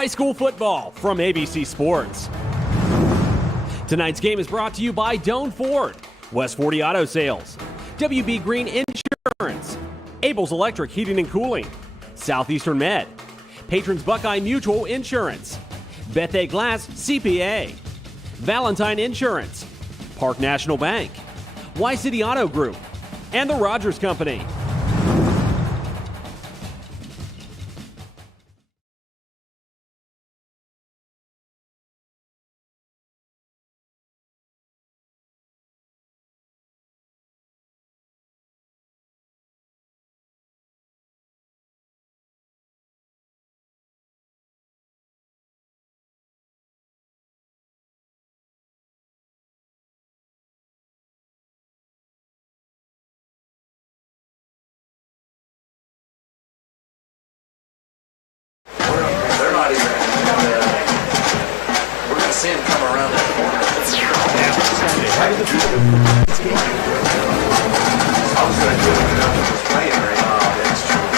high school football from ABC Sports. Tonight's game is brought to you by Doan Ford, West 40 Auto Sales, WB Green Insurance, Abel's Electric Heating and Cooling, Southeastern Med, Patrons Buckeye Mutual Insurance, Bethea Glass CPA, Valentine Insurance, Park National Bank, Y-City Auto Group, and the Rogers Company. They're not even. We're going to see him come around that corner. I was going to do it when I was playing right now. That's true.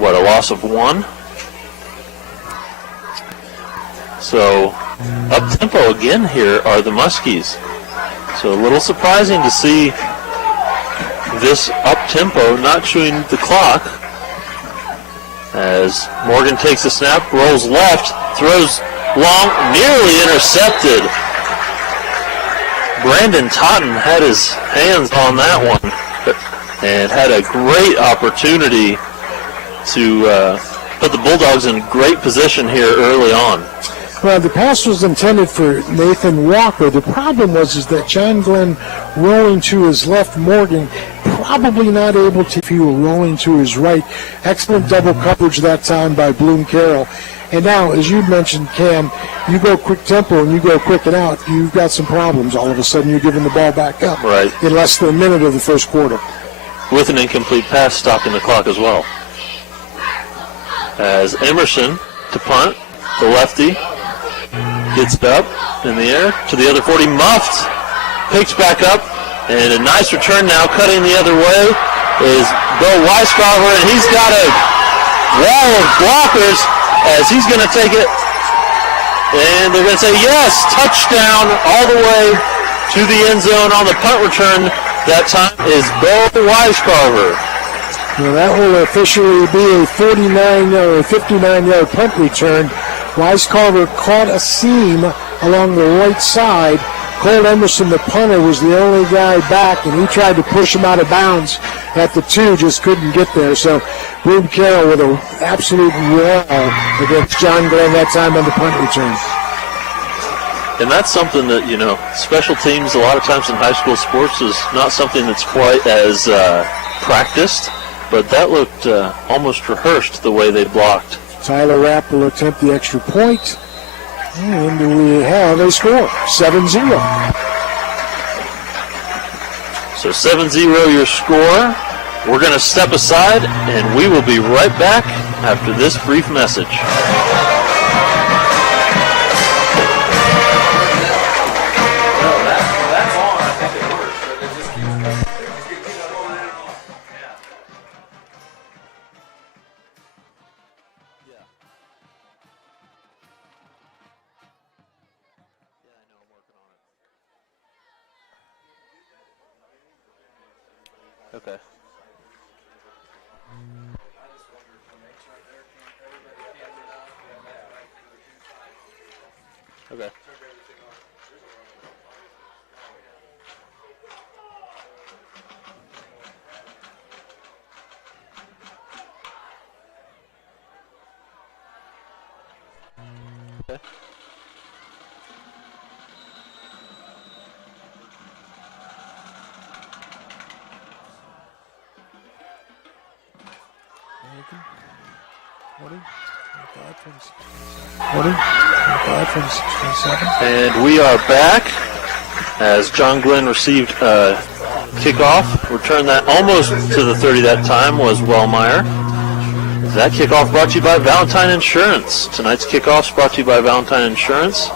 a loss of 1. So up-tempo again here are the Muskies. So a little surprising to see this up-tempo not chewing the clock. As Morgan takes a snap, rolls left, throws long, nearly intercepted. Brandon Totten had his hands on that one and had a great opportunity to put the Bulldogs in great position here early on. Well, the pass was intended for Nathan Walker. The problem was that John Glenn rolling to his left, Morgan probably not able to, if he were rolling to his right. Excellent double coverage that time by Bloom-Carroll. And now, as you mentioned, Cam, you go quick tempo and you go quick and out, you've got some problems. All of a sudden, you're giving the ball back up in less than a minute of the first quarter. With an incomplete pass stopping the clock as well. As Emerson to punt, the lefty gets it up in the air to the other 40, muffed, picks back up, and a nice return now cutting the other way is Bill Weiscarver, and he's got a wall of blockers as he's going to take it, and they're going to say yes, touchdown all the way to the end zone on the punt return. That time is Bill Weiscarver. Well, that will officially be a 49 or 59-yard punt return. Weiscarver caught a seam along the right side. Cole Emerson, the punter, was the only guy back, and he tried to push him out of bounds at the 2, just couldn't get there. So Bloom-Carroll with an absolute wall against John Glenn that time on the punt return. And that's something that, you know, special teams a lot of times in high school sports is not something that's quite as practiced, but that looked almost rehearsed the way they blocked. Tyler Rapp will attempt the extra point, and we have a score, 7-0. So 7-0 your score. We're going to step aside, and we will be right back after this brief message. Okay. Okay. Okay. And we are back as John Glenn received a kickoff. Return that almost to the 30 that time was Wellmeyer. That kickoff brought to you by Valentine Insurance. Tonight's kickoff's brought to you by Valentine Insurance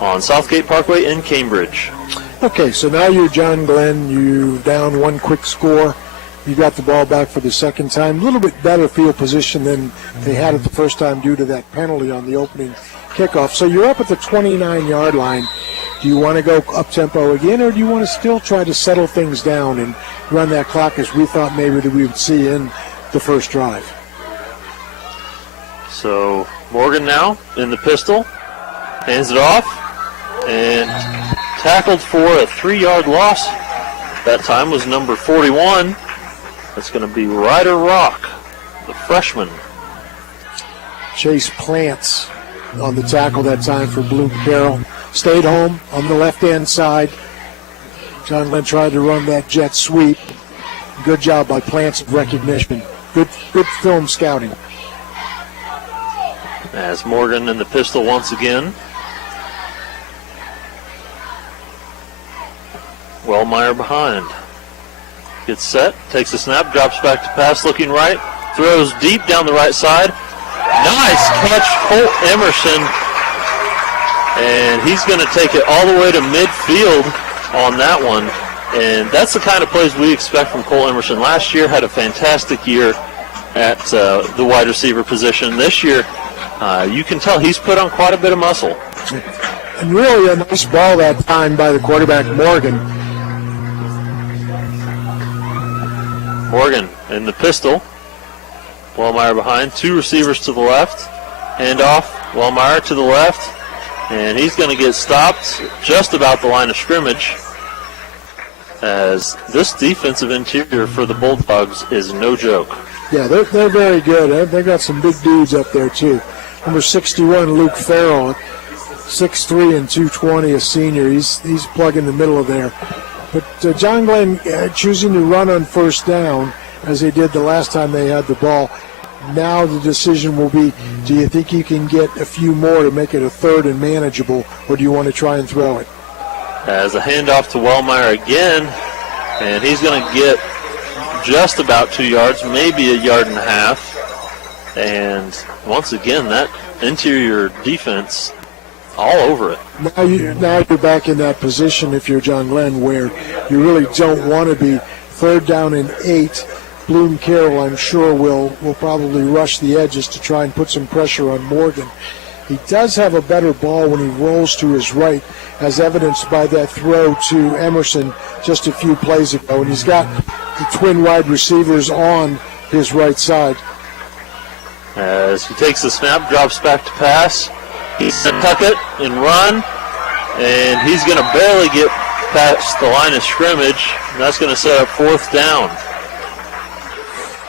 on Southgate Parkway in Cambridge. Okay, so now you're John Glenn. You down one quick score. You got the ball back for the second time. A little bit better field position than they had it the first time due to that penalty on the opening kickoff. So you're up at the 29-yard line. Do you want to go up-tempo again, or do you want to still try to settle things down and run that clock as we thought maybe that we would see in the first drive? So Morgan now in the pistol, hands it off, and tackled for a 3-yard loss. That time was number 41. That's going to be Ryder Rock, the freshman. Chase Plants on the tackle that time for Bloom-Carroll. Stayed home on the left-hand side. John Glenn tried to run that jet sweep. Good job by Plants of recognition. Good film scouting. As Morgan in the pistol once again. Wellmeyer behind. Gets set, takes a snap, drops back to pass, looking right, throws deep down the right side. Nice catch, Colt Emerson. And he's going to take it all the way to midfield on that one. And that's the kind of plays we expect from Colt Emerson. Last year had a fantastic year at the wide receiver position. This year, you can tell he's put on quite a bit of muscle. And really a nice ball that time by the quarterback, Morgan. Morgan in the pistol. Wellmeyer behind. 2 receivers to the left. Handoff. Wellmeyer to the left. And he's going to get stopped just about the line of scrimmage, as this defensive interior for the Bulldogs is no joke. Yeah, they're very good. They've got some big dudes up there, too. Number 61, Luke-Carroll, 6'3" and 220, a senior. He's plug in the middle of there. But John Glenn choosing to run on first down, as they did the last time they had the ball. Now the decision will be, do you think you can get a few more to make it a third and manageable, or do you want to try and throw it? As a handoff to Wellmeyer again, and he's going to get just about 2 yards, maybe a yard and a half. And once again, that interior defense all over it. Now you're back in that position, if you're John Glenn, where you really don't want to be. Third down and 8. Bloom-Carroll, I'm sure, will probably rush the edges to try and put some pressure on Morgan. He does have a better ball when he rolls to his right, as evidenced by that throw to Emerson just a few plays ago. And he's got the twin wide receivers on his right side. As he takes the snap, drops back to pass. He's going to tuck it and run, and he's going to barely get past the line of scrimmage. And that's going to set up 4th down.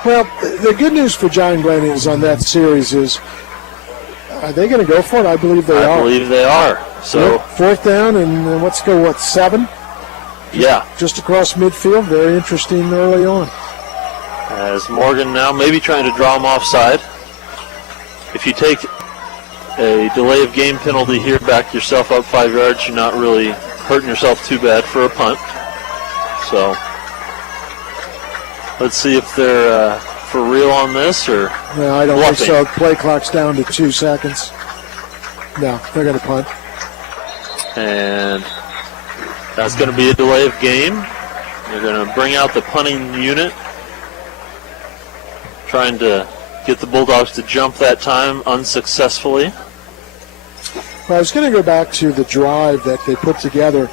Well, the good news for John Glenn is on that series is, are they going to go for it? I believe they are. I believe they are. So 4th down, and let's go, 7? Yeah. Just across midfield. Very interesting early on. As Morgan now maybe trying to draw him offside. If you take a delay of game penalty here, back yourself up 5 yards, you're not really hurting yourself too bad for a punt. So let's see if they're for real on this or no, I don't bluffing. think so. Play clock's down to 2 seconds. No, they're going to punt. And that's going to be a delay of game. They're going to bring out the punting unit, trying to get the Bulldogs to jump that time unsuccessfully. Well, I was going to go back to the drive that they put together.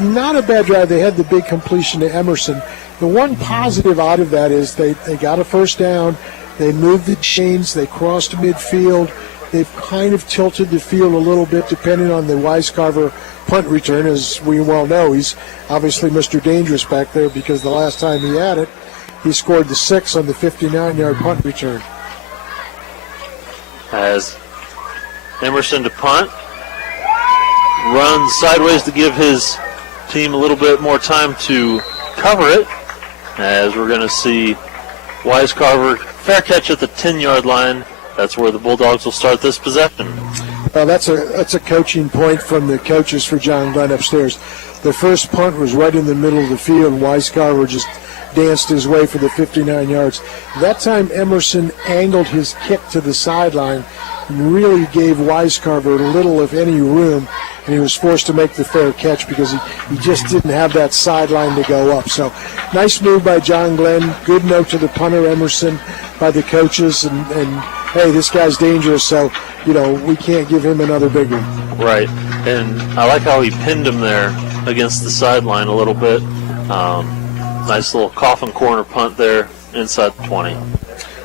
Not a bad drive. They had the big completion to Emerson. The one positive out of that is they got a first down. They moved the chains. They crossed midfield. They've kind of tilted the field a little bit depending on the Weiscarver punt return. As we well know, he's obviously Mr. Dangerous back there because the last time he had it, he scored the 6 on the 59-yard punt return. As Emerson to punt, runs sideways to give his team a little bit more time to cover it, as we're going to see Weiscarver fair catch at the 10-yard line. That's where the Bulldogs will start this possession. Well, that's a coaching point from the coaches for John Glenn upstairs. The first punt was right in the middle of the field. Weiscarver just danced his way for the 59 yards. That time Emerson angled his kick to the sideline and really gave Weiscarver little, if any, room, and he was forced to make the fair catch because he just didn't have that sideline to go up. So nice move by John Glenn. Good note to the punter, Emerson, by the coaches, and hey, this guy's dangerous, so, we can't give him another big one. Right, and I like how he pinned him there against the sideline a little bit. Nice little coffin corner punt there inside the 20.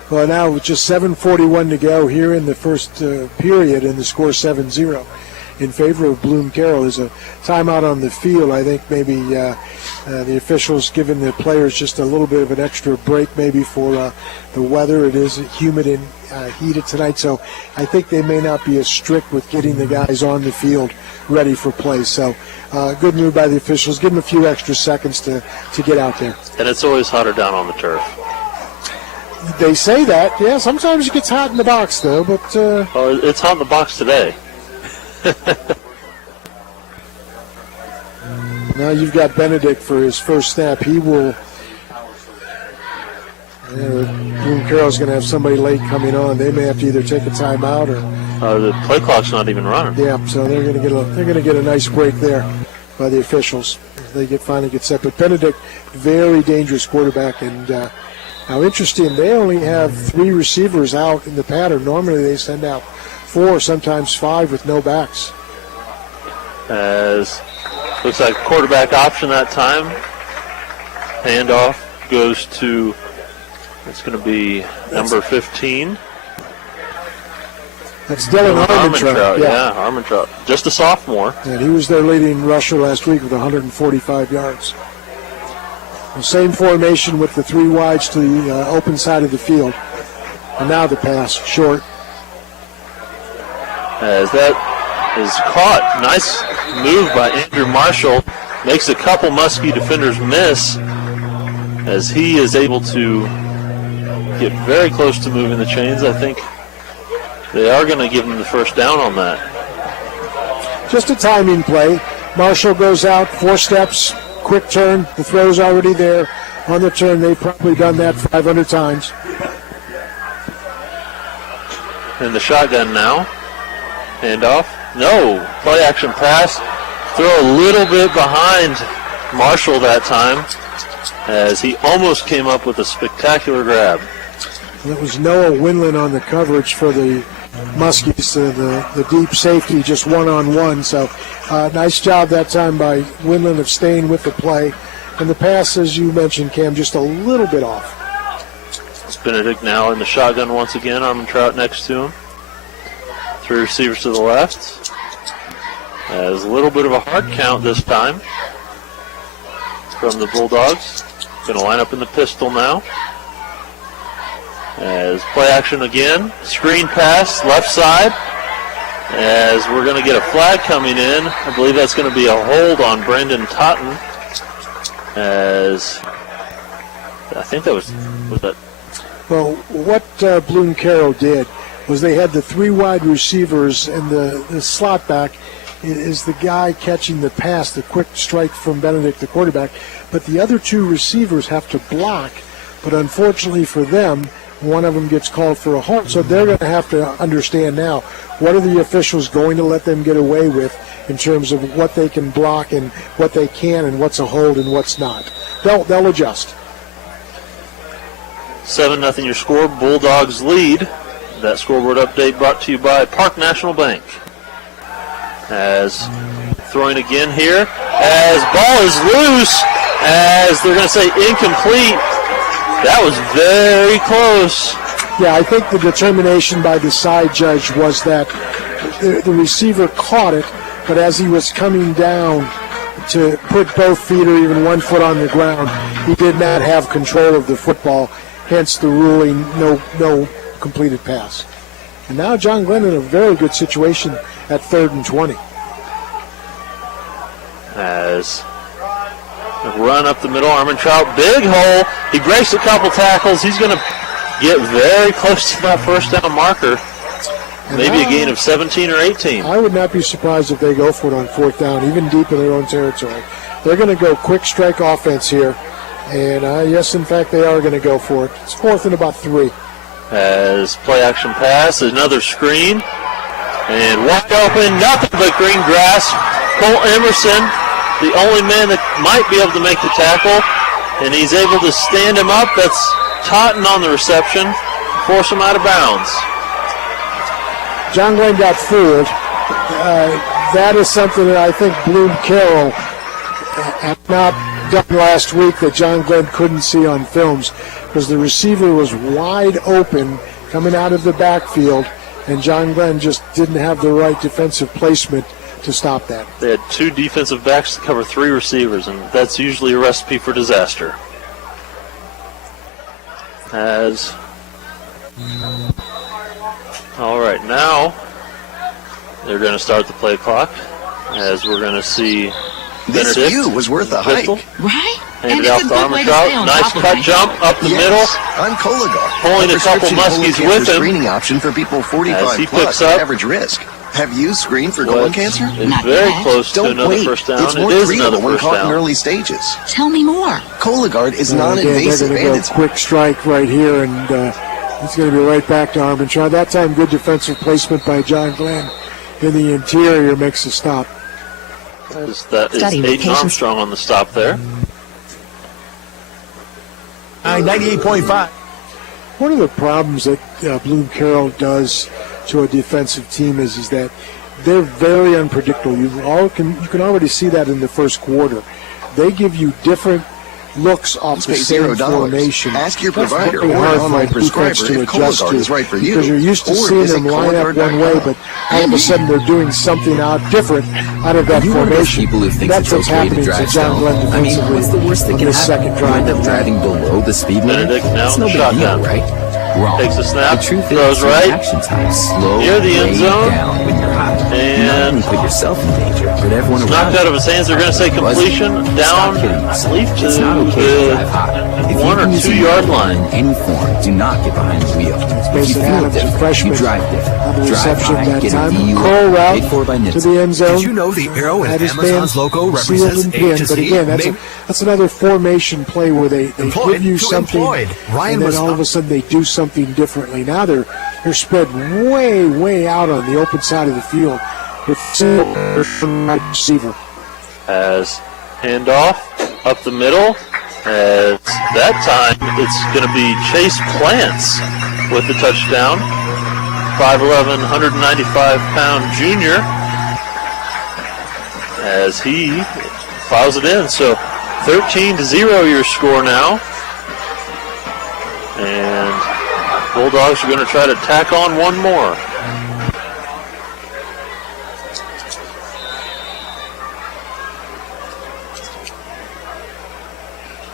Well, now with just 7:41 to go here in the first period, and the score 7-0 in favor of Bloom-Carroll. There's a timeout on the field. I think maybe the officials giving the players just a little bit of an extra break maybe for the weather. It is humid and heated tonight, so I think they may not be as strict with getting the guys on the field ready for play. So good move by the officials. Give them a few extra seconds to get out there. And it's always hotter down on the turf. They say that, yeah. Sometimes it gets hot in the box, though. But well, it's hot in the box today. Now you've got Benedict for his first snap. He will. Bloom-Carroll's going to have somebody late coming on. They may have to either take a timeout or. The play clock's not even running. Yeah, so they're going to get a nice break there by the officials. They finally get set. But Benedict, very dangerous quarterback, and Now, interesting, they only have 3 receivers out in the pattern. Normally they send out 4, sometimes 5 with no backs. As looks like quarterback option that time. Handoff goes to, it's going to be number 15. That's Dylan Armentrout. Yeah, Armentrout. Just a sophomore. And he was their leading rusher last week with 145 yards. The same formation with the 3 wides to the open side of the field. And now the pass, short. As that is caught. Nice move by Andrew Marshall. Makes a couple Muskie defenders miss as he is able to get very close to moving the chains. I think they are going to give him the first down on that. Just a timing play. Marshall goes out, 4 steps, quick turn. The throw's already there on the turn. They've probably done that 500 times. And the shotgun now. Handoff. No. Play action pass. Throw a little bit behind Marshall that time as he almost came up with a spectacular grab. It was Noah Winland on the coverage for the Muskies, the deep safety, just one-on-one. So nice job that time by Winland of staying with the play. And the pass, as you mentioned, Cam, just a little bit off. It's Benedict now in the shotgun once again. Armentrout next to him. 3 receivers to the left. As a little bit of a hard count this time from the Bulldogs. Going to line up in the pistol now. As play action again. Screen pass, left side. As we're going to get a flag coming in. I believe that's going to be a hold on Brendan Totten. As I think that was that. Well, what Bloom-Carroll did was they had the 3 wide receivers, and the slot back is the guy catching the pass, the quick strike from Benedict, the quarterback. But the other 2 receivers have to block. But unfortunately for them, one of them gets called for a hold. So they're going to have to understand now, what are the officials going to let them get away with in terms of what they can block and what they can and what's a hold and what's not. They'll adjust. 7-0 your score. Bulldogs lead. That scoreboard update brought to you by Park National Bank. As throwing again here. As ball is loose. As they're going to say incomplete. That was very close. Yeah, I think the determination by the side judge was that the receiver caught it, but as he was coming down to put both feet or even 1 foot on the ground, he did not have control of the football, hence the ruling, no completed pass. And now John Glenn in a very good situation at 3rd and 20. As a run up the middle, Armentrout, big hole. He breaks a couple tackles. He's going to get very close to that first down marker. Maybe a gain of 17 or 18. I would not be surprised if they go for it on 4th down, even deep in their own territory. They're going to go quick strike offense here. And yes, in fact, they are going to go for it. It's 4th and about 3. As play action pass, another screen. And wide open, nothing but green grass. Cole Emerson, the only man that might be able to make the tackle. And he's able to stand him up. That's Totten on the reception. Force him out of bounds. John Glenn got fooled. That is something that I think Bloom-Carroll had not done last week that John Glenn couldn't see on films, because the receiver was wide open coming out of the backfield, and John Glenn just didn't have the right defensive placement to stop that. They had 2 defensive backs to cover 3 receivers, and that's usually a recipe for disaster. All right, now they're going to start the play clock, as we're going to see This Benedict, view was worth a hike. Right? handed out to Armentrout. Nice cut jump up the middle. I'm Cologar. Pulling a couple Muskies with him. Screening option for people 45 he plus picks up. average risk. Have you screened for colon cancer? It's very close to Don't another wait. first down. It's more It is another treatable when first caught in down. early stages. Tell me more. Cologuard is They're non-invasive going and to it's go quick strike right here, and it's going to be right back to Armentrout. That time, good defensive placement by John Glenn in the interior makes a stop. That is Aiden Armstrong on the stop there. 98.5. One of the problems that Bloom-Carroll does to a defensive team is that they're very unpredictable. You can already see that in the first quarter. They give you different looks off the same $0. formation. Ask your That's provider very or hard an for online a defense prescriber to if adjust Cologuard to, is right for you. because you're used to Or seeing visit them line up one way, but all of a sudden they're doing something different out of that You one of those formation. people who thinks That's it's what's okay to happening to drive John slow? Glenn I mean, defensively what's the worst that on can this happen? second You drive. end up driving below the speed limit. Benedict now It's no big shotgun. deal, right? Wrong. Takes the snap, The truth throws is, right, action time slow near the end way zone, down when you're hot. You not and only put yourself in danger, but everyone around knocked you. out of his hands. They're going to say completion Stop down, kidding I yourself. believe, to It's not okay to drive hot. If 1 you're or using 2 yard your line. in any form, do not get behind the wheel. If you Mason feel Adams, a different, freshman, you drive different. on the Drive reception high, that get time. a DUI. Curl route Paid for by to Nitsa. the end zone. Did you know the arrow in Had his Amazon's man logo sealed represents and A pinned, to but Z? again, Maybe- that's another formation play where they Employed give you to something, employed. Ryan and then was all of a sudden they do something differently. Now they're spread way out on the open side of the field with single receiver. As handoff up the middle. As that time, it's going to be Chase Plants with the touchdown. 5'11", 195-pound junior. As he fouls it in. So 13-0 your score now. And Bulldogs are going to try to tack on one more.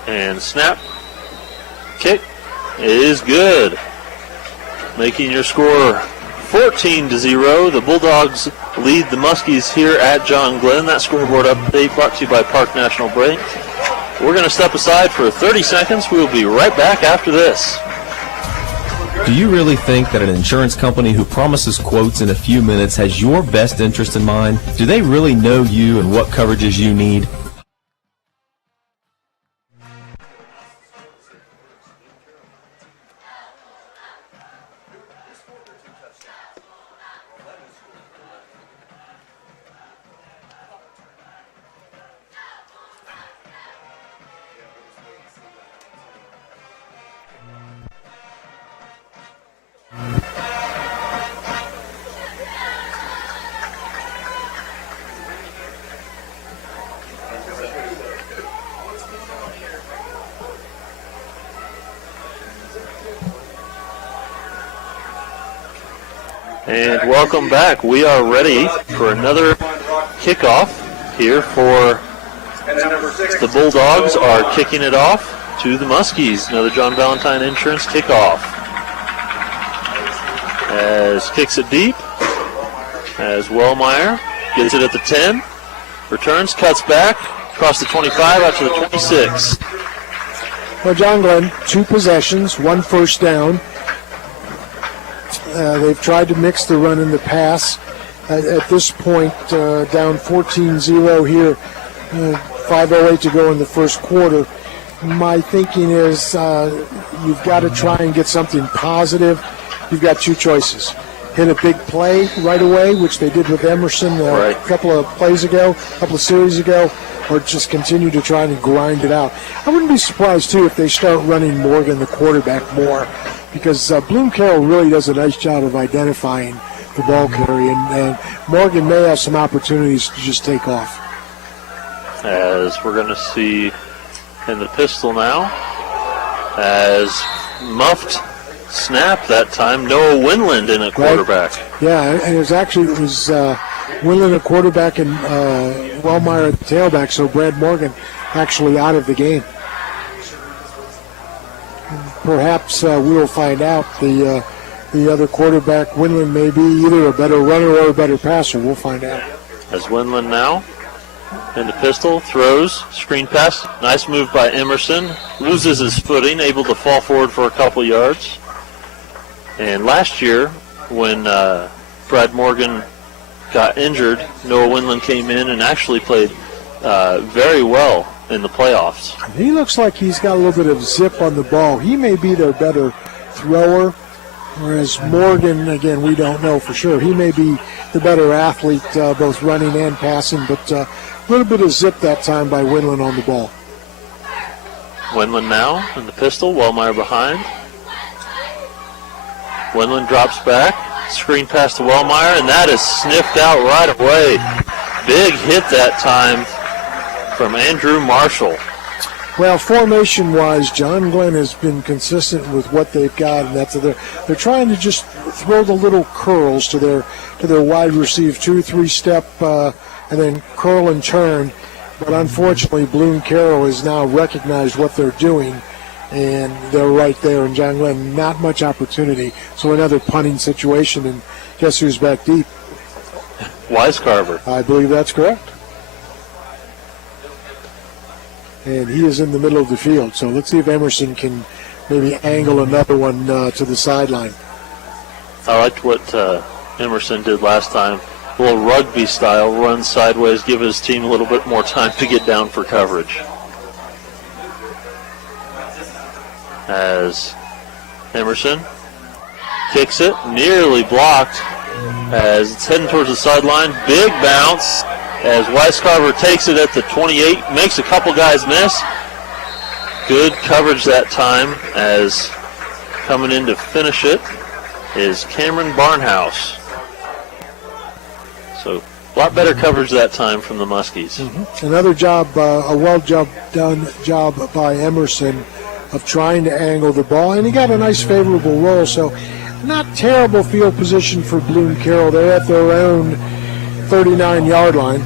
And snap. Kick is good. Making your score 14-0. The Bulldogs lead the Muskies here at John Glenn. That scoreboard update brought to you by Park National Bank. We're going to step aside for 30 seconds. We'll be right back after this. Do you really think that an insurance company who promises quotes in a few minutes has your best interest in mind? Do they really know you and what coverages you need? And welcome back. We are ready for another kickoff here for the Bulldogs are kicking it off to the Muskies. Another John Valentine Insurance kickoff. As kicks it deep. As Wellmeyer gets it at the 10. Returns, cuts back, across the 25 out to the 26. Well, John Glenn, 2 possessions, 1 first down. They've tried to mix the run and the pass. At this point, down 14-0 here, 5:08 to go in the first quarter. My thinking is you've got to try and get something positive. You've got 2 choices. Hit a big play right away, which they did with Emerson a couple of plays ago, a couple of series ago, or just continue to try and grind it out. I wouldn't be surprised, too, if they start running Morgan, the quarterback, more, because Bloom-Carroll really does a nice job of identifying the ball carrier, and Morgan may have some opportunities to just take off. As we're going to see in the pistol now, as muffed snap that time, Noah Winland in a quarterback. Right. Yeah, and it was Winland a quarterback and Wellmeyer at the tailback, so Brad Morgan actually out of the game. Perhaps we will find out the other quarterback, Winland, may be either a better runner or a better passer. We'll find out. As Winland now in the pistol, throws, screen pass, nice move by Emerson, loses his footing, able to fall forward for a couple yards. And last year, when Brad Morgan got injured, Noah Winland came in and actually played very well in the playoffs. He looks like he's got a little bit of zip on the ball. He may be their better thrower, whereas Morgan, again, we don't know for sure. He may be the better athlete, both running and passing, but a little bit of zip that time by Winland on the ball. Wendland now in the pistol. Wellmeyer behind. Wendland drops back. Screen pass to Wellmeyer, and that is sniffed out right away. Big hit that time from Andrew Marshall. Well, formation-wise, John Glenn has been consistent with what they've got, and that's they're trying to just throw the little curls to their wide receiver, 2-3 step, and then curl and turn. But unfortunately, Bloom-Carroll has now recognized what they're doing, and they're right there. And John Glenn, not much opportunity. So another punting situation, and guess who's back deep? Weiscarver. I believe that's correct. And he is in the middle of the field. So let's see if Emerson can maybe angle another one to the sideline. I liked what Emerson did last time. A little rugby style, run sideways, give his team a little bit more time to get down for coverage. As Emerson kicks it, nearly blocked as it's heading towards the sideline. Big bounce as Weiscarver takes it at the 28, makes a couple guys miss. Good coverage that time, as coming in to finish it is Cameron Barnhouse. So a lot better coverage that time from the Muskies. Mm-hmm. Another job, a well-done job by Emerson of trying to angle the ball, and he got a nice favorable roll, so not terrible field position for Bloom-Carroll. They're at their own 39-yard line.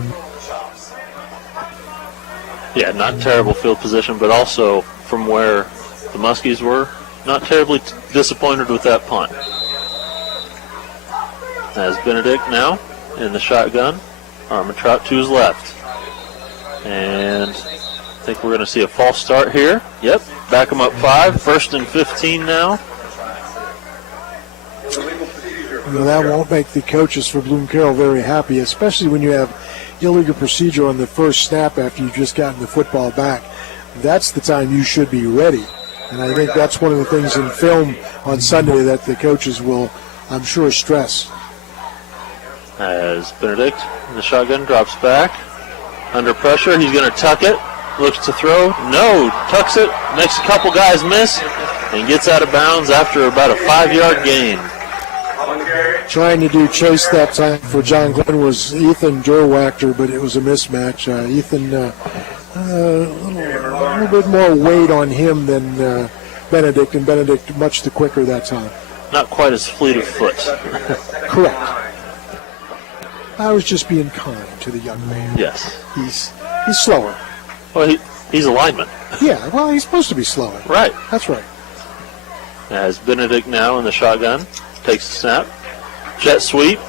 Yeah, not terrible field position, but also from where the Muskies were, not terribly disappointed with that punt. As Benedict now in the shotgun, Armentrout to his left. And I think we're going to see a false start here. Yep, back him up 5, 1st and 15 now. Well, that won't make the coaches for Bloom-Carroll very happy, especially when you have illegal procedure on the first snap after you've just gotten the football back. That's the time you should be ready. And I think that's one of the things in film on Sunday that the coaches will, I'm sure, stress. As Benedict in the shotgun drops back. Under pressure, he's going to tuck it. Looks to throw. No, tucks it. Makes a couple guys miss. And gets out of bounds after about a 5-yard gain. Trying to do chase that time for John Glenn was Ethan Derwachter, but it was a mismatch. Ethan, a little bit more weight on him than Benedict, and Benedict much the quicker that time. Not quite as fleet of foot. Correct. I was just being kind to the young man. Yes. He's slower. Well, he's a lineman. Yeah, well, he's supposed to be slower. Right. That's right. As Benedict now in the shotgun, takes the snap. Jet sweep,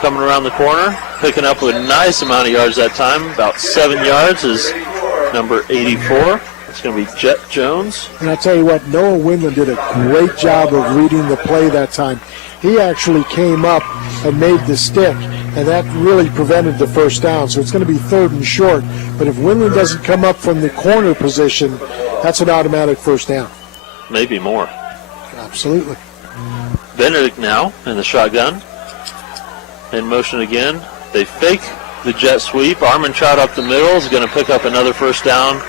coming around the corner, picking up a nice amount of yards that time. About 7 yards is number 84. It's going to be Jet Jones. And I tell you what, Noah Windland did a great job of reading the play that time. He actually came up and made the stick, and that really prevented the first down. So it's going to be 3rd and short. But if Windland doesn't come up from the corner position, that's an automatic first down. Maybe more. Absolutely. Benedict now in the shotgun. In motion again. They fake the jet sweep. Armentrout up the middle is going to pick up another first down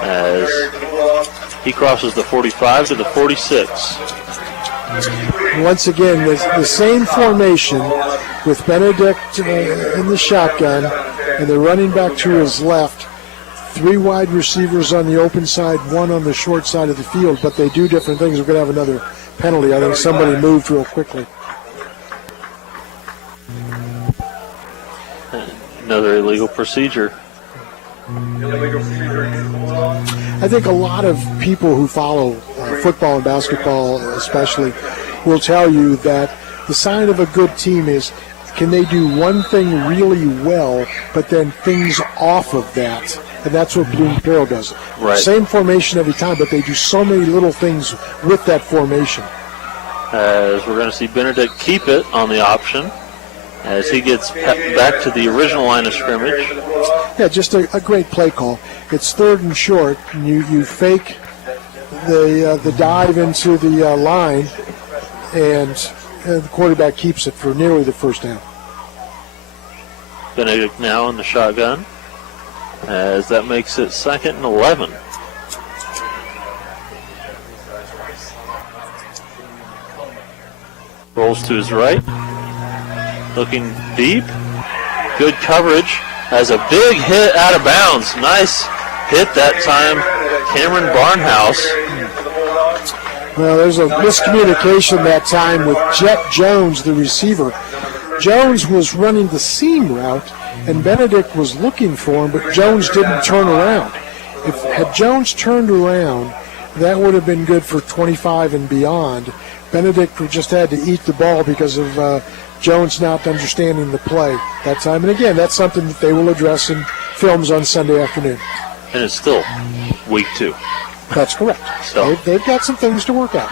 as he crosses the 45 to the 46. Once again, the same formation with Benedict in the shotgun and the running back to his left. 3 wide receivers on the open side, 1 on the short side of the field, but they do different things. We're going to have another penalty. I think somebody moved real quickly. Another illegal procedure. I think a lot of people who follow football and basketball especially will tell you that the sign of a good team is, can they do one thing really well, but then things off of that? And that's what Bloom-Carroll does. Right. Same formation every time, but they do so many little things with that formation. As we're going to see Benedict keep it on the option as he gets back to the original line of scrimmage. Yeah, just a great play call. It's 3rd and short, and you fake the dive into the line, and the quarterback keeps it for nearly the first down. Benedict now in the shotgun. as that makes it 2nd and 11. Rolls to his right, looking deep. Good coverage, has a big hit out of bounds. Nice hit that time, Cameron Barnhouse. Well, there's a miscommunication that time with Jet Jones, the receiver. Jones was running the seam route, and Benedict was looking for him, but Jones didn't turn around. Had Jones turned around, that would have been good for 25 and beyond. Benedict just had to eat the ball because of Jones not understanding the play that time. And again, that's something that they will address in films on Sunday afternoon. And it's still week 2. That's correct. So They've got some things to work out.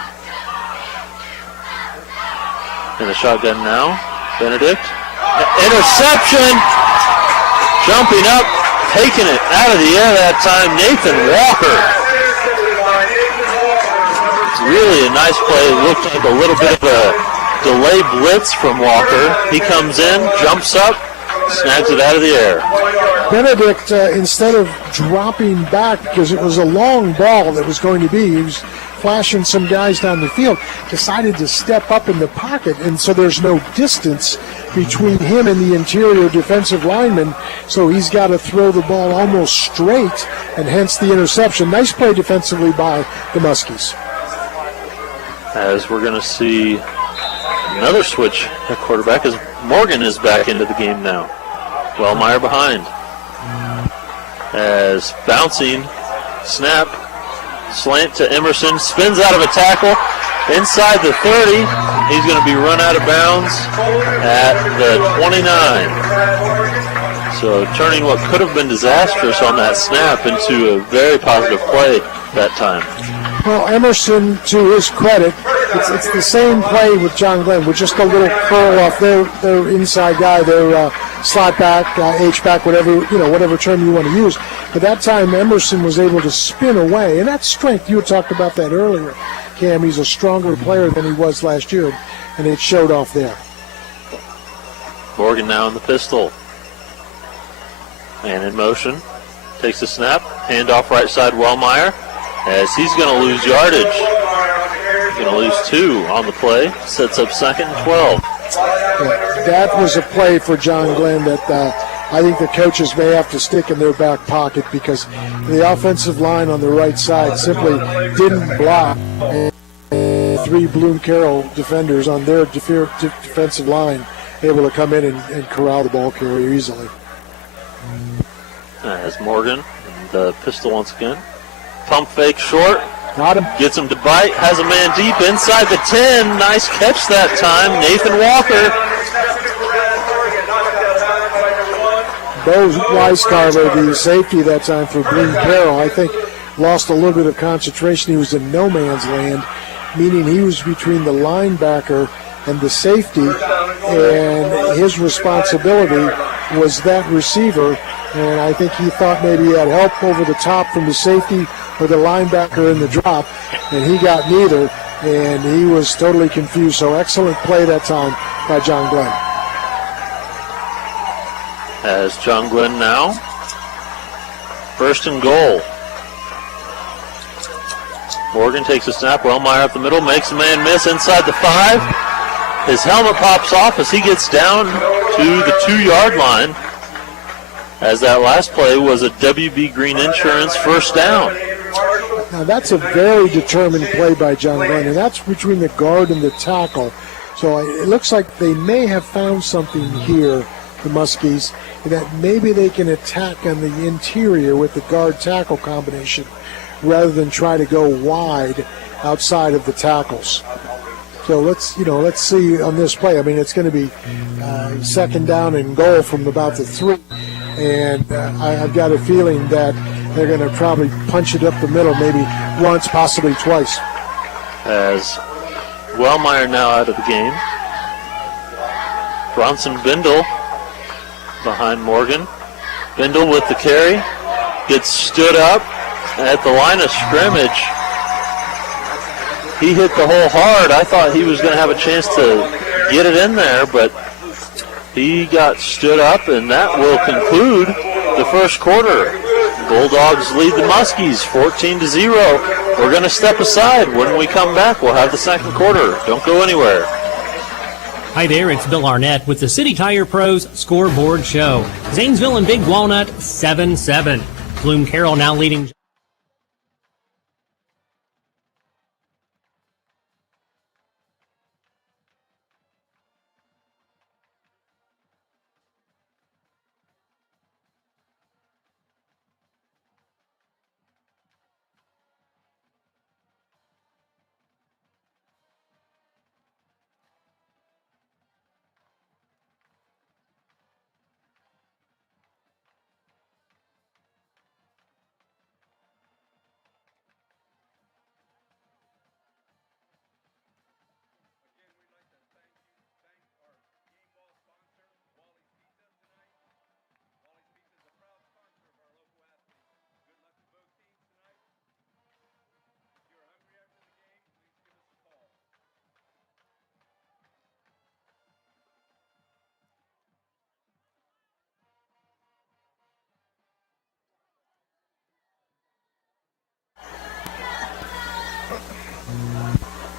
in the shotgun now, Benedict. Interception! Jumping up, taking it out of the air that time, Nathan Walker. Really a nice play. It looked like a little bit of a delay blitz from Walker. He comes in, jumps up, snags it out of the air. Benedict, instead of dropping back, because it was a long ball that was going to be, he was flashing some guys down the field, decided to step up in the pocket, and so there's no distance between him and the interior defensive lineman, so he's got to throw the ball almost straight, and hence the interception. Nice play defensively by the Muskies. As we're going to see another switch at quarterback as Morgan is back into the game now. Wellmeyer behind. As bouncing, snap, slant to Emerson, spins out of a tackle, inside the 30. He's going to be run out of bounds at the 29. So turning what could have been disastrous on that snap into a very positive play that time. Well, Emerson, to his credit, it's the same play with John Glenn, with just a little curl off their inside guy, their slot back, H-back, whatever term you want to use. But that time, Emerson was able to spin away, and that's strength. You had talked about that earlier, Cam. He's a stronger player than he was last year, and it showed off there. Morgan now in the pistol. And in motion. Takes the snap. Handoff right side, Wellmeyer. As he's going to lose yardage. He's going to lose 2 on the play. Sets up 2nd and 12. Yeah, that was a play for John Glenn that I think the coaches may have to stick in their back pocket, because the offensive line on the right side simply didn't block. And 3 Bloom-Carroll defenders on their defensive line able to come in and corral the ball carrier easily. As Morgan, the pistol once again. Pump fake short. Got him. Gets him to bite. Has a man deep inside the 10. Nice catch that time. Nathan Walker. Bo Weiscarver, the safety that time for Bloom-Carroll, I think lost a little bit of concentration. He was in no man's land, meaning he was between the linebacker and the safety, and his responsibility was that receiver. And I think he thought maybe he had help over the top from the safety or the linebacker in the drop, and he got neither, and he was totally confused. So excellent play that time by John Glenn. As John Glenn now. 1st and goal. Morgan takes a snap. Wellmeyer up the middle, makes a man miss inside the 5. His helmet pops off as he gets down to the 2-yard line. As that last play was a WB Green Insurance 1st down. Now that's a very determined play by John Glenn, and that's between the guard and the tackle. So it looks like they may have found something here, the Muskies, that maybe they can attack on the interior with the guard-tackle combination rather than try to go wide outside of the tackles. So let's see on this play. I mean, it's going to be 2nd down and goal from about the 3. And I've got a feeling that they're going to probably punch it up the middle maybe once, possibly twice. As Wellmeyer now out of the game. Bronson Bindle behind Morgan. Bindle with the carry. Gets stood up at the line of scrimmage. He hit the hole hard. I thought he was going to have a chance to get it in there, but he got stood up, and that will conclude the first quarter. Bulldogs lead the Muskies 14-0. We're going to step aside. When we come back, we'll have the second quarter. Don't go anywhere. Hi there, it's Bill Arnett with the City Tire Pros Scoreboard Show. Zanesville and Big Walnut 7-7. Bloom-Carroll now leading.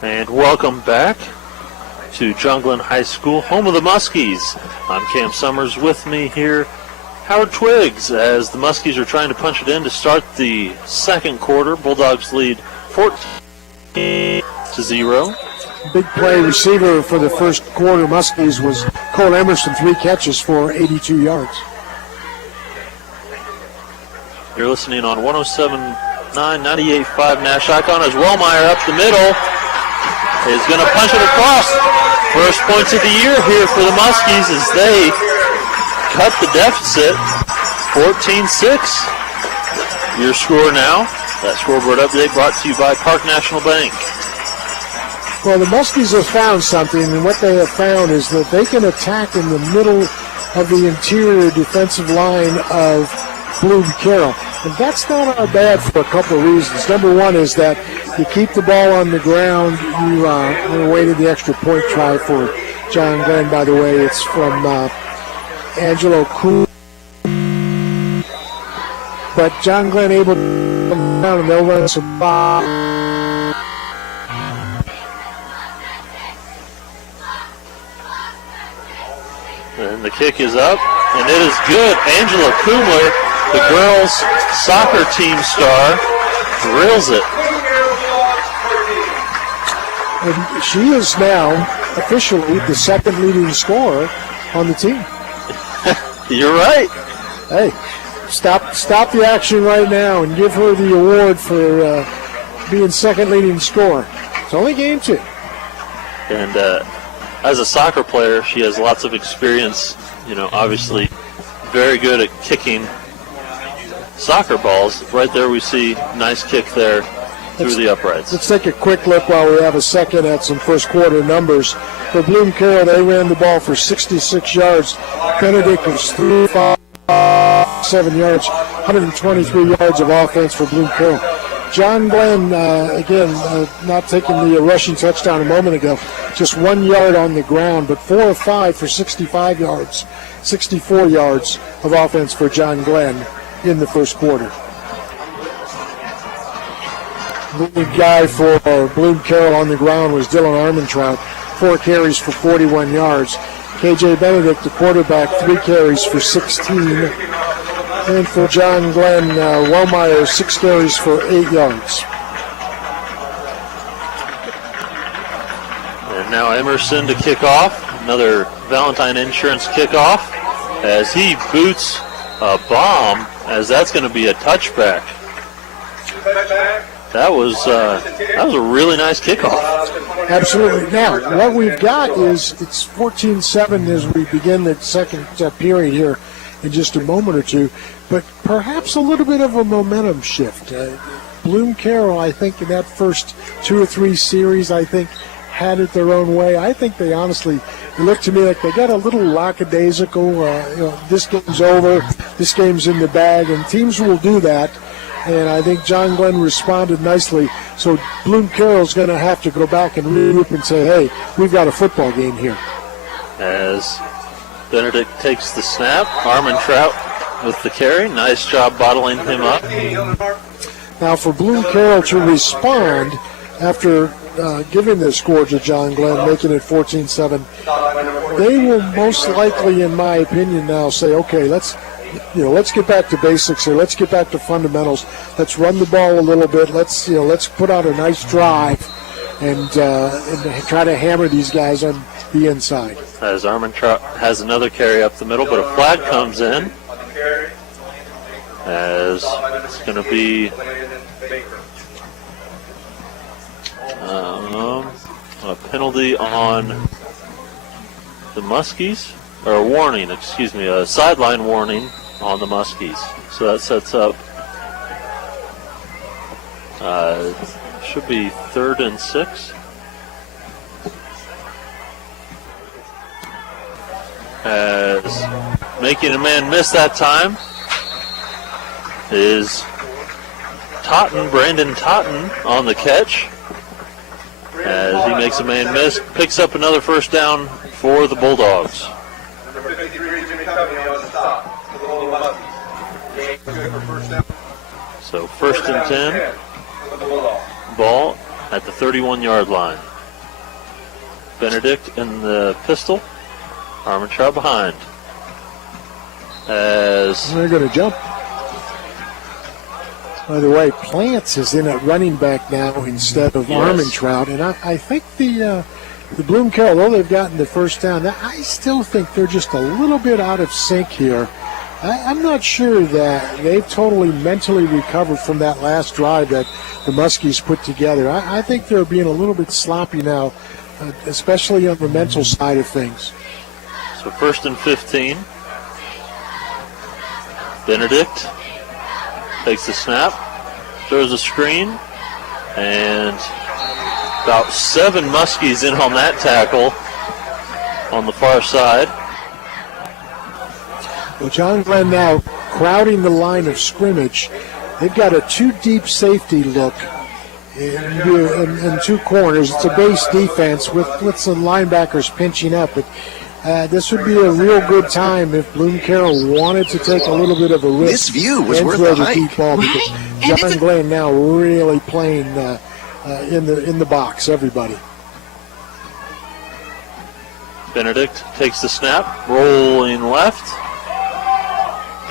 And welcome back to John Glenn High School, home of the Muskies. I'm Cam Summers. With me here, Howard Twiggs, as the Muskies are trying to punch it in to start the second quarter. Bulldogs lead 14-0. Big play receiver for the first quarter Muskies was Cole Emerson, 3 catches for 82 yards. You're listening on 107.9, 98.5 Nash Icon as Wellmeyer up the middle is going to punch it across. First points of the year here for the Muskies as they cut the deficit 14-6. Your score now. That scoreboard update brought to you by Park National Bank. Well, the Muskies have found something, and what they have found is that they can attack in the middle of the interior defensive line of Bloom-Carroll. And that's not all bad for a couple of reasons. Number one is that you keep the ball on the ground. You awaited the extra point try for John Glenn, by the way. It's from Angelo Kuhn. But John Glenn able to come down, and they'll run some ball. And the kick is up, and it is good. Angela Kumler, the girls' soccer team star, drills it. And she is now officially the second leading scorer on the team. You're right. Hey, stop the action right now and give her the award for being second leading scorer. It's only game 2. And as a soccer player, she has lots of experience, obviously very good at kicking soccer balls. Right there we see nice kick there through the uprights. Let's take a quick look while we have a second at some first quarter numbers. For Bloom-Carroll, they ran the ball for 66 yards. Benedict was 357 yards, 123 yards of offense for Bloom-Carroll. John Glenn, not taking the rushing touchdown a moment ago, just 1 yard on the ground, but 4 of 5 for 65 yards, 64 yards of offense for John Glenn in the first quarter. The guy for Bloom-Carroll on the ground was Dylan Armentrout, 4 carries for 41 yards. KJ Benedict, the quarterback, 3 carries for 16. And for John Glenn, Wellmeyer, 6 carries for 8 yards. And now Emerson to kick off. Another Valentine Insurance kickoff as he boots a bomb, as that's going to be a touchback. That was a really nice kickoff. Absolutely. Now, what we've got is it's 14-7 as we begin the second period here in just a moment or two, but perhaps a little bit of a momentum shift. Bloom-Carroll, I think, in that first 2 or 3 series, had it their own way. I think they honestly, it looked to me like they got a little lackadaisical. This game's over, this game's in the bag, and teams will do that. And I think John Glenn responded nicely. So Bloom-Carroll's going to have to go back and regroup and say, hey, we've got a football game here. As Benedict takes the snap, Armentrout with the carry. Nice job bottling him up. Now for Bloom-Carroll to respond after giving the score to John Glenn, making it 14-7, they will most likely, in my opinion, now say, okay, let's get back to basics here. Let's get back to fundamentals. Let's run the ball a little bit. Let's put out a nice drive and try to hammer these guys on the inside. As Armentrout has another carry up the middle, but a flag comes in. As it's going to be a penalty on the Muskies, or a warning, a sideline warning on the Muskies. So that sets up, should be 3rd and 6. As making a man miss that time is Brandon Totten on the catch. As he makes a man miss, picks up another first down for the Bulldogs. So 1st and 10, ball at the 31-yard line. Benedict in the pistol, Armentrout behind. As they're going to jump. By the way, Plants is in at running back now instead of Armentrout, and I think the Bloom-Carroll, though they've gotten the first down, I still think they're just a little bit out of sync here. I'm not sure that they've totally mentally recovered from that last drive that the Muskies put together. I think they're being a little bit sloppy now, especially on the mental side of things. So 1st and 15. Benedict takes the snap, throws a screen, and about 7 Muskies in on that tackle on the far side. Well, John Glenn now crowding the line of scrimmage. They've got a 2-deep safety look in 2 corners. It's a base defense with some linebackers pinching up. But this would be a real good time if Bloom-Carroll wanted to take a little bit of a risk. This view was and worth throw the the deep ball because John Glenn now really playing in the box. Everybody. Benedict takes the snap, rolling left.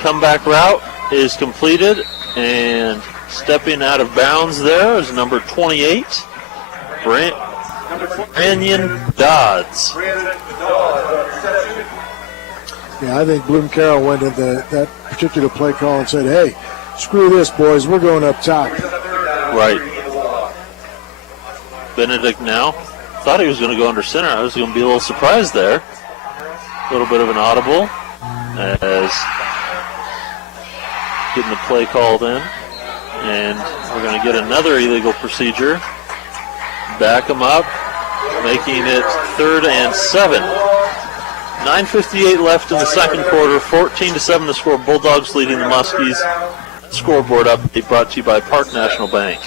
Comeback route is completed, and stepping out of bounds there is number 28, Brandon Dodds. Yeah, I think Bloom-Carroll went into that particular play call and said, hey, screw this, boys. We're going up top. Right. Benedict now thought he was going to go under center. I was going to be a little surprised there. A little bit of an audible as getting the play called in. And we're going to get another illegal procedure. Back him up, making it 3rd and 7. 9:58 left in the second quarter. 14-7 the score. Bulldogs leading the Muskies. Scoreboard update brought to you by Park National Bank.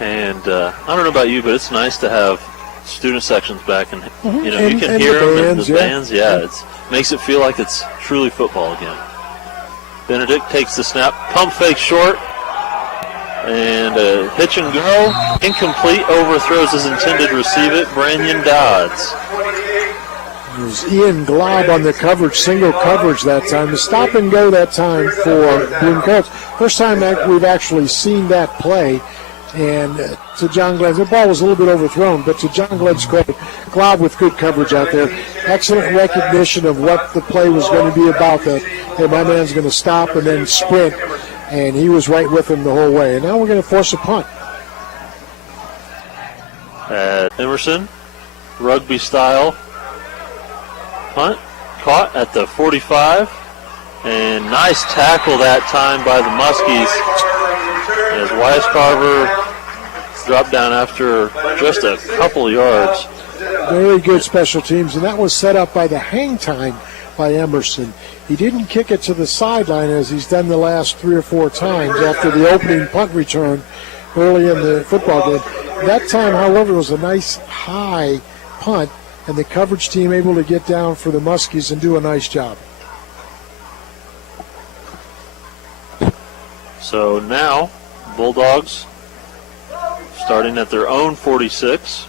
And I don't know about you, but it's nice to have student sections back, and you can hear them in the bands. Yeah, it makes it feel like it's truly football again. Benedict takes the snap, pump fake short, and a hitch and go, incomplete, overthrows his intended to receive it. Brandon Dodds. It was Ian Glob on the coverage, single coverage that time. The stop and go that time for Bloom-Carroll. First time we've actually seen that play. And to John Glenn, the ball was a little bit overthrown, but to John Glenn's credit, Glob with good coverage out there. Excellent recognition of what the play was going to be about, that, hey, my man's going to stop and then sprint, and he was right with him the whole way. And now we're going to force a punt. Emerson, rugby-style punt, caught at the 45, and nice tackle that time by the Muskies. As Weiscarver dropped down after just a couple yards. Very good special teams, and that was set up by the hang time by Emerson. He didn't kick it to the sideline as he's done the last 3 or 4 times after the opening punt return early in the football game. That time, however, was a nice high punt, and the coverage team able to get down for the Muskies and do a nice job. So now, Bulldogs starting at their own 46.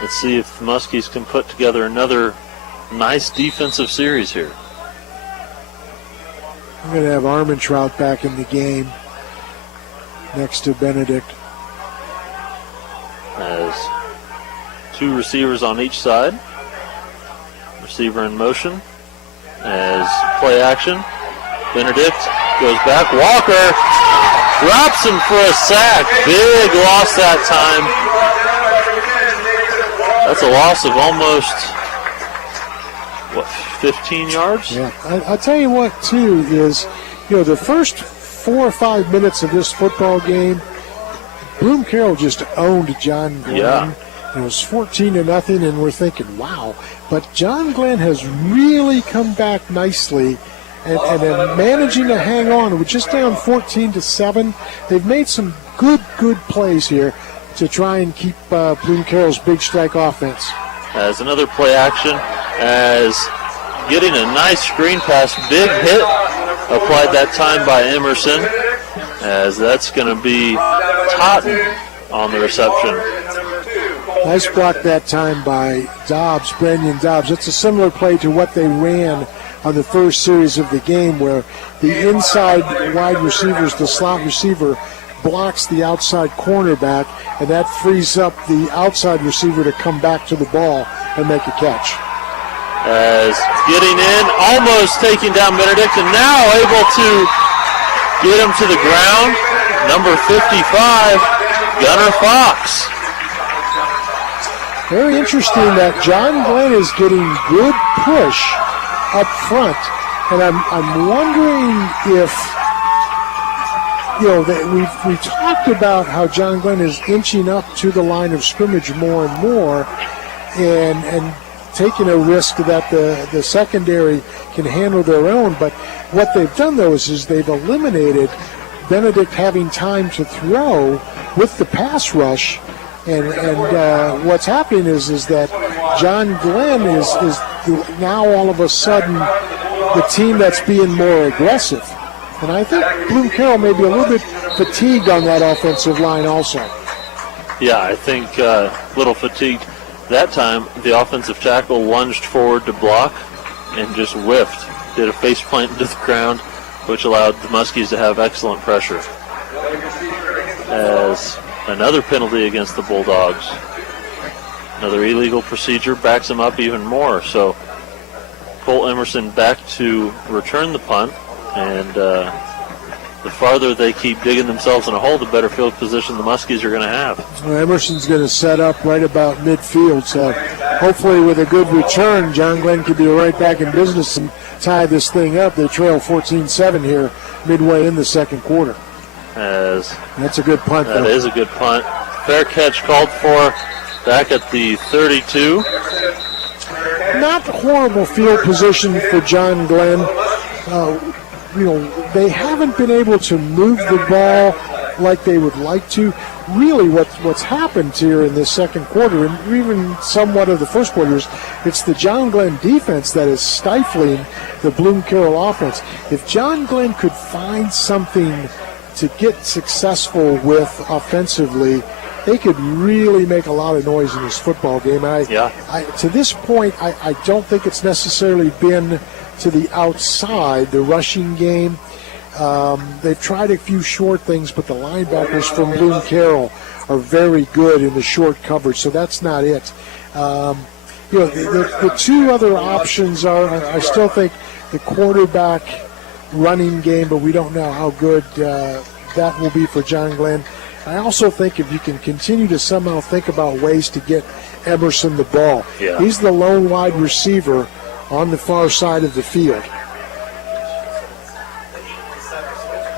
Let's see if the Muskies can put together another nice defensive series here. I'm going to have Armentrout back in the game next to Benedict. As two receivers on each side. Receiver in motion. As play action. Benedict goes back. Walker drops him for a sack. Big loss that time. That's a loss of almost, 15 yards? Yeah, I'll tell you what, too, is, the first 4 or 5 minutes of this football game, Bloom-Carroll just owned John Glenn. Yeah. It was 14-0, and we're thinking, wow. But John Glenn has really come back nicely and managing to hang on. We're just down 14-7. They've made some good plays here to try and keep Bloom-Carroll's big strike offense. As another play action, as getting a nice screen pass, big hit applied that time by Emerson, as that's going to be Totten on the reception. Nice block that time by Dobbs, Brandon Dobbs. It's a similar play to what they ran on the first series of the game, where the inside wide receivers, the slot receiver, blocks the outside cornerback, and that frees up the outside receiver to come back to the ball and make a catch. As getting in, almost taking down Benedict, and now able to get him to the ground. Number 55, Gunnar Fox. Very interesting that John Glenn is getting good push up front, and I'm wondering if, that we talked about how John Glenn is inching up to the line of scrimmage more and more, and taking a risk that the secondary can handle their own. But what they've done, though, is they've eliminated Benedict having time to throw with the pass rush. And what's happening is that John Glenn is now all of a sudden the team that's being more aggressive. And I think Bloom-Carroll may be a little bit fatigued on that offensive line also. Yeah, I think a little fatigued. That time, the offensive tackle lunged forward to block and just whiffed. Did a face plant into the ground, which allowed the Muskies to have excellent pressure. As another penalty against the Bulldogs. Another illegal procedure backs them up even more. So Cole Emerson back to return the punt, and the farther they keep digging themselves in a hole, the better field position the Muskies are going to have. Well, Emerson's going to set up right about midfield, so hopefully with a good return, John Glenn could be right back in business and tie this thing up. They trail 14-7 here midway in the second quarter. That's a good punt, though. That is a good punt. Fair catch called for back at the 32. Not horrible field position for John Glenn. They haven't been able to move the ball like they would like to. Really, what's happened here in this second quarter, and even somewhat of the first quarter, is it's the John Glenn defense that is stifling the Bloom-Carroll offense. If John Glenn could find something to get successful with offensively, they could really make a lot of noise in this football game. To this point, I don't think it's necessarily been to the outside, the rushing game. They've tried a few short things, but the linebackers from Bloom-Carroll are very good in the short coverage, so that's not it. The two other options are, I still think, the quarterback running game, but we don't know how good that will be for John Glenn. I also think if you can continue to somehow think about ways to get Emerson the ball. Yeah. He's the lone wide receiver on the far side of the field.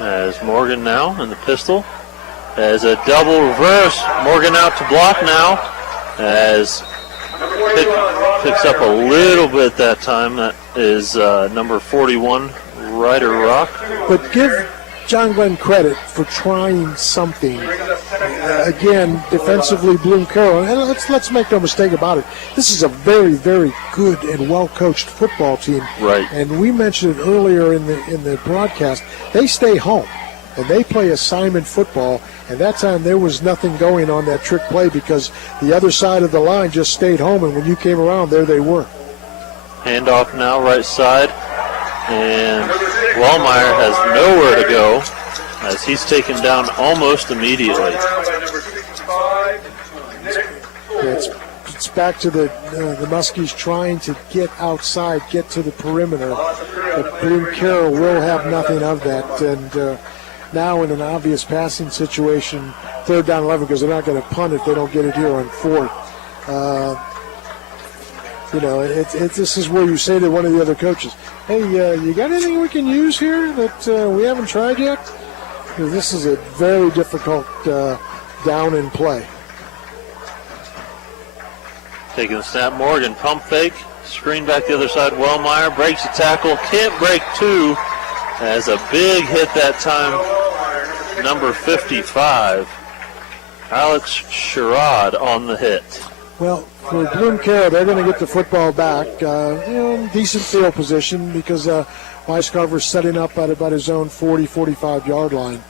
As Morgan now in the pistol. As a double reverse. Morgan out to block now. As picks up a little bit that time. That is number 41, Ryder Rock. But give John Glenn credit for trying something. Again, defensively, Bloom-Carroll, and let's make no mistake about it. This is a very, very good and well-coached football team. Right. And we mentioned it earlier in the broadcast. They stay home and they play assignment football. And that time there was nothing going on that trick play because the other side of the line just stayed home. And when you came around, there they were. Handoff now, right side. And Wellmeyer has nowhere to go as he's taken down almost immediately. It's back to the Muskies trying to get outside, get to the perimeter. But Bloom-Carroll will have nothing of that. And now in an obvious passing situation, 3rd down 11, because they're not going to punt if they don't get it here on 4th. This is where you say to one of the other coaches, hey, you got anything we can use here that we haven't tried yet? Because this is a very difficult down and play. Taking the snap, Morgan, pump fake, screen back the other side, Wellmeyer breaks the tackle, can't break 2, as a big hit that time, number 55, Alex Sherrod on the hit. Well, for Bloom-Carroll, they're going to get the football back. Decent field position because Weiscarver's setting up at about his own 40, 45-yard line.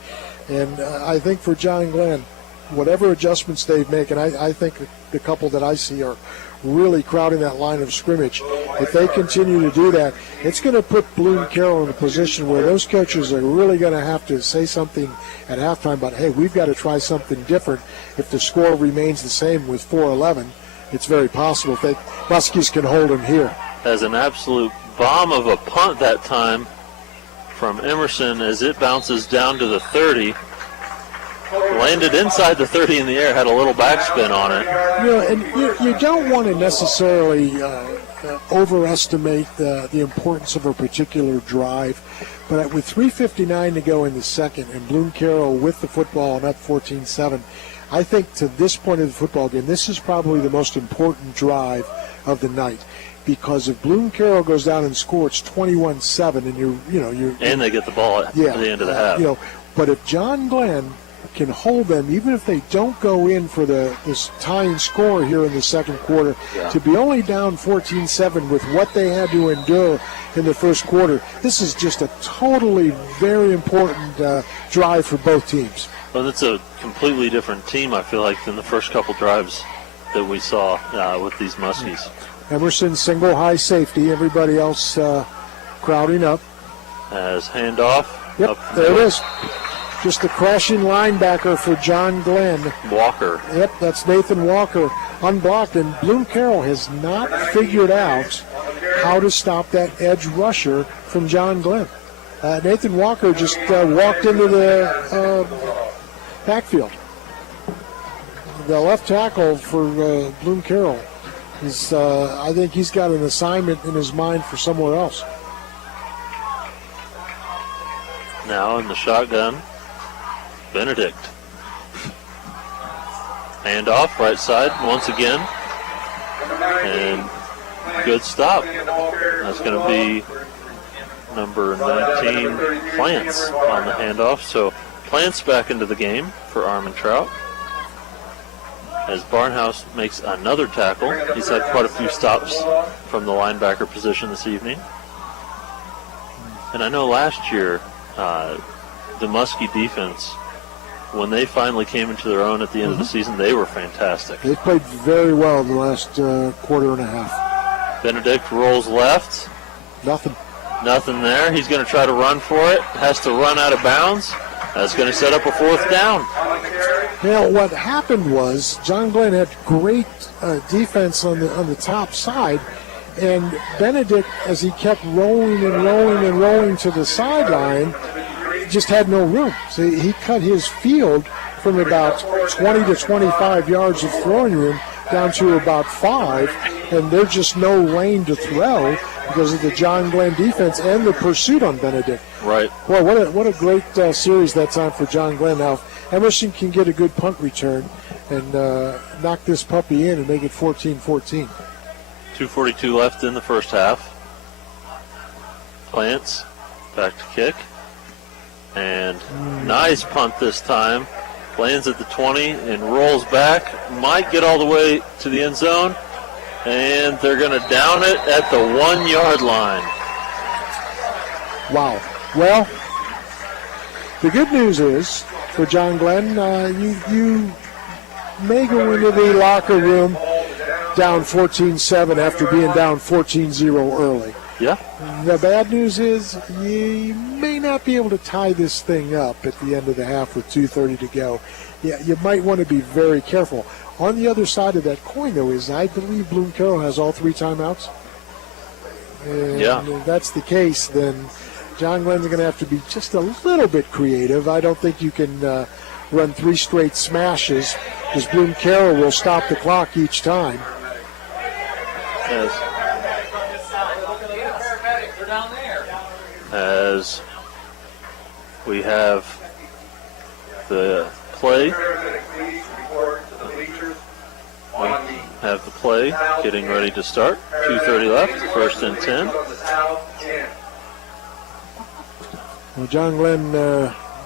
And I think for John Glenn, whatever adjustments they make, and I think the couple that I see are really crowding that line of scrimmage. If they continue to do that, it's going to put Bloom-Carroll in a position where those coaches are really going to have to say something at halftime about, hey, we've got to try something different. If the score remains the same with 4-11, it's very possible if Muskies can hold them here. As an absolute bomb of a punt that time from Emerson as it bounces down to the 30. Landed inside the 30 in the air, had a little backspin on it. And you don't want to necessarily overestimate the importance of a particular drive, but with 3:59 to go in the second and Bloom-Carroll with the football and up 14-7, I think to this point of the football game, this is probably the most important drive of the night. Because if Bloom-Carroll goes down and scores 21-7, and and they get the ball at the end of the half. But if John Glenn can hold them, even if they don't go in for this tying score here in the second quarter, to be only down 14-7 with what they had to endure in the first quarter, this is just a totally very important drive for both teams. Well, it's a completely different team, I feel like, than the first couple drives that we saw with these Muskies. Emerson single high safety, everybody else crowding up. As handoff. Yep, there it is. Just the crashing linebacker for John Glenn. Walker. Yep, that's Nathan Walker unblocked, and Bloom-Carroll has not figured out how to stop that edge rusher from John Glenn. Nathan Walker just walked into the backfield. The left tackle for Bloom-Carroll is, I think he's got an assignment in his mind for somewhere else. Now in the shotgun, Benedict. Handoff, right side, once again. And good stop. That's going to be number 19, Plants, on the handoff. So Plants back into the game for Armin Trout. As Barnhouse makes another tackle. He's had quite a few stops from the linebacker position this evening. And I know last year, the Muskie defense, when they finally came into their own at the end of the season, they were fantastic. They played very well in the last quarter and a half. Benedict rolls left. Nothing there. He's going to try to run for it. Has to run out of bounds. That's going to set up a 4th down. Now, what happened was John Glenn had great defense on the top side, and Benedict, as he kept rolling and rolling and rolling to the sideline, just had no room. So he cut his field from about 20 to 25 yards of throwing room down to about 5, and there's just no lane to throw because of the John Glenn defense and the pursuit on Benedict. Right. Boy, what a great series that's on for John Glenn. Now, if Emerson can get a good punt return and knock this puppy in and make it 14-14. 2:42 left in the first half. Plants back to kick. And nice punt this time. Lands at the 20 and rolls back. Might get all the way to the end zone. And they're going to down it at the 1 yard line. Wow. Well, the good news is for John Glenn, you may go into the locker room down 14-7 after being down 14-0 early. Yeah. The bad news is you may not be able to tie this thing up at the end of the half with 2:30 to go. Yeah, you might want to be very careful. On the other side of that coin, though, is I believe Bloom-Carroll has all 3 timeouts. And if that's the case, then John Glenn's going to have to be just a little bit creative. I don't think you can run 3 straight smashes because Bloom-Carroll will stop the clock each time. As we have the play. Have the play getting ready to start. 2:30 left, 1st and 10. Well, John Glenn,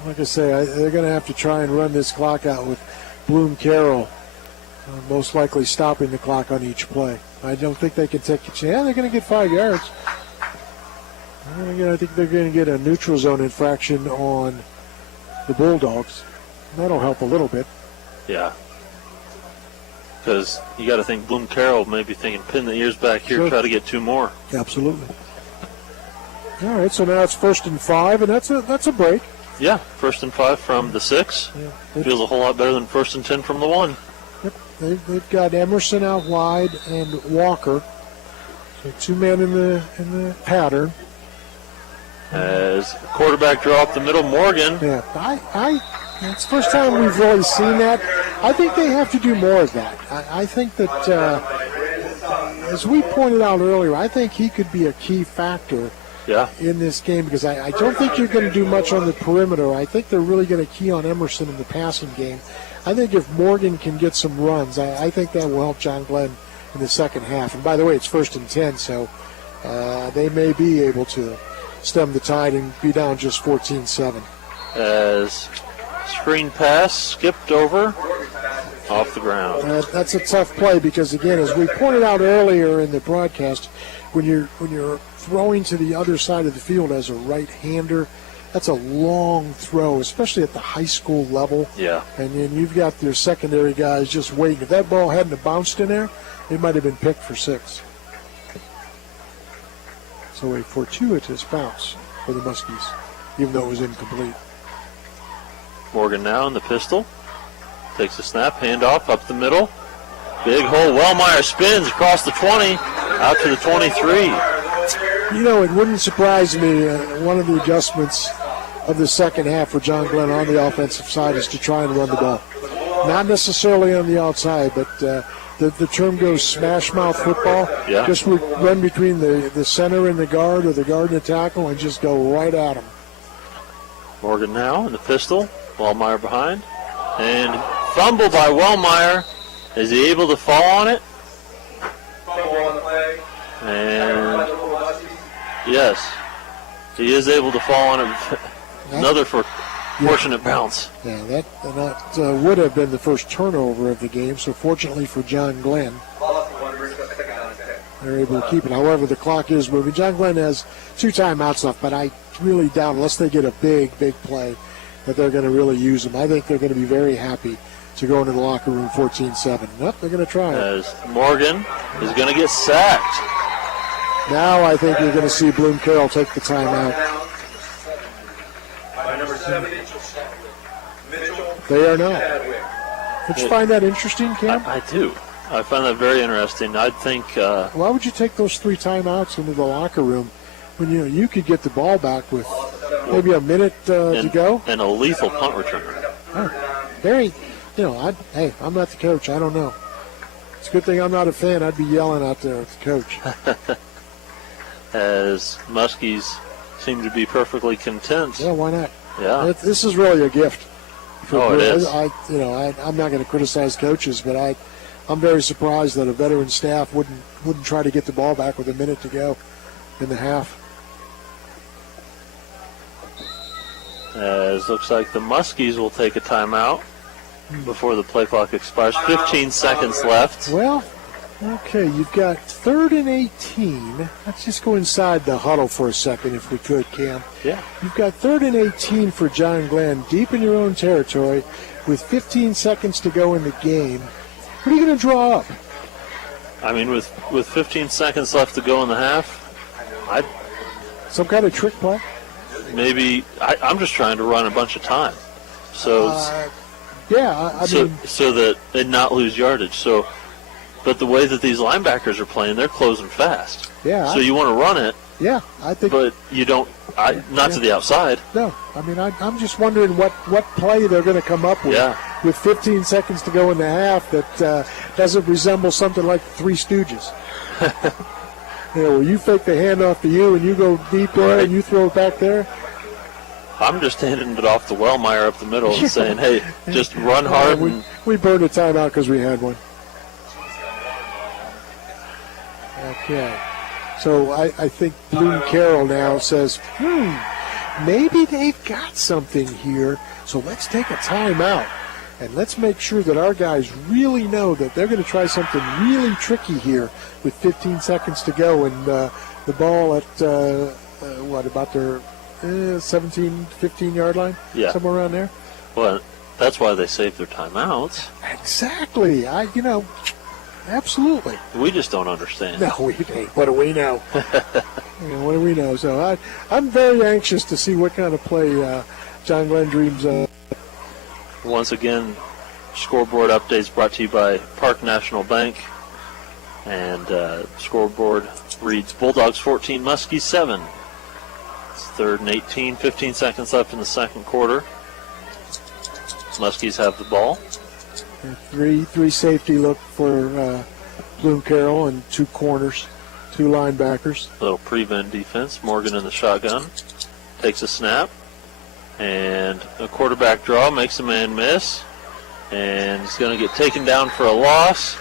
like I say, they're going to have to try and run this clock out with Bloom-Carroll, most likely stopping the clock on each play. I don't think they can take a chance. Yeah, they're going to get 5 yards. I think they're going to get a neutral zone infraction on the Bulldogs. That'll help a little bit. Yeah. Because you got to think Bloom-Carroll may be thinking, pin the ears back here, try to get 2 more. Absolutely. All right, so now it's 1st and 5, and that's a break. Yeah, 1st and 5 from the 6. Yeah, feels a whole lot better than 1st and 10 from the 1. Yep, they've got Emerson out wide and Walker. So 2 men in the pattern. As quarterback draw up the middle, Morgan. Yeah, it's the first time we've really seen that. I think they have to do more of that. I think that, as we pointed out earlier, I think he could be a key factor in this game because I don't think you're going to do much on the perimeter. I think they're really going to key on Emerson in the passing game. I think if Morgan can get some runs, I think that will help John Glenn in the second half. And by the way, it's 1st and 10, so they may be able to stem the tide and be down just 14-7. As screen pass skipped over off the ground. That's a tough play because, again, as we pointed out earlier in the broadcast, when you're throwing to the other side of the field as a right-hander, that's a long throw, especially at the high school level. Yeah. And then you've got their secondary guys just waiting. If that ball hadn't have bounced in there, it might have been picked for 6. So a fortuitous bounce for the Muskies, even though it was incomplete. Morgan now in the pistol. Takes a snap, handoff up the middle. Big hole. Wellmeyer spins across the 20, out to the 23. You know, it wouldn't surprise me. One of the adjustments of the second half for John Glenn on the offensive side is to try and run the ball. Not necessarily on the outside, but the term goes smash mouth football. Yeah. Just run between the center and the guard or the guard and the tackle and just go right at them. Morgan now in the pistol. Wellmeyer behind. And fumble by Wellmeyer. Is he able to fall on it? And yes, he is able to fall on it. Another fortunate bounce. Yeah, that would have been the first turnover of the game. So fortunately for John Glenn, they're able to keep it. However, the clock is moving. John Glenn has 2 timeouts left, but I really doubt, unless they get a big play, that they're going to really use them. I think they're going to be very happy to go into the locker room 14-7. Nope, they're going to try it. As Morgan is going to get sacked. Now I think you're going to see Bloom-Carroll take the timeout. They are not. Did you find that interesting, Cam? I do. I find that very interesting. I'd think... why would you take those 3 timeouts into the locker room when you could get the ball back with maybe a minute to go? And a lethal punt returner. Oh, very... hey, I'm not the coach. I don't know. It's a good thing I'm not a fan. I'd be yelling out there at the coach. As Muskies seem to be perfectly content. Yeah, why not? Yeah. This is really a gift. It is. I'm not going to criticize coaches, but I'm very surprised that a veteran staff wouldn't try to get the ball back with a minute to go in the half. As looks like the Muskies will take a timeout before the play clock expires. 15 seconds left. Well, okay, you've got 3rd and 18. Let's just go inside the huddle for a second if we could, Cam. Yeah. You've got 3rd and 18 for John Glenn, deep in your own territory, with 15 seconds to go in the game. What are you going to draw up? I mean, with 15 seconds left to go in the half, Some kind of trick play? maybe I'm just trying to run a bunch of time, so Yeah, I mean, so that they not lose yardage. So, but the way that these linebackers are playing, they're closing fast. Yeah. So you want to run it, yeah, I think. but you don't. Not to the outside. No, I mean, I'm just wondering what play they're going to come up with. Yeah. With 15 seconds to go in the half that doesn't resemble something like the Three Stooges. Where you fake the handoff to you and you go deep there and you throw it back there. I'm just handing it off to Wellmeyer up the middle and saying, hey, just run hard. We burned a timeout because we had one. Okay. So I think Bloom-Carroll now says, maybe they've got something here, so let's take a timeout. And let's make sure that our guys really know that they're going to try something really tricky here with 15 seconds to go and the ball at, about their 17, 15-yard line? Yeah. Somewhere around there? Well, that's why they save their timeouts. Exactly. Absolutely. We just don't understand. No, we ain't. What do we know? What do we know? So I'm very anxious to see what kind of play John Glenn dreams of. Once again, scoreboard updates brought to you by Park National Bank. And scoreboard reads Bulldogs 14, Muskies 7. It's 3rd and 18, 15 seconds left in the second quarter. Muskies have the ball. Three safety look for Bloom-Carroll and 2 corners, 2 linebackers. Little prevent defense. Morgan in the shotgun. Takes a snap. And a quarterback draw. Makes a man miss. And he's going to get taken down for a loss.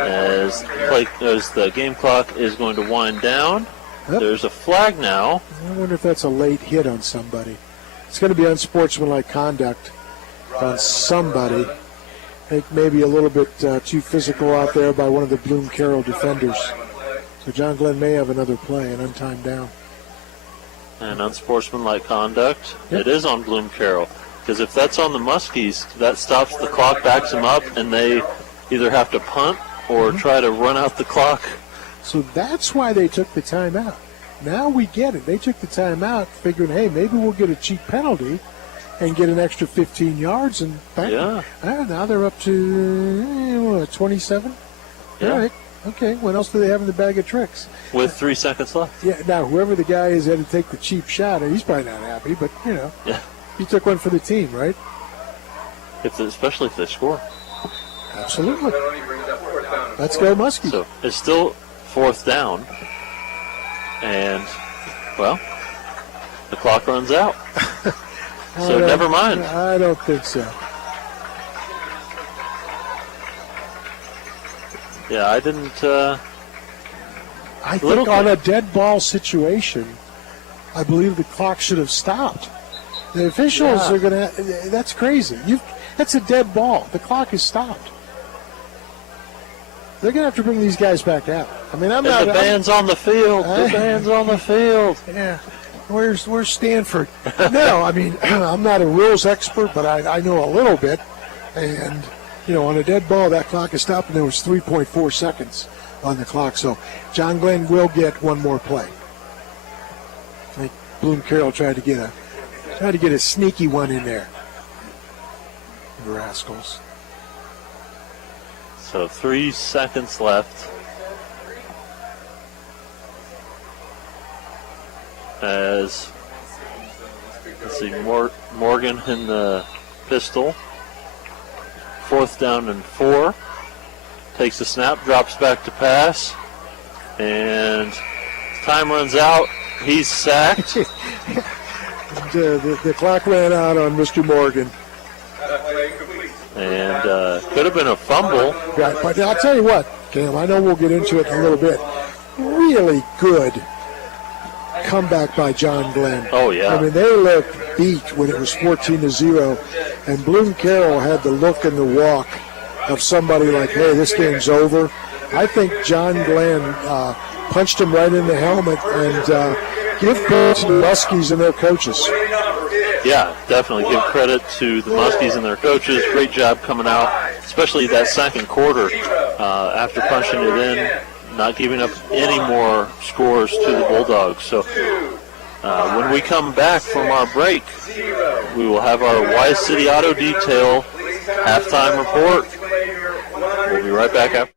As the game clock is going to wind down. Yep. There's a flag now. I wonder if that's a late hit on somebody. It's going to be unsportsmanlike conduct on somebody. I think maybe a little bit too physical out there by one of the Bloom-Carroll defenders. So John Glenn may have another play, an untimed down. And unsportsmanlike conduct. Yep. It is on Bloom-Carroll. Because if that's on the Muskies, that stops the clock, backs them up, and they either have to punt or try to run out the clock. So that's why they took the timeout. Now we get it. They took the timeout figuring, hey, maybe we'll get a cheap penalty and get an extra 15 yards. And back. Yeah. Now they're up to 27? Yeah. All right. Okay, what else do they have in the bag of tricks? With 3 seconds left. Yeah. Now, whoever the guy is that had to take the cheap shot, he's probably not happy, but, Yeah. he took one for the team, right? Especially if they score. Absolutely. Let's go, Muskie. So it's still 4th down. And, well, the clock runs out. So never mind. I don't think so. Yeah, I didn't. I think on a dead ball situation, I believe the clock should have stopped. The officials are going to. That's crazy. That's a dead ball. The clock is stopped. They're going to have to bring these guys back out. I mean, The band's on the field. The band's on the field. Yeah. Where's Stanford? No, I mean, I'm not a rules expert, but I know a little bit. And, on a dead ball, that clock is stopped, and there was 3.4 seconds on the clock. So John Glenn will get one more play. I think Bloom-Carroll tried to get a sneaky one in there. Rascals. So 3 seconds left. As, let's see, Morgan in the pistol. 4th down and 4. Takes a snap, drops back to pass. And time runs out. He's sacked. The clock ran out on Mr. Morgan. And could have been a fumble. Right, but I'll tell you what, Cam, I know we'll get into it in a little bit. Really good comeback by John Glenn. Oh, yeah. I mean, they look beat when it was 14-0, and Bloom-Carroll had the look and the walk of somebody like, hey, this game's over. I think John Glenn punched him right in the helmet, and give credit to the Muskies and their coaches. Yeah, definitely give credit to the Muskies and their coaches. Great job coming out, especially that second quarter after punching it in, not giving up any more scores to the Bulldogs. So when we come back from our break, we will have our Wise City Auto Detail halftime report. We'll be right back after.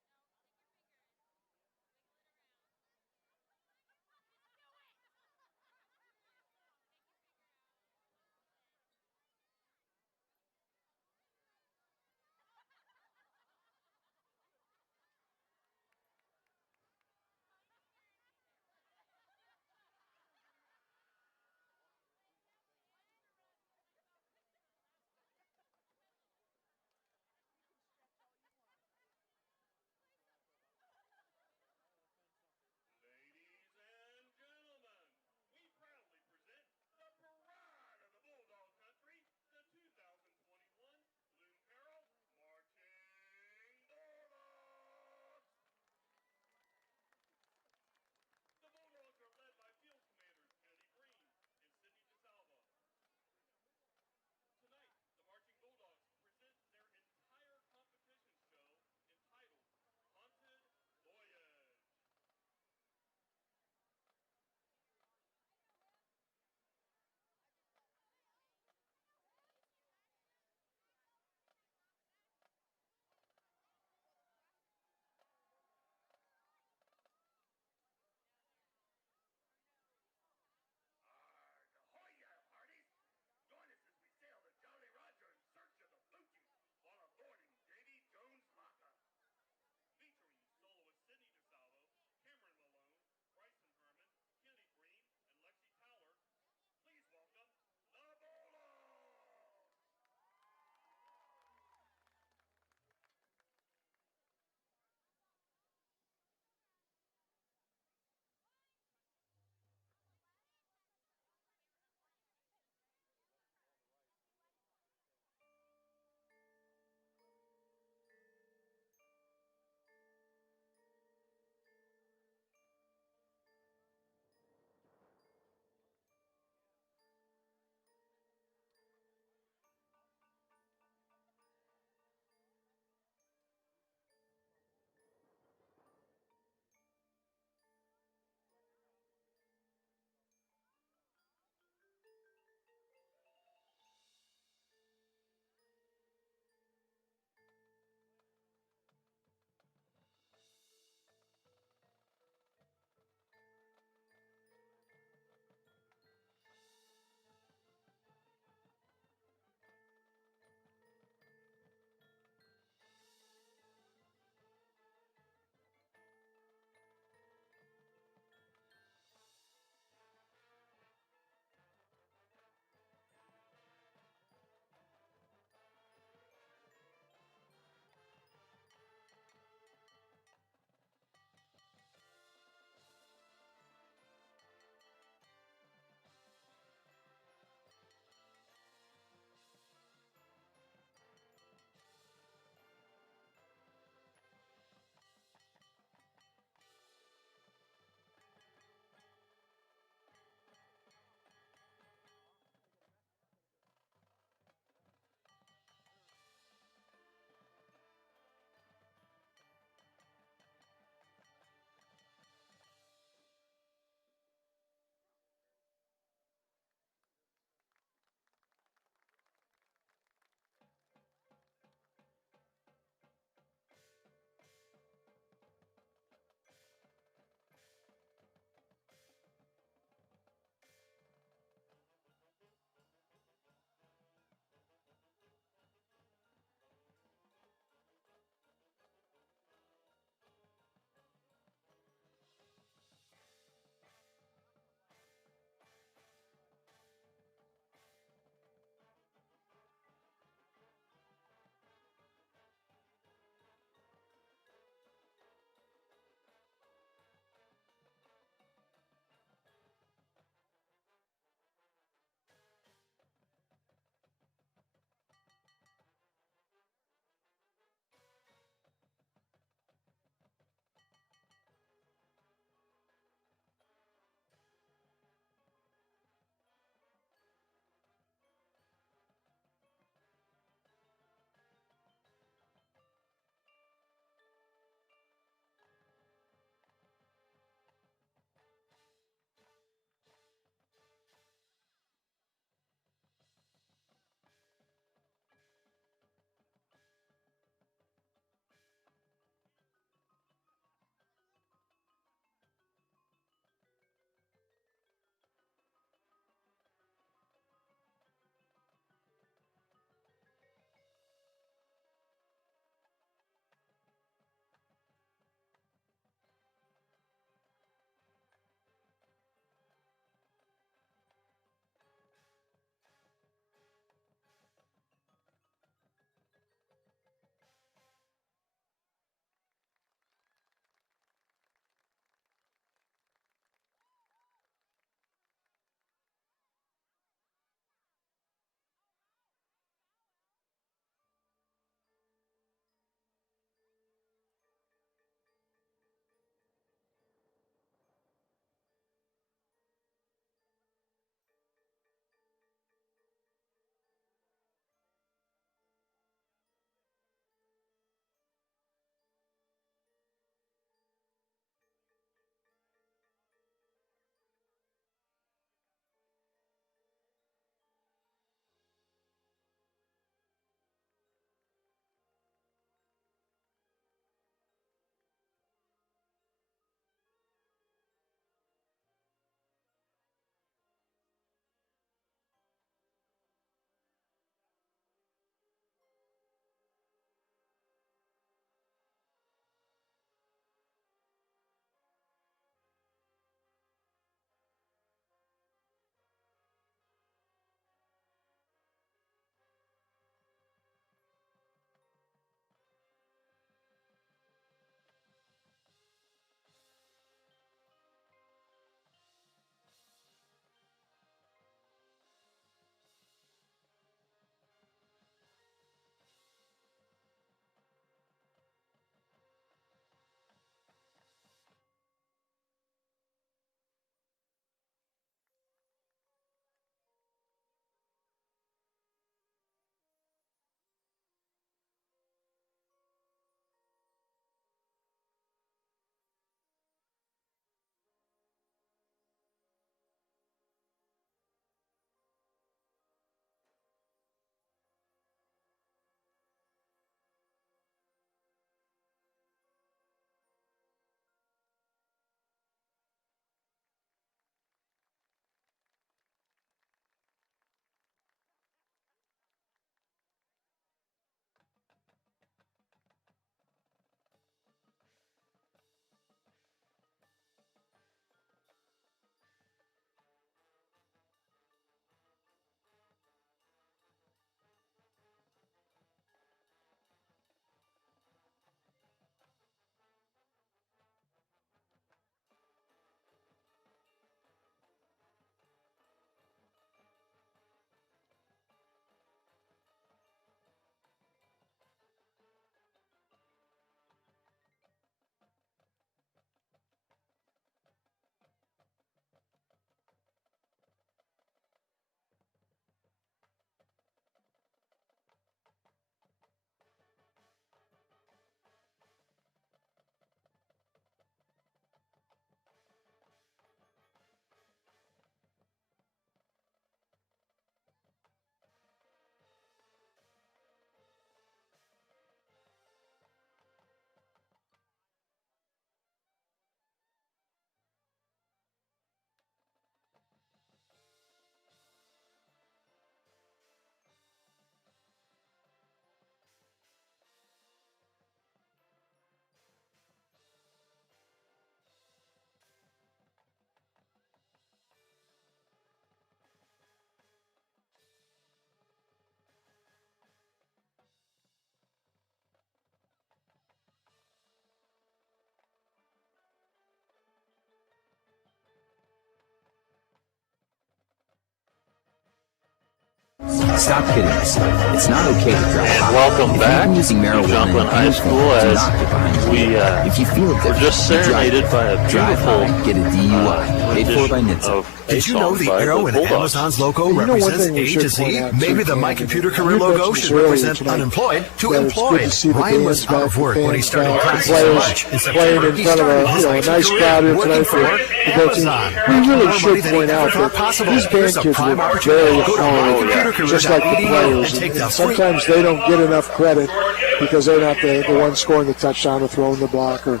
Stop kidding yourself. It's not okay to drive And high. welcome If back you've been using to marijuana Jonquil in High anything, School do as not get behind the wheel. If you feel different, just you drive serenaded by a different. Drive beautiful high, get a DUI. Paid for by rendition NHTSA. of a Did you know song the by arrow the in Bulldogs. Amazon's logo You know, one represents thing we A should to Z? point out, Maybe too, the My Cam, Computer and Career you logo mentioned should this earlier represent tonight, unemployed to that it's good employed. to see the Ryan bands was out back, of the work when he fans started back, the classes in players March. In playing September, in he front of started a his IT nice career crowd here working tonight for for the both teams. Amazon. We really More money should than point he out ever thought that possible. these band Here's a kids prime were opportunity. very Go to hard, just like the mycomputercareer.edu players. and take the And free sometimes they don't get enough credit because they're not the one scoring the touchdown or throwing the block or,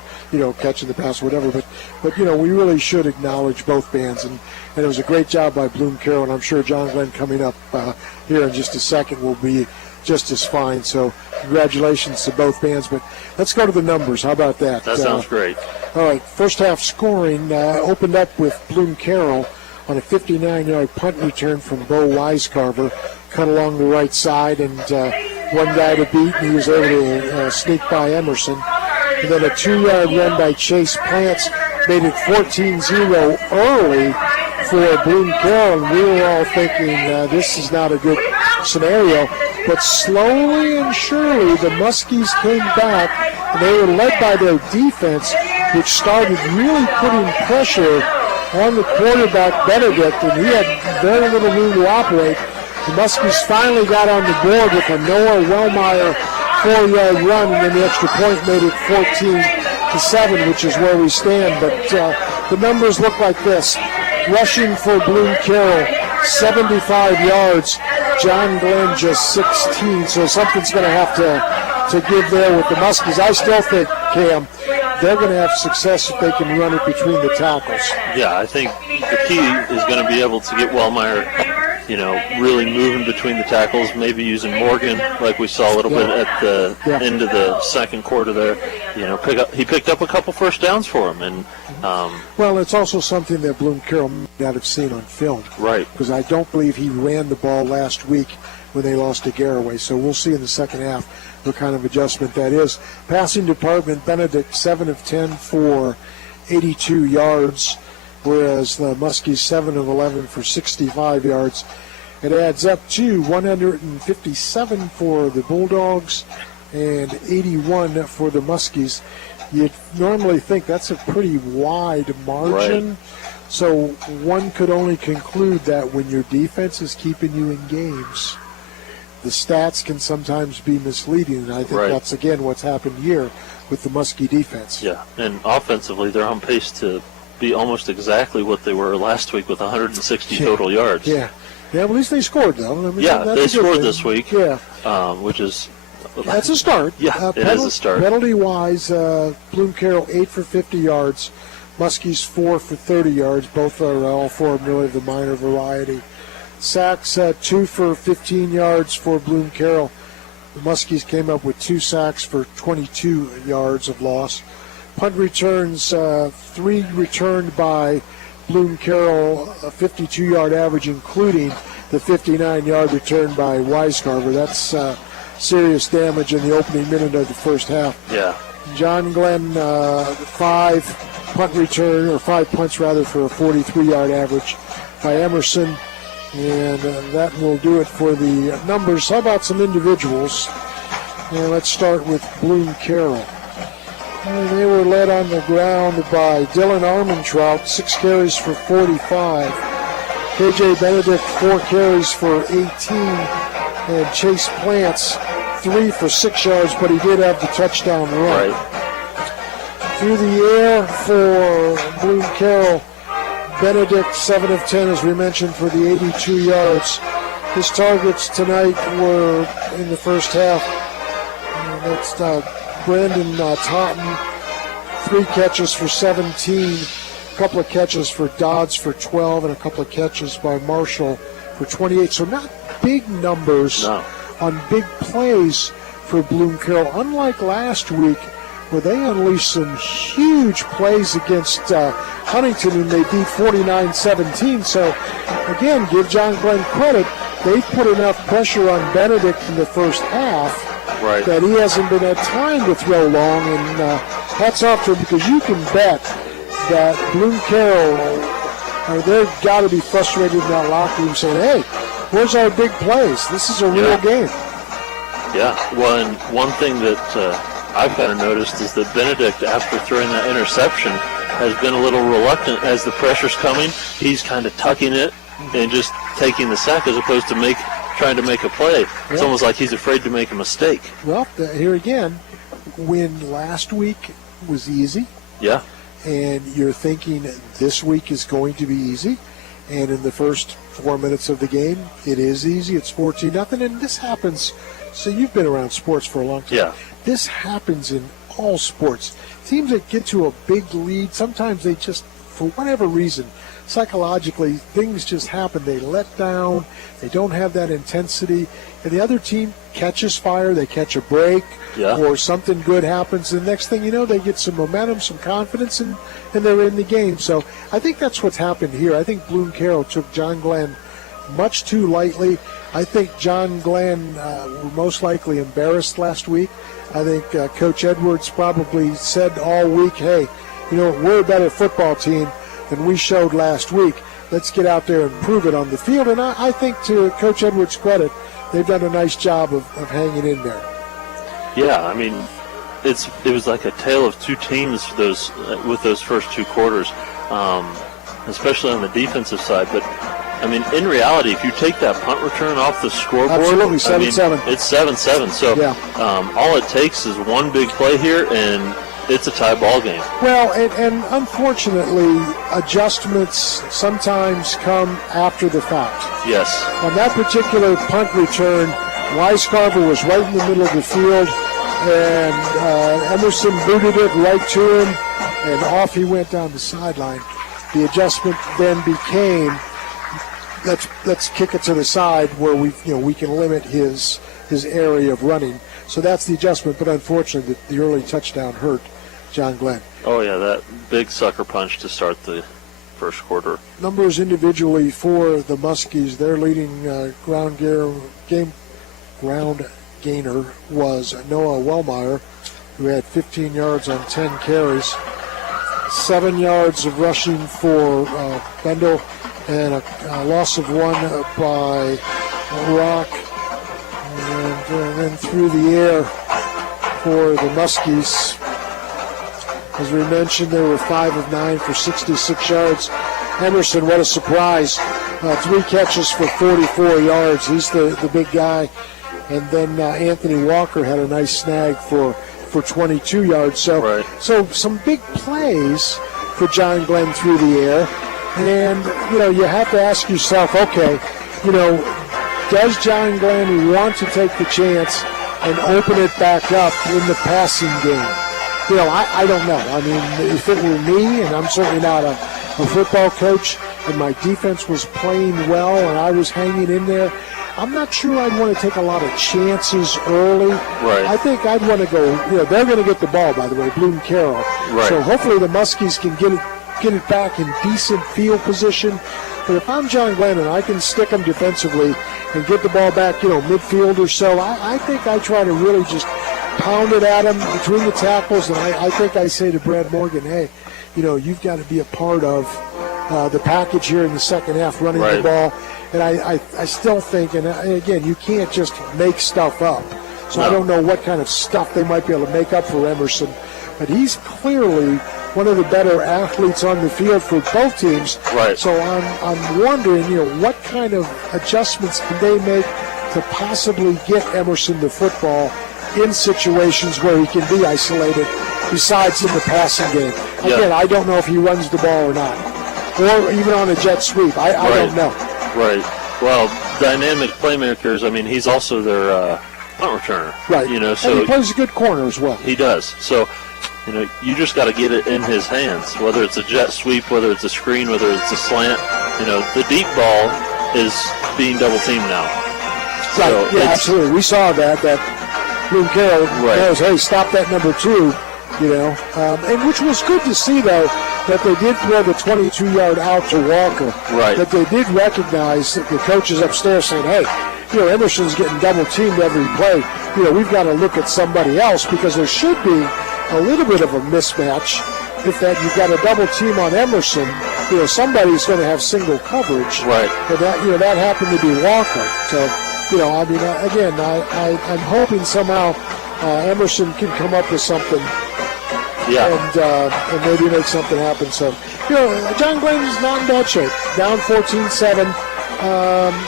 catching the pass or whatever. But we really should acknowledge both bands. And it was a great job by Bloom-Carroll, and I'm sure John Glenn coming up here in just a second will be just as fine. So congratulations to both bands. But let's go to the numbers. How about that? That sounds great. All right, first half scoring opened up with Bloom-Carroll on a 59-yard punt return from Bo Wisecarver, cut along the right side, and one guy to beat, and he was able to sneak by Emerson. And then a 2-yard run by Chase Plants made it 14-0 early for Bloom-Carroll, and we were all thinking this is not a good scenario. But slowly and surely, the Muskies came back, and they were led by their defense, which started really putting pressure on the quarterback, Benedict, and he had very little room to operate. The Muskies finally got on the board with a Noah Wellmeyer 4-yard run, and then the extra point made it 14-7, which is where we stand. But the numbers look like this. Rushing for Bloom-Carroll, 75 yards. John Glenn just 16, so something's going to have to give there with the Muskies. I still think, Cam, they're going to have success if they can run it between the tackles. Yeah, I think the key is going to be able to get Wellmeyer, really moving between the tackles, maybe using Morgan like we saw a little bit at the end of the second quarter there. He picked up a couple first downs for him. And well, it's also something that Bloom-Carroll may not have seen on film. Right. Because I don't believe he ran the ball last week when they lost to Garraway. So we'll see in the second half what kind of adjustment that is. Passing department, Benedict 7 of 10 for 82 yards, whereas the Muskies 7 of 11 for 65 yards. It adds up to 157 for the Bulldogs and 81 for the Muskies. You'd normally think that's a pretty wide margin. Right. So one could only conclude that when your defense is keeping you in games, the stats can sometimes be misleading, and I think that's, again, what's happened here with the Muskie defense. Yeah, and offensively, they're on pace to be almost exactly what they were last week with 160 total yards. Yeah, at least they scored, though. I mean, yeah, that's they a good scored thing. this week, which is... That's a start. Yeah, it is a start. Penalty-wise, Bloom-Carroll 8 for 50 yards, Muskies 4 for 30 yards. Both are all four really of the minor variety. Sacks 2 for 15 yards for Bloom-Carroll. The Muskies came up with 2 sacks for 22 yards of loss. Punt returns, 3 returned by Bloom-Carroll, a 52-yard average, including the 59-yard return by Wisecarver. That's serious damage in the opening minute of the first half. Yeah. John Glenn, 5 punts rather, for a 43-yard average by Emerson. And that will do it for the numbers. How about some individuals? And let's start with Bloom-Carroll. And they were led on the ground by Dylan Armentrout, 6 carries for 45. KJ Benedict, 4 carries for 18. And Chase Plants, 3 for 6 yards, but he did have the touchdown run. Right. Through the air for Bloom-Carroll, Benedict 7 of 10, as we mentioned, for the 82 yards. His targets tonight were in the first half. That's Brandon Totten, 3 catches for 17, a couple of catches for Dodds for 12, and a couple of catches by Marshall for 28. So not big numbers on big plays for Bloom-Carroll, unlike last week where they unleashed some huge plays against Huntington and they beat 49-17. So, again, give John Glenn credit. They put enough pressure on Benedict in the first half that he hasn't been had time to throw long. And hats off to him, because you can bet that Bloom-Carroll, they've got to be frustrated in that locker room saying, hey, Where's our big plays? This is a real game. Yeah. Well, and one thing that I've kind of noticed is that Benedict, after throwing that interception, has been a little reluctant as the pressure's coming. He's kind of tucking it and just taking the sack as opposed to trying to make a play. It's almost like he's afraid to make a mistake. Well, here again, when last week was easy, and you're thinking this week is going to be easy, and in the first 4 minutes of the game, it is easy. It's 14-0, and this happens. So you've been around sports for a long time. Yeah. This happens in all sports. Teams that get to a big lead, sometimes they just, for whatever reason, psychologically, things just happen. They let down. They don't have that intensity. And the other team catches fire. They catch a break or something good happens. And the next thing you know, they get some momentum, some confidence, and they're in the game. So I think that's what's happened here. I think Bloom-Carroll took John Glenn much too lightly. I think John Glenn were most likely embarrassed last week. I think Coach Edwards probably said all week, hey, we're a better football team than we showed last week. Let's get out there and prove it on the field. And I think, to Coach Edwards' credit, they've done a nice job of hanging in there. Yeah, I mean, it was like a tale of two teams with those first two quarters, especially on the defensive side. But I mean, in reality, if you take that punt return off the scoreboard, absolutely 7-7. It's 7-7. So all it takes is one big play here, and it's a tie ball game. Well, and unfortunately, adjustments sometimes come after the fact. Yes. On that particular punt return, Weiscarver was right in the middle of the field, and Emerson booted it right to him, and off he went down the sideline. The adjustment then became, let's kick it to the side where we can limit his area of running. So that's the adjustment, but unfortunately the early touchdown hurt John Glenn. Oh yeah, that big sucker punch to start the first quarter. Numbers individually for the Muskies. Their leading ground gainer was Noah Wellmeyer, who had 15 yards on 10 carries. 7 yards of rushing for Bendel, and a loss of one by Rock. And then through the air for the Muskies. As we mentioned, they were 5 of 9 for 66 yards. Emerson, what a surprise. 3 catches for 44 yards. He's the big guy. And then Anthony Walker had a nice snag for 22 yards. So some big plays for John Glenn through the air. And, you have to ask yourself, okay, does John Glenn want to take the chance and open it back up in the passing game? I don't know. I mean, if it were me, and I'm certainly not a football coach, and my defense was playing well and I was hanging in there, I'm not sure I'd want to take a lot of chances early. Right. I think I'd want to go, they're going to get the ball, by the way, Bloom-Carroll. Right. So hopefully the Muskies can get it back in decent field position. But if I'm John Glenn and I can stick them defensively and get the ball back, midfield or so, I think I try to really just pound it at him between the tackles. And I think I say to Brad Morgan, hey, you've got to be a part of the package here in the second half, running the ball. And I still think, and again, you can't just make stuff up. So I don't know what kind of stuff they might be able to make up for Emerson. But he's clearly one of the better athletes on the field for both teams. Right. So I'm wondering, what kind of adjustments can they make to possibly get Emerson the football in situations where he can be isolated, besides in the passing game. Again, I don't know if he runs the ball or not, or even on a jet sweep. I don't know. Right. Well, dynamic playmakers. I mean, he's also their punt returner. Right. So and he plays a good corner as well. He does. So, you just got to get it in his hands. Whether it's a jet sweep, whether it's a screen, whether it's a slant. The deep ball is being double teamed now. Right. So absolutely. We saw that Bloom-Carroll goes, hey, stop that number 2. And which was good to see, though, that they did throw the 22-yard out to Walker. Right. That they did recognize that the coaches upstairs saying, hey, Emerson's getting double-teamed every play. We've got to look at somebody else, because there should be a little bit of a mismatch if that you've got a double team on Emerson, somebody's going to have single coverage. Right. But that happened to be Walker. So, again, I'm hoping somehow Emerson can come up with something. Yeah. And maybe make something happen. So, John Glenn is not in bad shape. Down 14-7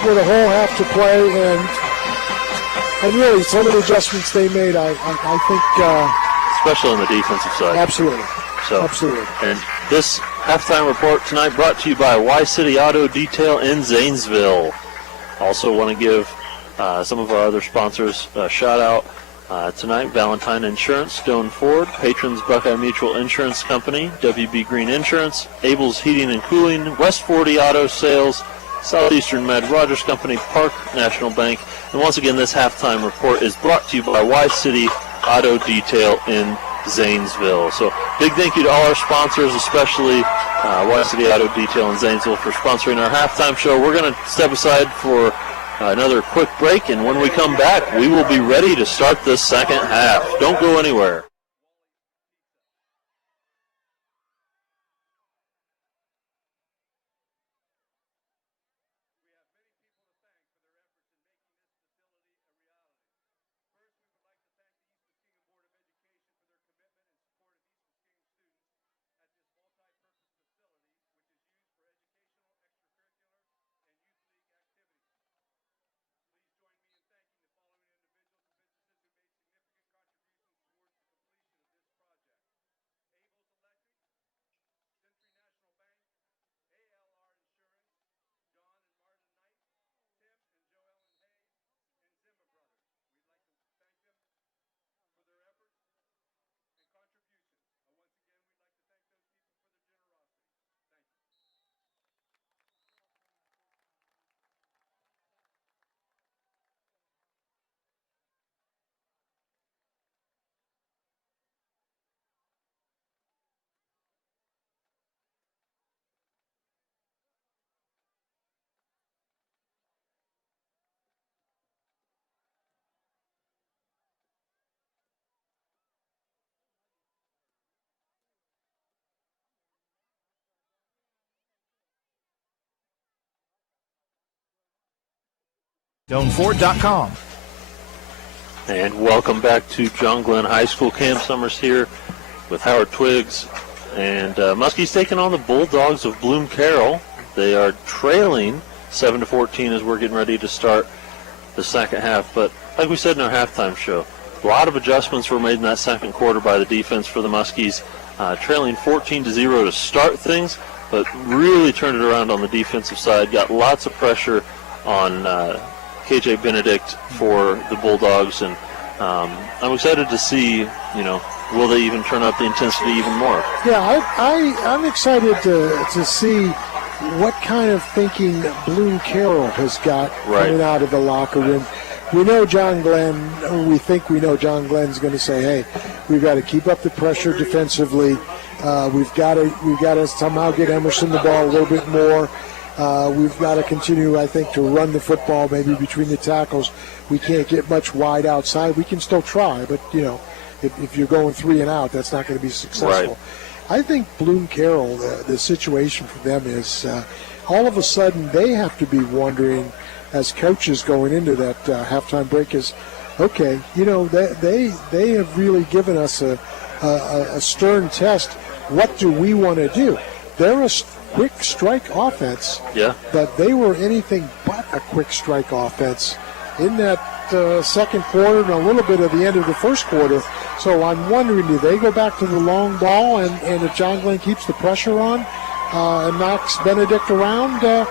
with a whole half to play, and really some of the adjustments they made, I think. Especially on the defensive side. Absolutely. So, absolutely. And this halftime report tonight brought to you by Y-City Auto Detail in Zanesville. Also want to give some of our other sponsors a shout out. Tonight, Valentine Insurance, Stone Ford, Patrons Buckeye Mutual Insurance Company, WB Green Insurance, Abel's Heating and Cooling, West 40 Auto Sales, Southeastern Med, Rogers Company, Park National Bank. And once again, this halftime report is brought to you by Y-City Auto Detail in Zanesville. So big thank you to all our sponsors, especially Y-City Auto Detail in Zanesville for sponsoring our halftime show. We're going to step aside for another quick break, and when we come back, we will be ready to start the second half. Don't go anywhere. DoneFord.com. And welcome back to John Glenn High School. Cam Summers here with Howard Twiggs. And Muskies taking on the Bulldogs of Bloom-Carroll. They are trailing 7-14 as we're getting ready to start the second half. But like we said in our halftime show, a lot of adjustments were made in that second quarter by the defense for the Muskies, trailing 14-0 to start things, but really turned it around on the defensive side. Got lots of pressure on KJ Benedict for the Bulldogs, and I'm excited to see, will they even turn up the intensity even more? Yeah, I'm excited to see what kind of thinking Bloom-Carroll has got coming out of the locker room. We know John Glenn, we think we know John Glenn's going to say, hey, we've got to keep up the pressure defensively. We've got to somehow get Emerson the ball a little bit more. We've got to continue, I think, to run the football maybe between the tackles. We can't get much wide outside. We can still try, but, if you're going 3 and out, that's not going to be successful. Right. I think Bloom-Carroll, the situation for them is all of a sudden they have to be wondering, as coaches going into that halftime break, is, okay, they have really given us a stern test. What do we want to do? They're a quick strike offense, but they were anything but a quick strike offense in that second quarter and a little bit of the end of the first quarter. So I'm wondering, do they go back to the long ball, and if John Glenn keeps the pressure on and knocks Benedict around, you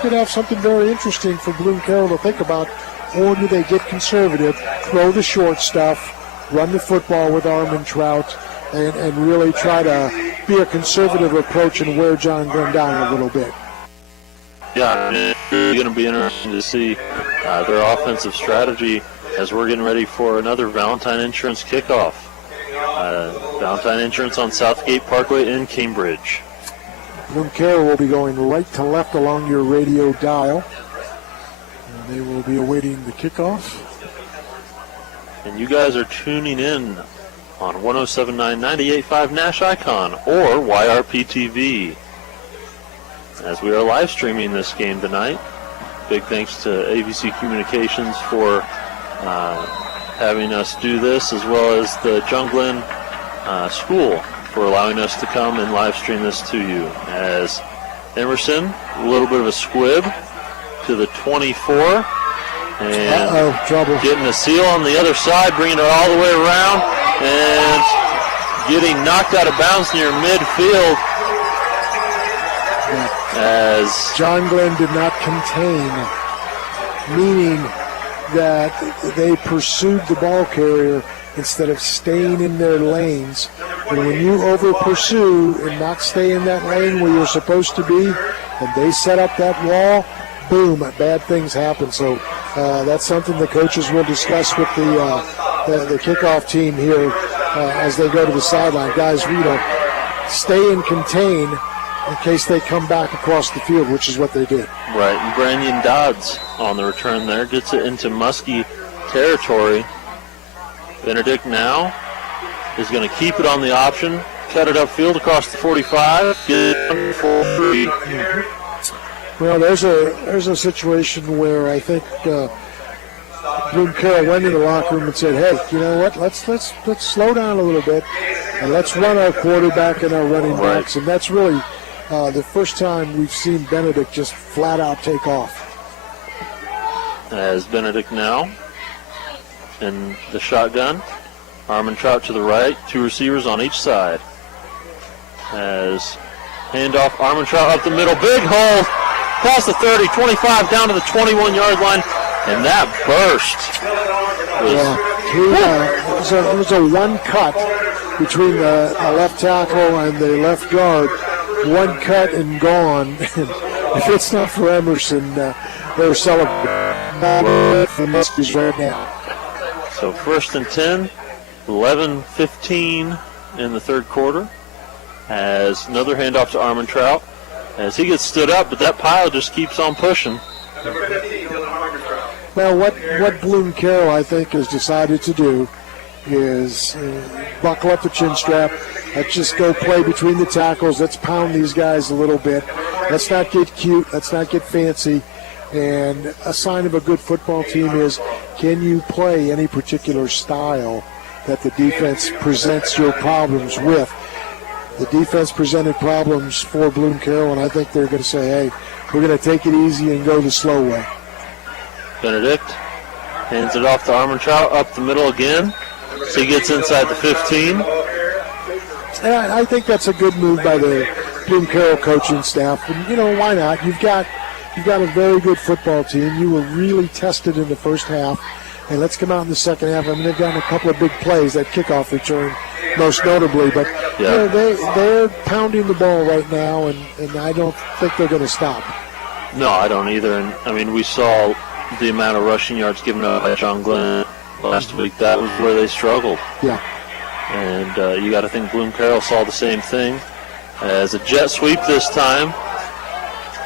could have something very interesting for Bloom-Carroll to think about. Or do they get conservative, throw the short stuff, run the football with Armand Trout, and really try to be a conservative approach and wear John Glenn down a little bit? Yeah, it's going to be interesting to see their offensive strategy as we're getting ready for another Valentine Insurance kickoff. Valentine Insurance on Southgate Parkway in Cambridge. Bloom-Carroll will be going right to left along your radio dial. And they will be awaiting the kickoff. And you guys are tuning in on 107.9, 98.5 Nash Icon or YRP-TV. As we are live streaming this game tonight, big thanks to ABC Communications for having us do this, as well as the John Glenn School for allowing us to come and live stream this to you. As Emerson, a little bit of a squib to the 24. And trouble. Getting a seal on the other side, bringing it all the way around, and getting knocked out of bounds near midfield. As John Glenn did not contain, meaning that they pursued the ball carrier instead of staying in their lanes. And when you over-pursue and not stay in that lane where you're supposed to be, and they set up that wall, boom, bad things happen. So that's something the coaches will discuss with the kickoff team here as they go to the sideline. Guys, stay and contain in case they come back across the field, which is what they did. Right, and Brandon Dodds on the return there gets it into Muskie territory. Benedict now is going to keep it on the option, cut it upfield across the 45, get it for 3. Well, there's a situation where I think Bloom-Carroll went in the locker room and said, "Hey, you know what? Let's slow down a little bit and let's run our quarterback and our running backs." And that's really the first time we've seen Benedict just flat out take off. As Benedict now in the shotgun, Armentrout to the right, 2 receivers on each side. As handoff, Armentrout up the middle, big hole. Past the 30, 25, down to the 21-yard line, and that burst. It was a one cut between the left tackle and the left guard. One cut and gone. If it's not for Emerson, they're celebrating for Muskies right now. So 1st and 10, 11-15 in the third quarter. As another handoff to Armentrout. As he gets stood up, but that pile just keeps on pushing. Well, what Bloom-Carroll, I think, has decided to do is buckle up the chin strap. Let's just go play between the tackles. Let's pound these guys a little bit. Let's not get cute. Let's not get fancy. And a sign of a good football team is, can you play any particular style that the defense presents your problems with? The defense presented problems for Bloom-Carroll, and I think they're going to say, hey, we're going to take it easy and go the slow way. Benedict hands it off to Armentrout up the middle again. So he gets inside the 15. And I think that's a good move by the Bloom-Carroll coaching staff. And, why not? You've got a very good football team. You were really tested in the first half. And let's come out in the second half. I mean, they've gotten a couple of big plays, that kickoff return most notably. But they're pounding the ball right now, and I don't think they're going to stop. No, I don't either. And, I mean, we saw the amount of rushing yards given up by John Glenn last week. That was where they struggled. Yeah. And you got to think Bloom-Carroll saw the same thing. As a jet sweep this time,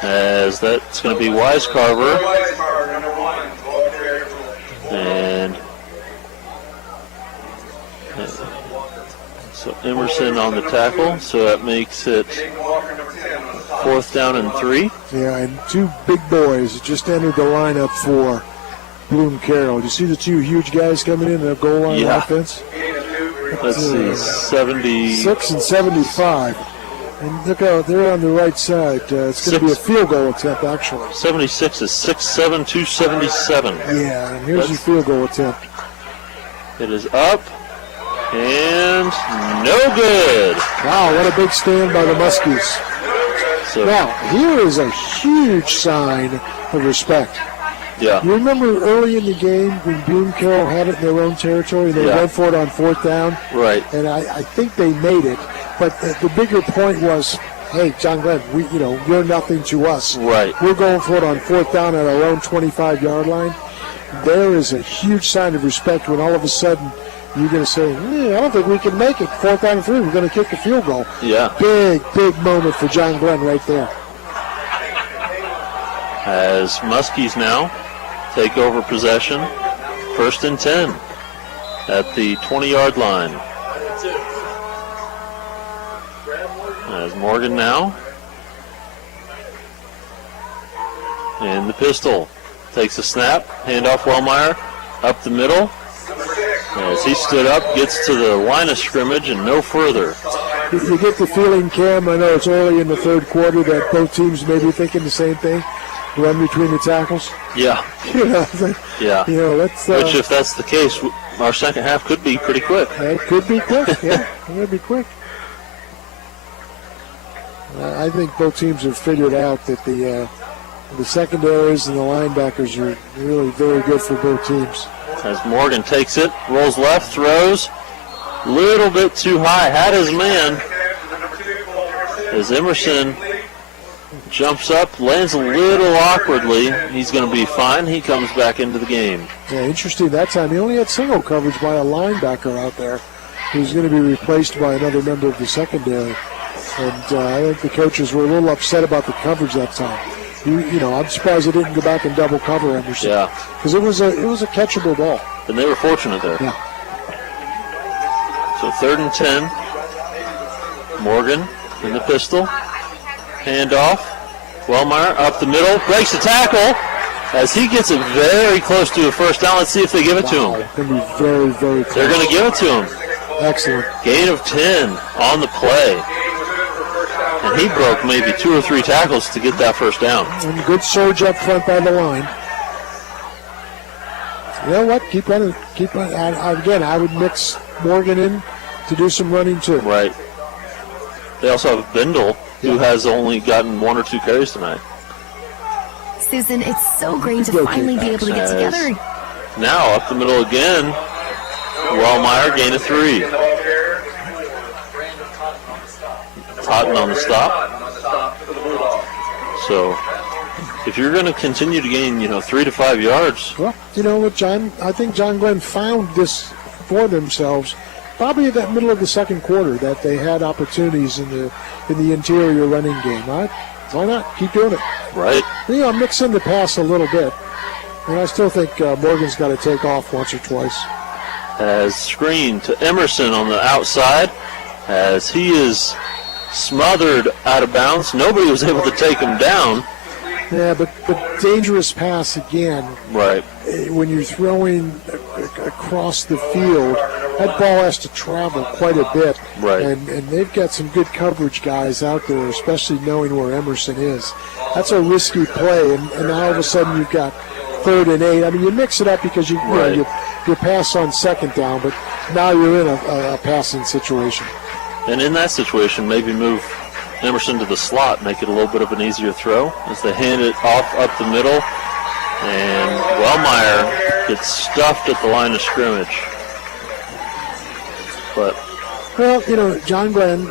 as that's going to be Wisecarver. And so Emerson on the tackle, so that makes it 4th down and 3. Yeah, and 2 big boys just entered the lineup for Bloom-Carroll. You see the 2 huge guys coming in the goal line offense? Let's see, 76 and 75. And look out, they're on the right side. It's going to be a field goal attempt, actually. 76 is 6'7", 277. Yeah, and here's your field goal attempt. It is up and no good. Wow, what a big stand by the Muskies. So, now, here is a huge sign of respect. Yeah. You remember early in the game when Bloom-Carroll had it in their own territory, they went for it on 4th down? Right. And I think they made it. But the bigger point was, hey, John Glenn, you're nothing to us. Right. We're going for it on 4th down at our own 25-yard line. There is a huge sign of respect when all of a sudden you're going to say, I don't think we can make it. 4th down and 3, we're going to kick a field goal. Yeah. Big moment for John Glenn right there. As Muskies now take over possession, 1st and 10 at the 20-yard line. As Morgan now. And the pistol takes a snap. Handoff Wellmeyer up the middle. As he stood up, gets to the line of scrimmage and no further. You get the feeling, Cam, I know it's early in the third quarter, that both teams may be thinking the same thing. Run between the tackles. Yeah. Yeah. Let's. Which, if that's the case, our second half could be pretty quick. It could be quick. Yeah, it could be quick. I think both teams have figured out that the secondaries and the linebackers are really very good for both teams. As Morgan takes it, rolls left, throws. Little bit too high, had his man. As Emerson jumps up, lands a little awkwardly. He's going to be fine. He comes back into the game. Yeah, interesting. That time he only had single coverage by a linebacker out there who's going to be replaced by another member of the secondary. And I think the coaches were a little upset about the coverage that time. I'm surprised they didn't go back and double cover Emerson. Yeah. Because it was a catchable ball. And they were fortunate there. Yeah. So 3rd and 10. Morgan in the pistol. Handoff. Wellmeyer up the middle. Breaks the tackle as he gets it very close to a first down. Let's see if they give it to him. It's going to be very, very close. They're going to give it to him. Excellent. Gain of 10 on the play. And he broke maybe 2 or 3 tackles to get that first down. And good surge up front by the line. You know what? Keep running. Again, I would mix Morgan in to do some running too. Right. They also have Bindle, who has only gotten 1 or 2 carries tonight. Susan, it's so great to finally be able to get together. Now up the middle again. Wellmeyer, gain of 3. Totten on the stop. So if you're going to continue to gain, 3 to 5 yards. Well, you know what, John? I think John Glenn found this for themselves probably at that middle of the second quarter, that they had opportunities in the interior running game. Right? Why not? Keep doing it. Right. Mix in the pass a little bit. And I still think Morgan's got to take off once or twice. As screen to Emerson on the outside, as he is smothered out of bounds. Nobody was able to take him down. Yeah, but dangerous pass again. Right. When you're throwing across the field, that ball has to travel quite a bit. Right. And they've got some good coverage guys out there, especially knowing where Emerson is. That's a risky play, and now all of a sudden you've got 3rd and 8. I mean, you mix it up because you pass on 2nd down, but now you're in a passing situation. And in that situation, maybe move Emerson to the slot, make it a little bit of an easier throw as they hand it off up the middle. And Wellmeyer gets stuffed at the line of scrimmage. But well, John Glenn,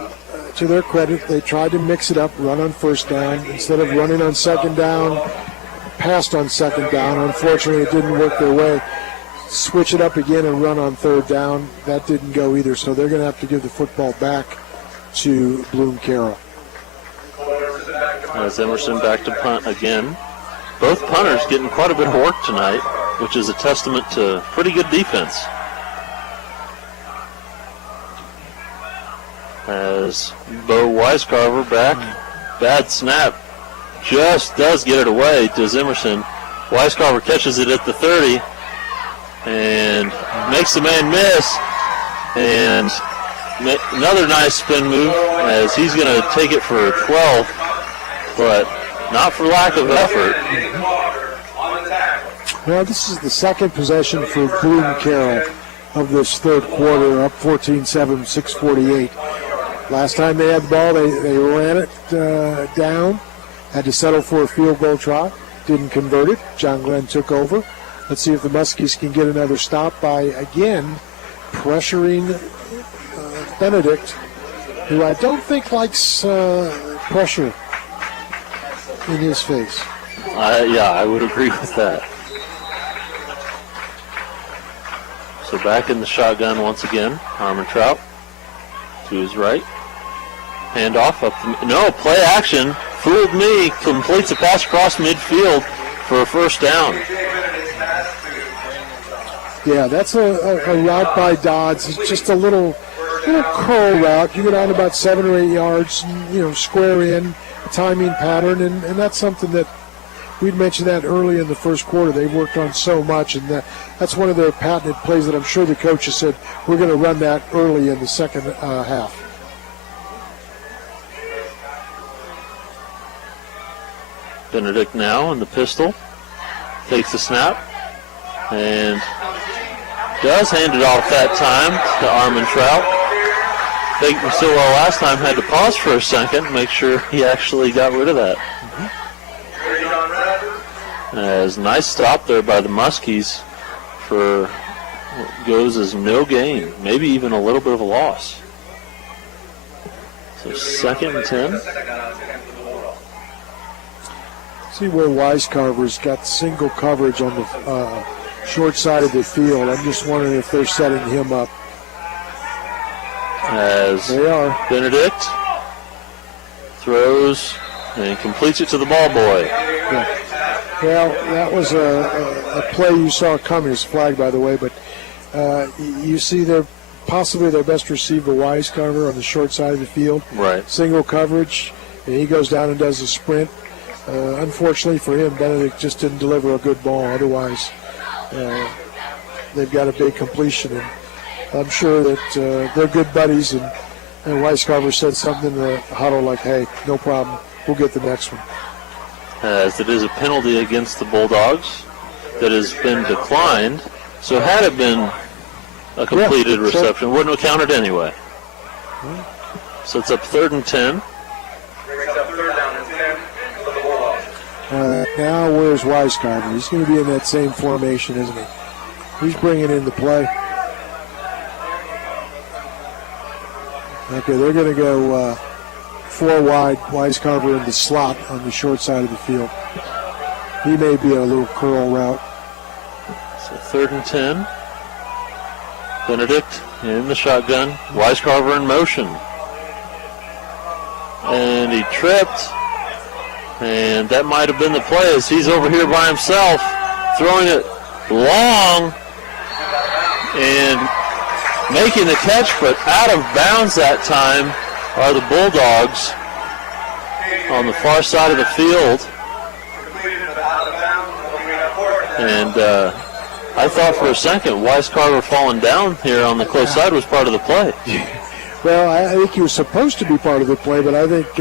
to their credit, they tried to mix it up, run on 1st down. Instead of running on 2nd down, passed on 2nd down. Unfortunately, it didn't work their way. Switch it up again and run on 3rd down. That didn't go either, so they're going to have to give the football back to Bloom-Carroll. As Emerson back to punt again. Both punters getting quite a bit of work tonight, which is a testament to pretty good defense. As Bo Weiscarver back. Bad snap. Just does get it away to Emerson. Weiscarver catches it at the 30. And makes the man miss. And another nice spin move as he's going to take it for 12, but not for lack of effort. Well, this is the second possession for Bloom-Carroll of this third quarter, up 14-7, 6:48. Last time they had the ball, they ran it down, had to settle for a field goal try, didn't convert it. John Glenn took over. Let's see if the Muskies can get another stop by, again, pressuring Benedict, who I don't think likes pressure in his face. Yeah, I would agree with that. So back in the shotgun once again, Harmon Trout to his right. Handoff up no, play action. Fooled me. Completes a pass across midfield for a first down. Yeah, that's a route by Dodds. It's just a little little curl route. You go down about 7 or 8 yards, and, square in, timing pattern, and that's something that we'd mentioned that early in the first quarter. They've worked on so much, and that's one of their patented plays that I'm sure the coaches said, we're going to run that early in the second half. Benedict now in the pistol. Takes the snap. And does hand it off that time to Armin Trout. Baker Stillwell last time had to pause for a second, make sure he actually got rid of that. As nice stop there by the Muskies for what goes as no gain, maybe even a little bit of a loss. So 2nd and 10. See where Wisecarver's got single coverage on the short side of the field. I'm just wondering if they're setting him up. As they are. Benedict throws and completes it to the ball boy. Yeah. Well, that was a play you saw coming. It's flagged, by the way, but you see possibly their best receiver, Wisecarver, on the short side of the field. Right. Single coverage, and he goes down and does a sprint. Unfortunately for him, Benedict just didn't deliver a good ball. Otherwise, they've got a big completion, and I'm sure that they're good buddies, and Wisecarver said something in the huddle like, hey, no problem, we'll get the next one. As it is a penalty against the Bulldogs that has been declined, so had it been a completed reception, wouldn't have counted anyway. So it's up 3rd and 10. Now where's Wisecarver? He's going to be in that same formation, isn't he? He's bringing in the play. Okay, they're going to go 4 wide, Wisecarver in the slot on the short side of the field. He may be a little curl route. So 3rd and 10. Benedict in the shotgun. Wisecarver in motion. And he tripped. And that might have been the play as he's over here by himself, throwing it long and making the catch, but out of bounds that time are the Bulldogs on the far side of the field. And I thought for a second Wisecarver falling down here on the close side was part of the play. Well, I think he was supposed to be part of the play, but I think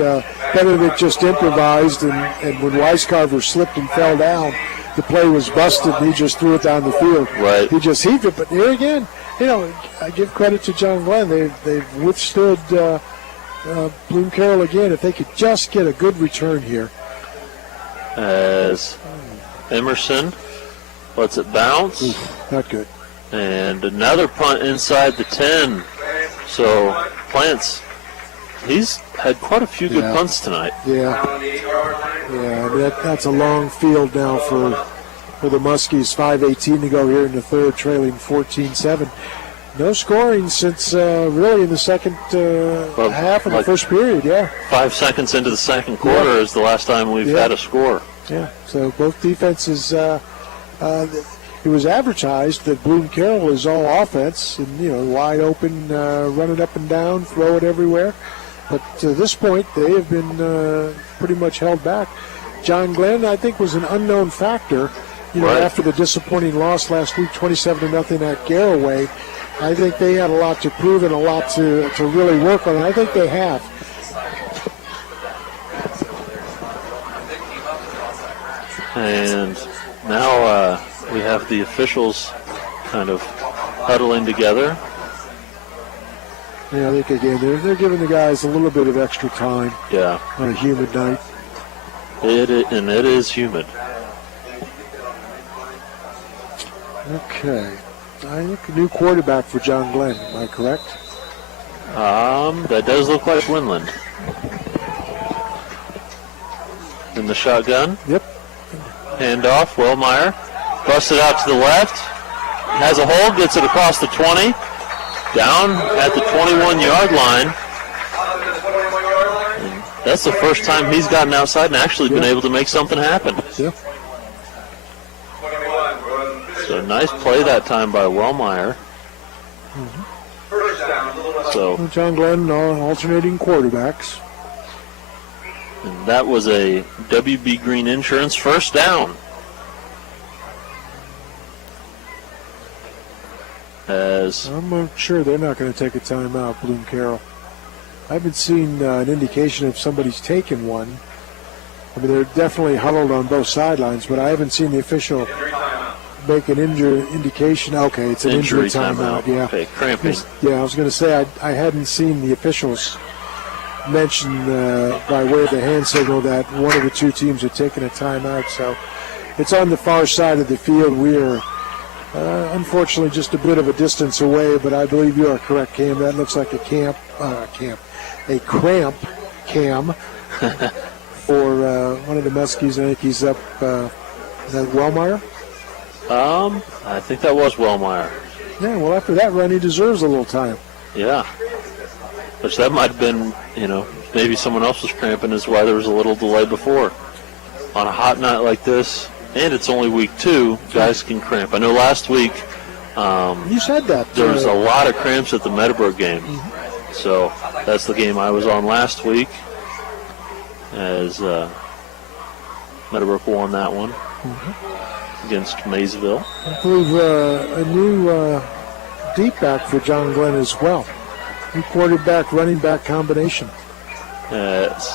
Benedict just improvised, and when Wisecarver slipped and fell down, the play was busted, and he just threw it down the field. Right. He just heaved it, but here again, I give credit to John Glenn. They've withstood Bloom-Carroll again. If they could just get a good return here. As Emerson lets it bounce. Oof, not good. And another punt inside the 10. So Plants, he's had quite a few good punts tonight. Yeah, that's a long field now for the Muskies. 5:18 to go here in the third, trailing 14-7. No scoring since really in the second half of the first period, 5 seconds into the second quarter is the last time we've had a score. Yeah, so both defenses, it was advertised that Bloom-Carroll is all offense and, wide open, running up and down, throw it everywhere. But to this point, they have been pretty much held back. John Glenn, I think, was an unknown factor, after the disappointing loss last week, 27-0 at Garraway. I think they had a lot to prove and a lot to really work on. I think they have. And now we have the officials kind of huddling together. Yeah, I think, again, they're giving the guys a little bit of extra time on a humid night. It is humid. Okay. I think a new quarterback for John Glenn. Am I correct? That does look like Winland. In the shotgun. Yep. Handoff, Wellmeyer. Busted out to the left. Has a hold, gets it across the 20. Down at the 21-yard line. And that's the first time he's gotten outside and actually been able to make something happen. Yeah. So nice play that time by Wellmeyer. First down, So John Glenn alternating quarterbacks. and that was a WB Green Insurance first down. As I'm sure they're not going to take a timeout, Bloom-Carroll. I haven't seen an indication if somebody's taken one. I mean, they're definitely huddled on both sidelines, but I haven't seen the official make an indication. Okay, it's an injury timeout. Yeah. Okay, cramping. Yeah, I was going to say I hadn't seen the officials mention by way of the hand signal that one of the two teams had taken a timeout. So it's on the far side of the field. We are unfortunately just a bit of a distance away, but I believe you are correct, Cam. That looks like a cramp cam for one of the Muskies. I think he's up. Is that Wellmeyer? I think that was Wellmeyer. Yeah, well, after that run, he deserves a little time. Yeah. Which that might have been, maybe someone else was cramping is why there was a little delay before. On a hot night like this, and it's only week 2, guys can cramp. I know last week you said that there was a lot of cramps at the Meadowbrook game. Mm-hmm. So that's the game I was on last week as Meadowbrook won that one against Maysville. I believe a new deep back for John Glenn as well. New quarterback, running back combination. This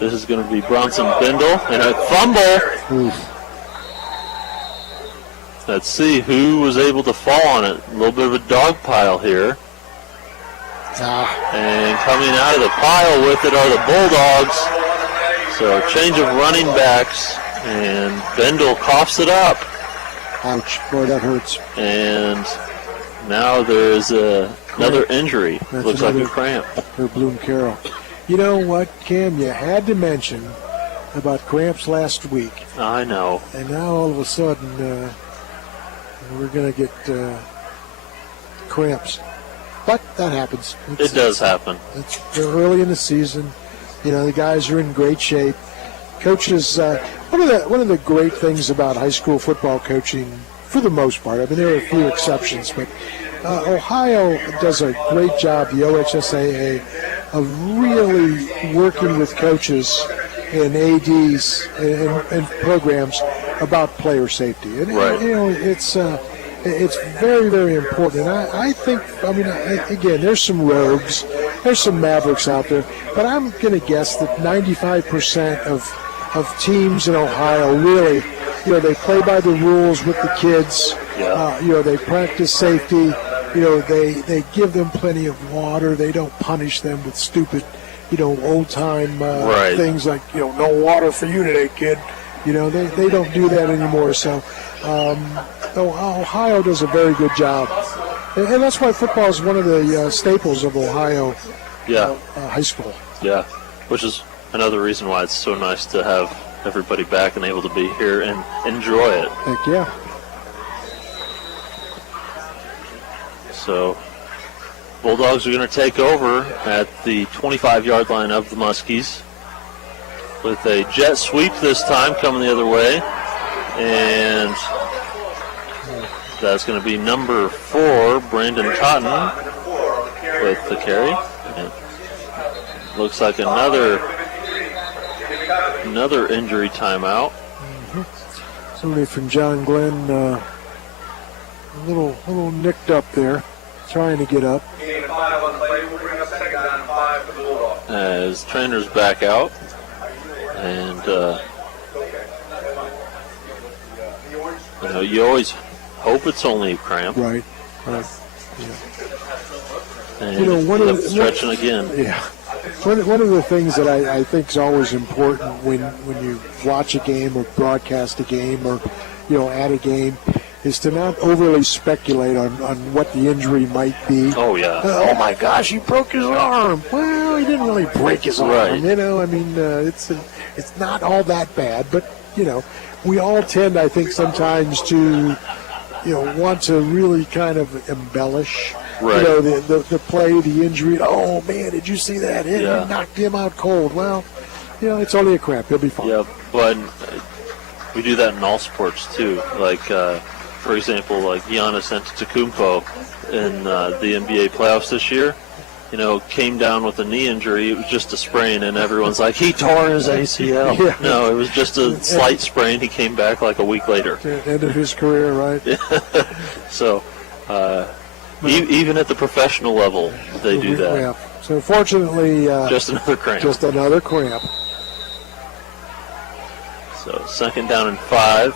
is going to be Bronson Bindle and a fumble. Oof. Let's see who was able to fall on it. A little bit of a dog pile here. And coming out of the pile with it are the Bulldogs. So a change of running backs, and Bindle coughs it up. Ouch. Boy, that hurts. And now there's another injury. That's Looks like a cramp. For Bloom-Carroll. You know what, Cam? You had to mention about cramps last week. I know. And now all of a sudden we're going to get cramps. But that happens. It does happen. It's early in the season. The guys are in great shape. Coaches, one of the great things about high school football coaching, for the most part, I mean, there are a few exceptions, but Ohio does a great job, the OHSAA, of really working with coaches and ADs and programs about player safety. And, right. It's very, very important. And I think, again, there's some rogues, there's some mavericks out there, but I'm going to guess that 95% of teams in Ohio really, they play by the rules with the kids. Yeah. They practice safety. They give them plenty of water. They don't punish them with stupid, old-time right. things like, no water for you today, kid. They don't do that anymore. So Ohio does a very good job. And that's why football is one of the staples of Ohio high school. Yeah, which is another reason why it's so nice to have everybody back and able to be here and enjoy it. Heck yeah. So Bulldogs are going to take over at the 25-yard line of the Muskies with a jet sweep this time coming the other way. And that's going to be number 4, Brandon Cotton, with the carry. And looks like another injury timeout. Somebody from John Glenn, a little nicked up there, trying to get up. As trainers back out, and you always hope it's only a cramp. Right. Yeah. And stretching again. Yeah. One of the things that I think is always important when you watch a game or broadcast a game or at a game is to not overly speculate on what the injury might be. Oh yeah. Oh my gosh, he broke his arm. Well, he didn't really break his arm. Right. It's not all that bad, but we all tend, I think, sometimes to want to really kind of embellish. Right. The play, the injury. Oh man, did you see that? He knocked him out cold. Well, it's only a cramp. He'll be fine. Yeah, but we do that in all sports too. Like for example, like Giannis Antetokounmpo in the NBA playoffs this year, came down with a knee injury. It was just a sprain, and everyone's like, he tore his ACL. Yeah. No, it was just a slight sprain. He came back like a week later. End of his career, right? So, even at the professional level, they do that. Yeah. So fortunately, just another cramp. Just another cramp. So 2nd down and 5.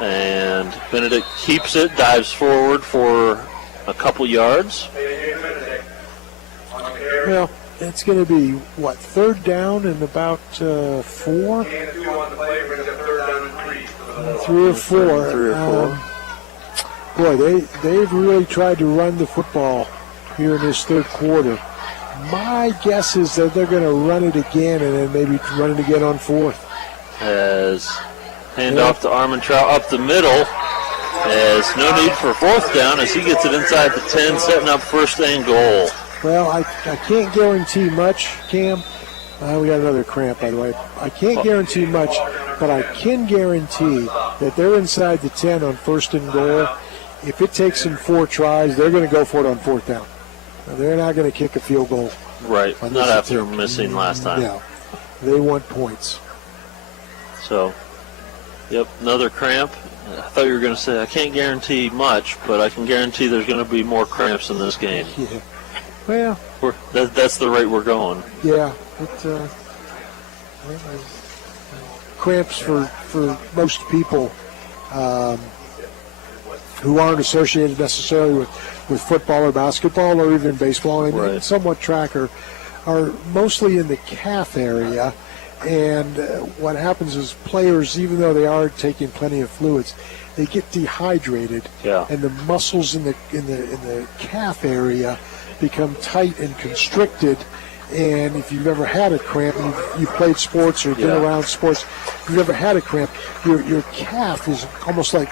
And Benedict keeps it, dives forward for a couple yards. Well, it's going to be, 3rd down and about 4? 3 or 4. 3 or 4. Boy, they've really tried to run the football here in this 3rd quarter. My guess is that they're going to run it again and then maybe run it again on 4th. As handoff to Armentrout up the middle. As no need for 4th down as he gets it inside the 10, setting up 1st and goal. Well, I can't guarantee much, Cam. We got another cramp, by the way. I can't guarantee much, but I can guarantee that they're inside the 10 on 1st and goal. If it takes them 4 tries, they're going to go for it on 4th down. They're not going to kick a field goal. Right, not after missing last time. No, they want points. So, yep, another cramp. I thought you were going to say, I can't guarantee much, but I can guarantee there's going to be more cramps in this game. Yeah. Well, that's the rate we're going. Yeah. Cramps for most people who aren't associated necessarily with football or basketball or even baseball and somewhat track are mostly in the calf area. And what happens is players, even though they are taking plenty of fluids, they get dehydrated, and the muscles in the calf area become tight and constricted. And if you've ever had a cramp, and you've played sports or been around sports, if you've ever had a cramp, your calf is almost like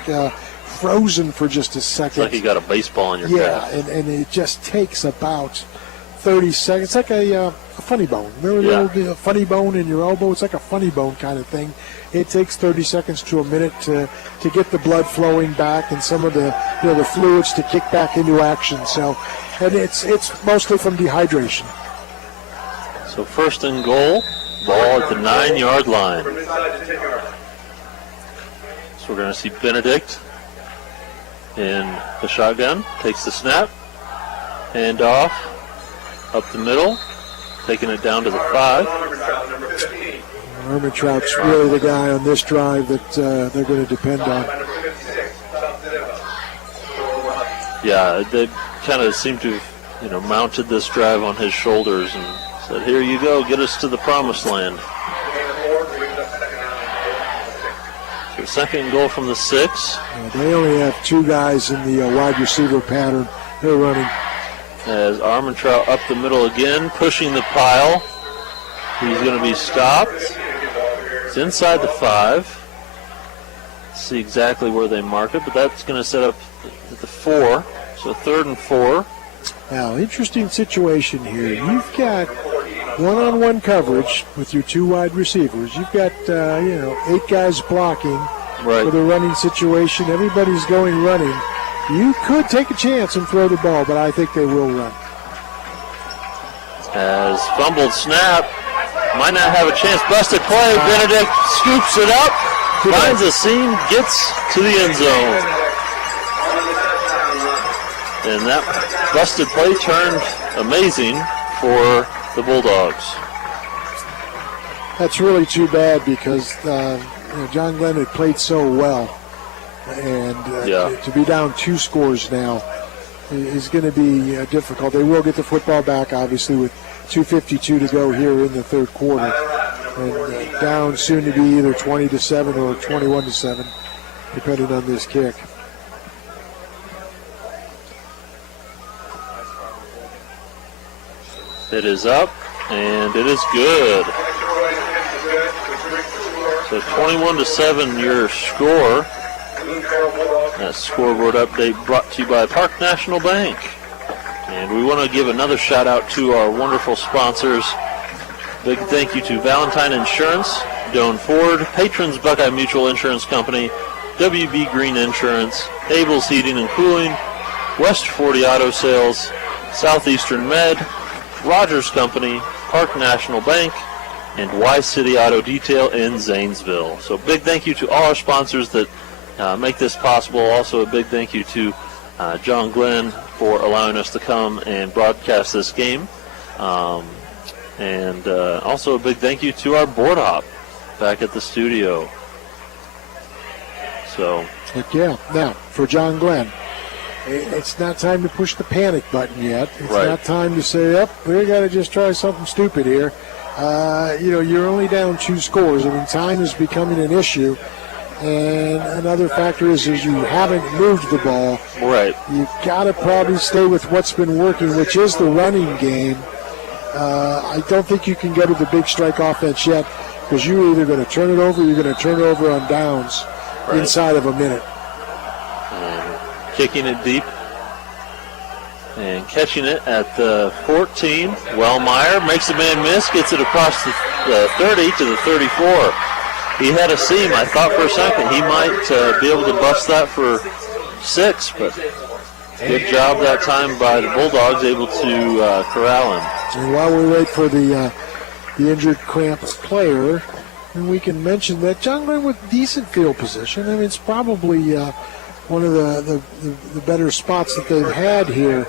frozen for just a second. It's like you got a baseball in your calf. Yeah, and it just takes about 30 seconds. It's like a funny bone. Remember the funny bone in your elbow? It's like a funny bone kind of thing. It takes 30 seconds to a minute to get the blood flowing back and some of the the fluids to kick back into action. So, and it's mostly from dehydration. So 1st and goal, ball at the 9-yard line. So we're going to see Benedict in the shotgun, takes the snap, hand off, up the middle, taking it down to the 5. Armentrout's really the guy on this drive that they're going to depend on. Yeah, they kind of seem to have, mounted this drive on his shoulders and said, here you go, get us to the promised land. So 2nd and goal from the 6. They only have 2 guys in the wide receiver pattern. They're running. As Armentrout up the middle again, pushing the pile. He's going to be stopped. It's inside the 5. See exactly where they mark it, but that's going to set up at the 4. So 3rd and 4. Now, interesting situation here. You've got one-on-one coverage with your 2 wide receivers. You've got 8 guys blocking for the running situation. Everybody's going running. You could take a chance and throw the ball, but I think they will run. As fumbled snap, might not have a chance. Busted play. Benedict scoops it up, finds a seam, gets to the end zone. And that busted play turned amazing for the Bulldogs. That's really too bad because John Glenn had played so well. And to be down 2 scores now is going to be difficult. They will get the football back, obviously, with 2:52 to go here in the 3rd quarter. And down soon to be either 20-7 or 21-7, depending on this kick. It is up, and it is good. So 21-7 your score. That scoreboard update brought to you by Park National Bank. And we want to give another shout out to our wonderful sponsors. Big thank you to Valentine Insurance, Doan Ford, Patrons Buckeye Mutual Insurance Company, WB Green Insurance, Abel's Heating and Cooling, West 40 Auto Sales, Southeastern Med, Rogers Company, Park National Bank, and Y City Auto Detail in Zanesville. So big thank you to all our sponsors that make this possible. Also a big thank you to John Glenn for allowing us to come and broadcast this game. And also a big thank you to our board op back at the studio. So, Heck yeah. Now, for John Glenn, it's not time to push the panic button yet. It's not time to say, yep, we got to just try something stupid here. You're only down 2 scores. I mean, time is becoming an issue. And another factor is you haven't moved the ball. Right. You've got to probably stay with what's been working, which is the running game. I don't think you can go to the big strike offense yet because you're either going to turn it over or you're going to turn it over on downs inside of a minute. And kicking it deep and catching it at the 14. Wellmeyer makes the man miss, gets it across the 30 to the 34. He had a seam. I thought for a second he might be able to bust that for 6, but good job that time by the Bulldogs, able to corral him. And while we wait for the injured cramp player, and we can mention that John Glenn with decent field position. I mean, it's probably one of the better spots that they've had here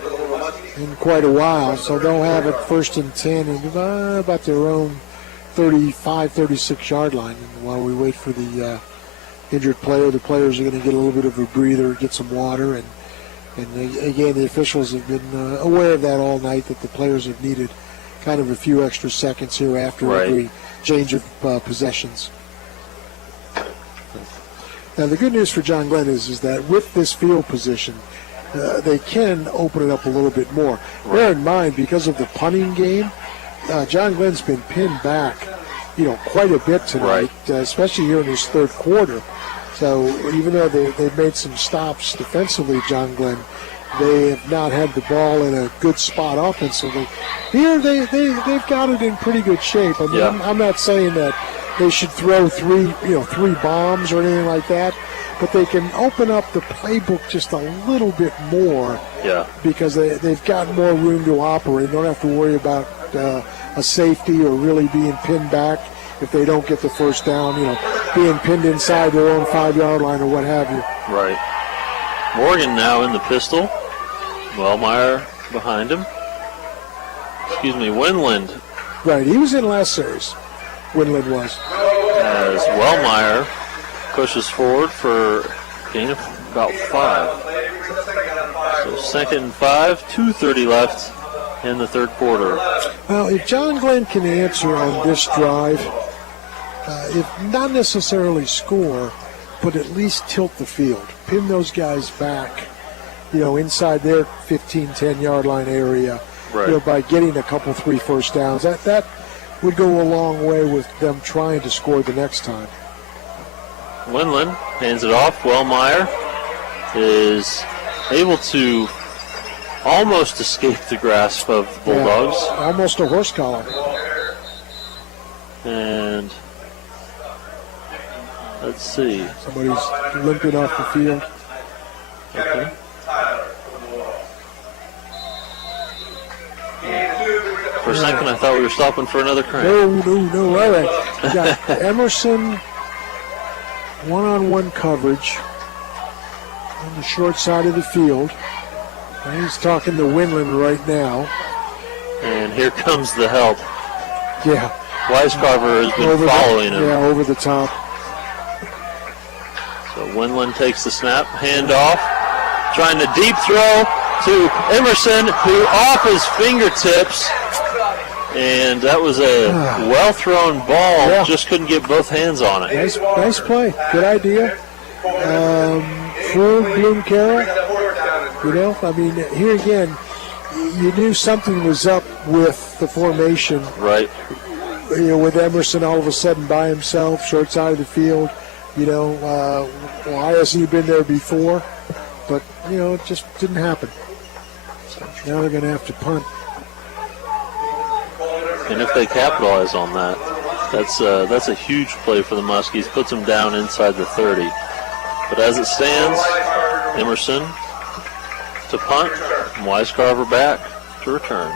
in quite a while. So they'll have it 1st and 10 and about their own 35, 36-yard line. And while we wait for the injured player, the players are going to get a little bit of a breather, get some water. And again, the officials have been aware of that all night, that the players have needed kind of a few extra seconds here after every change of possessions. Now, the good news for John Glenn is that with this field position, they can open it up a little bit more. Bear in mind, because of the punting game, John Glenn's been pinned back, quite a bit tonight, especially here in his 3rd quarter. So even though they've made some stops defensively, John Glenn, they have not had the ball in a good spot offensively. Here they've got it in pretty good shape. I mean, I'm not saying that they should throw 3 bombs or anything like that, but they can open up the playbook just a little bit more. Yeah. Because they've got more room to operate. They don't have to worry about a safety or really being pinned back if they don't get the first down, being pinned inside their own 5-yard line or what have you. Right. Morgan now in the pistol. Wellmeyer behind him. Winland. Right, he was in last series. Winland was. As Wellmeyer pushes forward for a gain of about 5. So 2nd and 5, 2:30 left in the 3rd quarter. Well, if John Glenn can answer on this drive, if not necessarily score, but at least tilt the field, pin those guys back, inside their 15, 10-yard line area, by getting a couple, 3 first downs. That would go a long way with them trying to score the next time. Winland hands it off. Wellmeyer is able to almost escape the grasp of the Bulldogs. Yeah, almost a horse collar. And let's see. Somebody's limping off the field. Okay. For a second, I thought we were stopping for another crank. No. All right. We got Emerson one-on-one coverage on the short side of the field. And he's talking to Winland right now. And here comes the help. Yeah. Weiscarver has been following him. Yeah, over the top. So Winland takes the snap, handoff, trying to deep throw to Emerson, who off his fingertips. And that was a well-thrown ball. Just couldn't get both hands on it. Nice play. Good idea. For Bloom-Carroll, I mean, here again, you knew something was up with the formation. Right. With Emerson all of a sudden by himself, short side of the field. Why hasn't he been there before? But, it just didn't happen. So now they're going to have to punt. And if they capitalize on that, that's a huge play for the Muskies. Puts them down inside the 30. But as it stands, Emerson to punt, and Weiscarver back to return.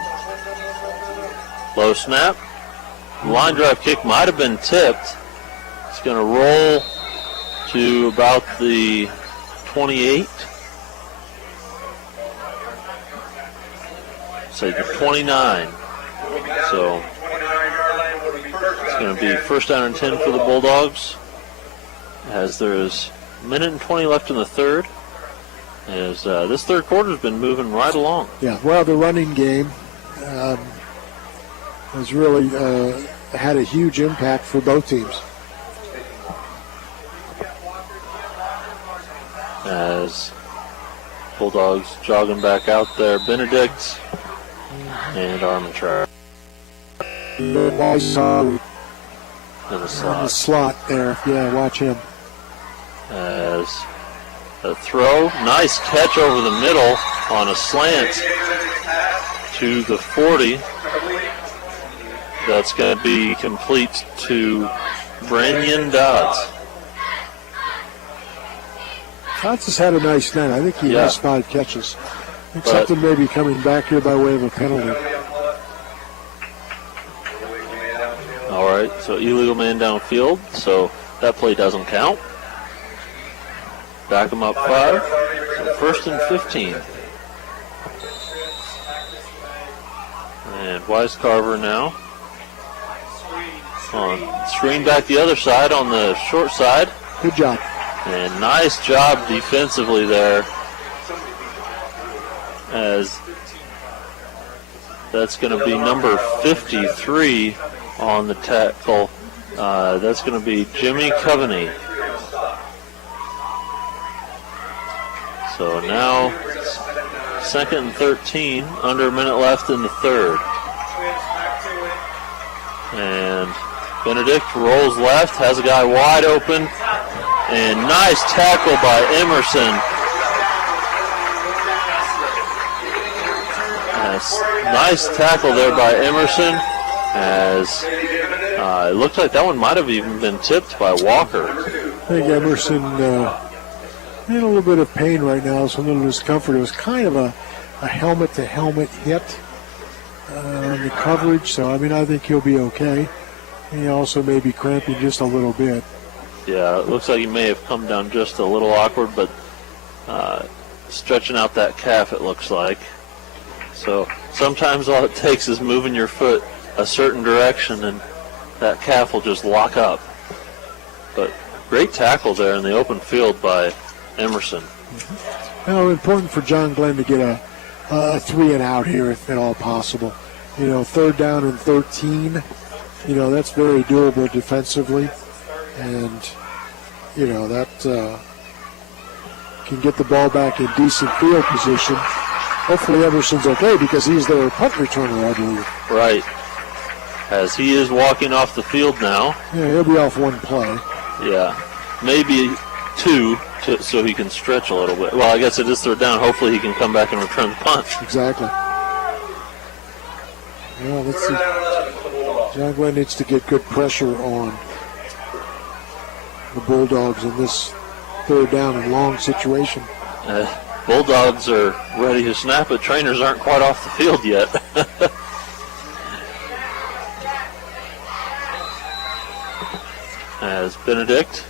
Low snap. Line drive kick might have been tipped. It's going to roll to about the 28. Say the 29. So it's going to be first down and 10 for the Bulldogs, as there is a minute and 20 left in the third. As this third quarter has been moving right along. Yeah, well, the running game has really had a huge impact for both teams. As Bulldogs jogging back out there, Benedict and Armentrout. In the slot there. Yeah, watch him. As a throw, nice catch over the middle on a slant to the 40. That's going to be complete to Branyan Dodds. Dodds has had a nice night. I think he has 5 catches. Except for maybe coming back here by way of a penalty. All right, so illegal man downfield, so that play doesn't count. Back him up 5, so first and 15. And Weiscarver now on screen back the other side on the short side. Good job. And nice job defensively there, as that's going to be number 53 on the tackle. That's going to be Jimmy Coveney. So now second and 13, under a minute left in the third. And Benedict rolls left, has a guy wide open, and nice tackle by Emerson. Nice tackle there by Emerson, as it looked like that one might have even been tipped by Walker. I think Emerson in a little bit of pain right now, so a little discomfort. It was kind of a helmet-to-helmet hit on the coverage, so I think he'll be okay. He also may be cramping just a little bit. Yeah, it looks like he may have come down just a little awkward, but stretching out that calf, it looks like. So sometimes all it takes is moving your foot a certain direction, and that calf will just lock up. But great tackle there in the open field by Emerson. Important for John Glenn to get a 3-and-out here if at all possible. Third down and 13. That's very doable defensively. And, that can get the ball back in decent field position. Hopefully Emerson's okay because he's their punt returner, I believe. Right. As he is walking off the field now. Yeah, he'll be off one play. Yeah. Maybe 2 so he can stretch a little bit. Well, I guess it is third down. Hopefully he can come back and return the punt. Exactly. Well, let's see. John Glenn needs to get good pressure on the Bulldogs in this third down and long situation. Bulldogs are ready to snap it. Trainers aren't quite off the field yet. As Benedict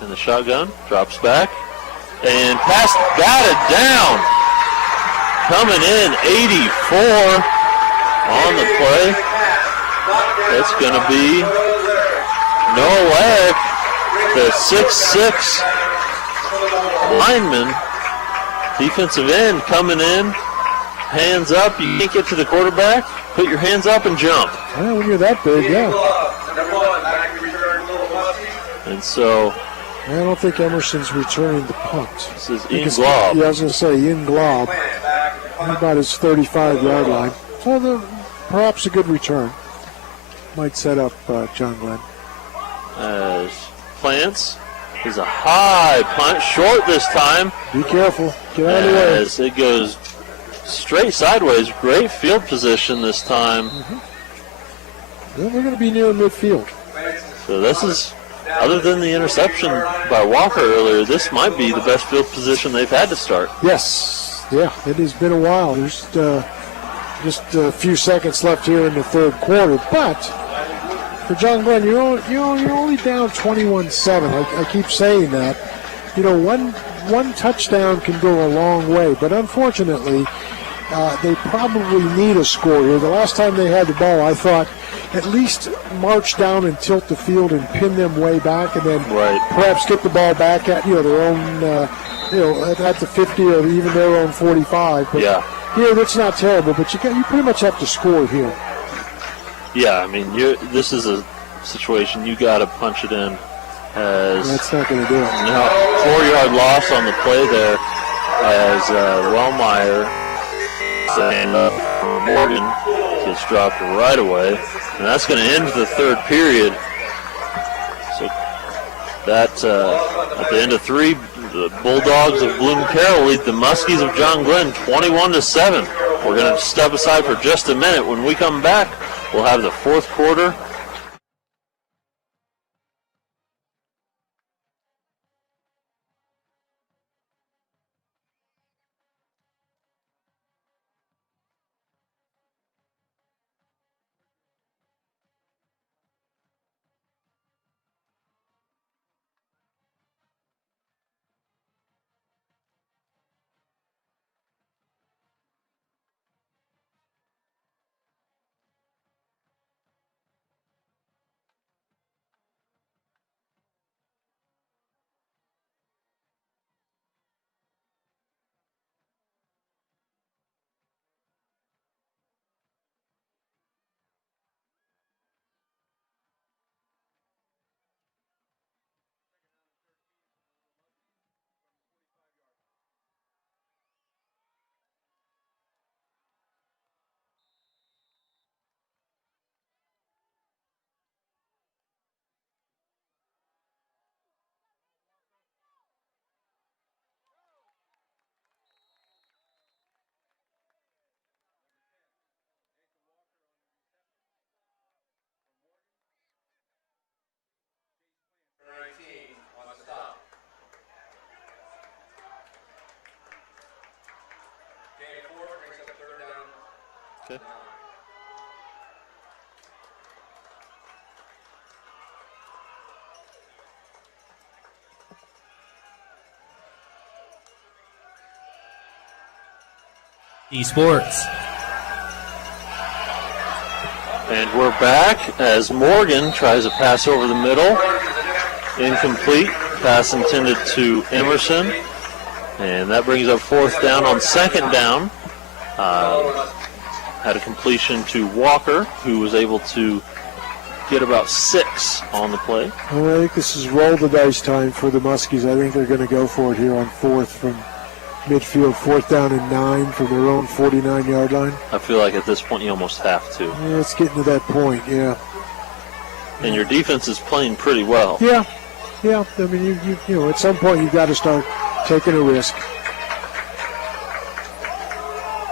in the shotgun drops back and pass batted down. Coming in 84 on the play. That's going to be Noah Lack, the 6'6" lineman. Defensive end coming in, hands up. You can't get to the quarterback. Put your hands up and jump. Well, when you're that big, yeah. And so I don't think Emerson's returning the punt. This is Ian Glob. Yeah, I was going to say Ian Glob. About his 35-yard line. So perhaps a good return. Might set up John Glenn. As Plants is a high punt, short this time. Be careful. Get out of the way. As it goes straight sideways. Great field position this time. Well, they're going to be near midfield. So this is other than the interception by Walker earlier, this might be the best field position they've had to start. Yes. Yeah, it has been a while. There's just a few seconds left here in the third quarter. But for John Glenn, you're only down 21-7. I keep saying that. One touchdown can go a long way, but unfortunately, they probably need a score here. The last time they had the ball, I thought at least march down and tilt the field and pin them way back, and then perhaps get the ball back at their own, at the 50 or even their own 45. But here, that's not terrible. But you pretty much have to score here. Yeah, I mean, this is a situation you got to punch it in. That's not going to do it. No, 4-yard loss on the play there as Wellmeyer and Morgan gets dropped right away. And that's going to end the third period. So that at the end of 3, the Bulldogs of Bloom-Carroll lead the Muskies of John Glenn 21-7. We're going to step aside for just a minute. When we come back, we'll have the fourth quarter. Okay. Esports. And we're back as Morgan tries to pass over the middle. Incomplete. Pass intended to Emerson. And that brings up fourth down on second down. Had a completion to Walker, who was able to get about 6 on the play. Well, I think this is roll the dice time for the Muskies. I think they're going to go for it here on fourth from midfield, 4th down and 9 from their own 49-yard line. I feel like at this point you almost have to. Yeah, it's getting to that point, yeah. And your defense is playing pretty well. Yeah. I mean, you at some point you've got to start taking a risk.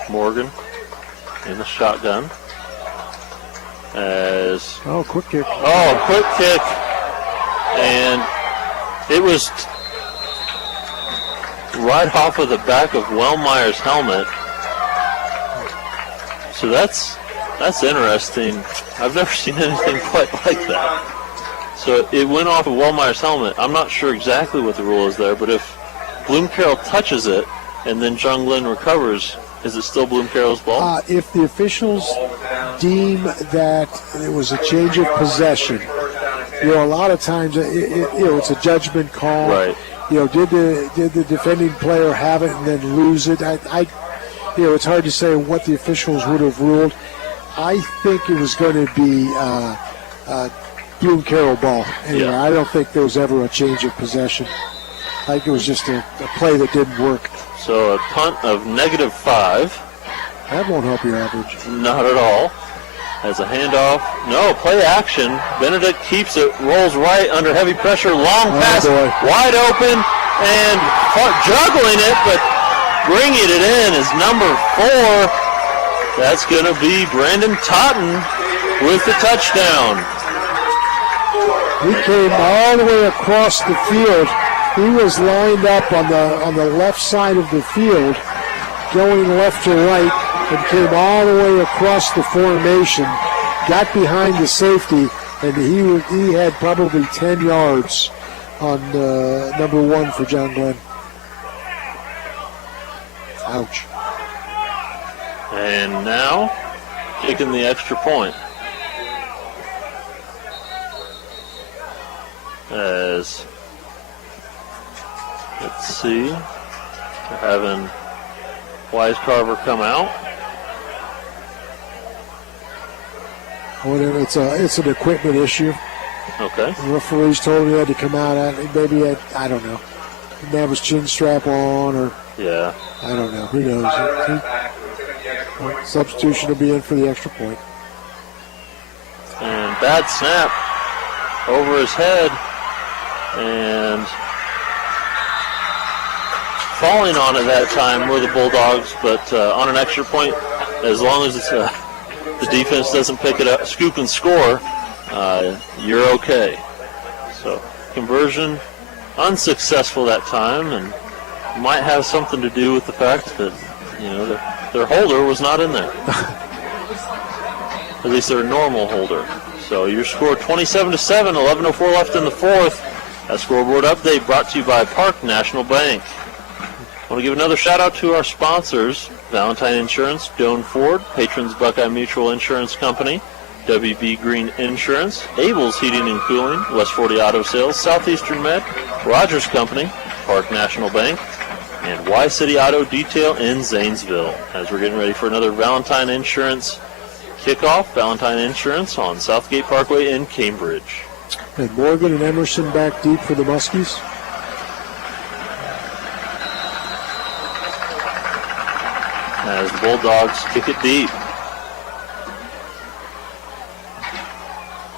Morgan in the shotgun. Quick kick. Quick kick. And it was right off of the back of Wellmeyer's helmet. So that's interesting. I've never seen anything quite like that. So it went off of Wellmeyer's helmet. I'm not sure exactly what the rule is there, but if Bloom-Carroll touches it and then John Glenn recovers, is it still Bloom-Carroll's ball? If the officials deem that it was a change of possession, a lot of times it's a judgment call. Right. Did the defending player have it and then lose it? It's hard to say what the officials would have ruled. I think it was going to be Bloom-Carroll ball. Anyway, I don't think there was ever a change of possession. I think it was just a play that didn't work. So a punt of -5. That won't help your average. Not at all. As a handoff. No, play action. Benedict keeps it, rolls right under heavy pressure. Long pass, wide open, and juggling it, but bringing it in is number 4. That's going to be Brandon Totten with the touchdown. He came all the way across the field. He was lined up on the left side of the field, going left to right, and came all the way across the formation, got behind the safety, and he had probably 10 yards on number 1 for John Glenn. Ouch. And now, kicking the extra point. As, let's see, they're having Wisecarver come out. Well, it's an equipment issue. Okay. The referees told him he had to come out. Maybe I don't know. Didn't have his chin strap on, or yeah, I don't know. Who knows? Substitution will be in for the extra point. And bad snap over his head, and falling on it that time were the Bulldogs, but on an extra point, as long as it's the defense doesn't pick it up, scoop and score, you're okay. So conversion unsuccessful that time, and might have something to do with the fact that their holder was not in there. At least their normal holder. So your score 27-7, 11:04 left in the fourth. A scoreboard update brought to you by Park National Bank. I want to give another shout out to our sponsors: Valentine Insurance, Doan Ford, Patrons Buckeye Mutual Insurance Company, WB Green Insurance, Abel's Heating and Cooling, West 40 Auto Sales, Southeastern Med, Rogers Company, Park National Bank, and Y-City Auto Detail in Zanesville. As we're getting ready for another Valentine Insurance kickoff, Valentine Insurance on Southgate Parkway in Cambridge. And Morgan and Emerson back deep for the Muskies. As the Bulldogs kick it deep.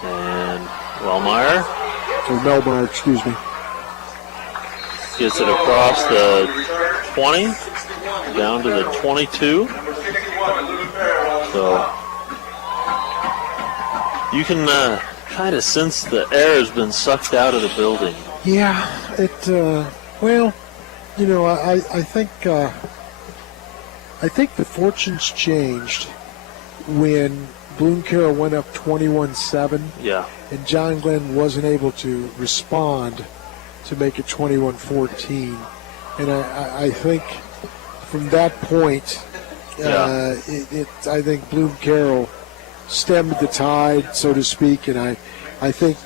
And Wellmeyer. Or Melmeyer, excuse me. Gets it across the 20, down to the 22. So you can kind of sense the air has been sucked out of the building. Yeah, I think the fortunes changed when Bloom-Carroll went up 21-7. Yeah. And John Glenn wasn't able to respond to make it 21-14. And I think from that point, I think Bloom-Carroll stemmed the tide, so to speak. And I think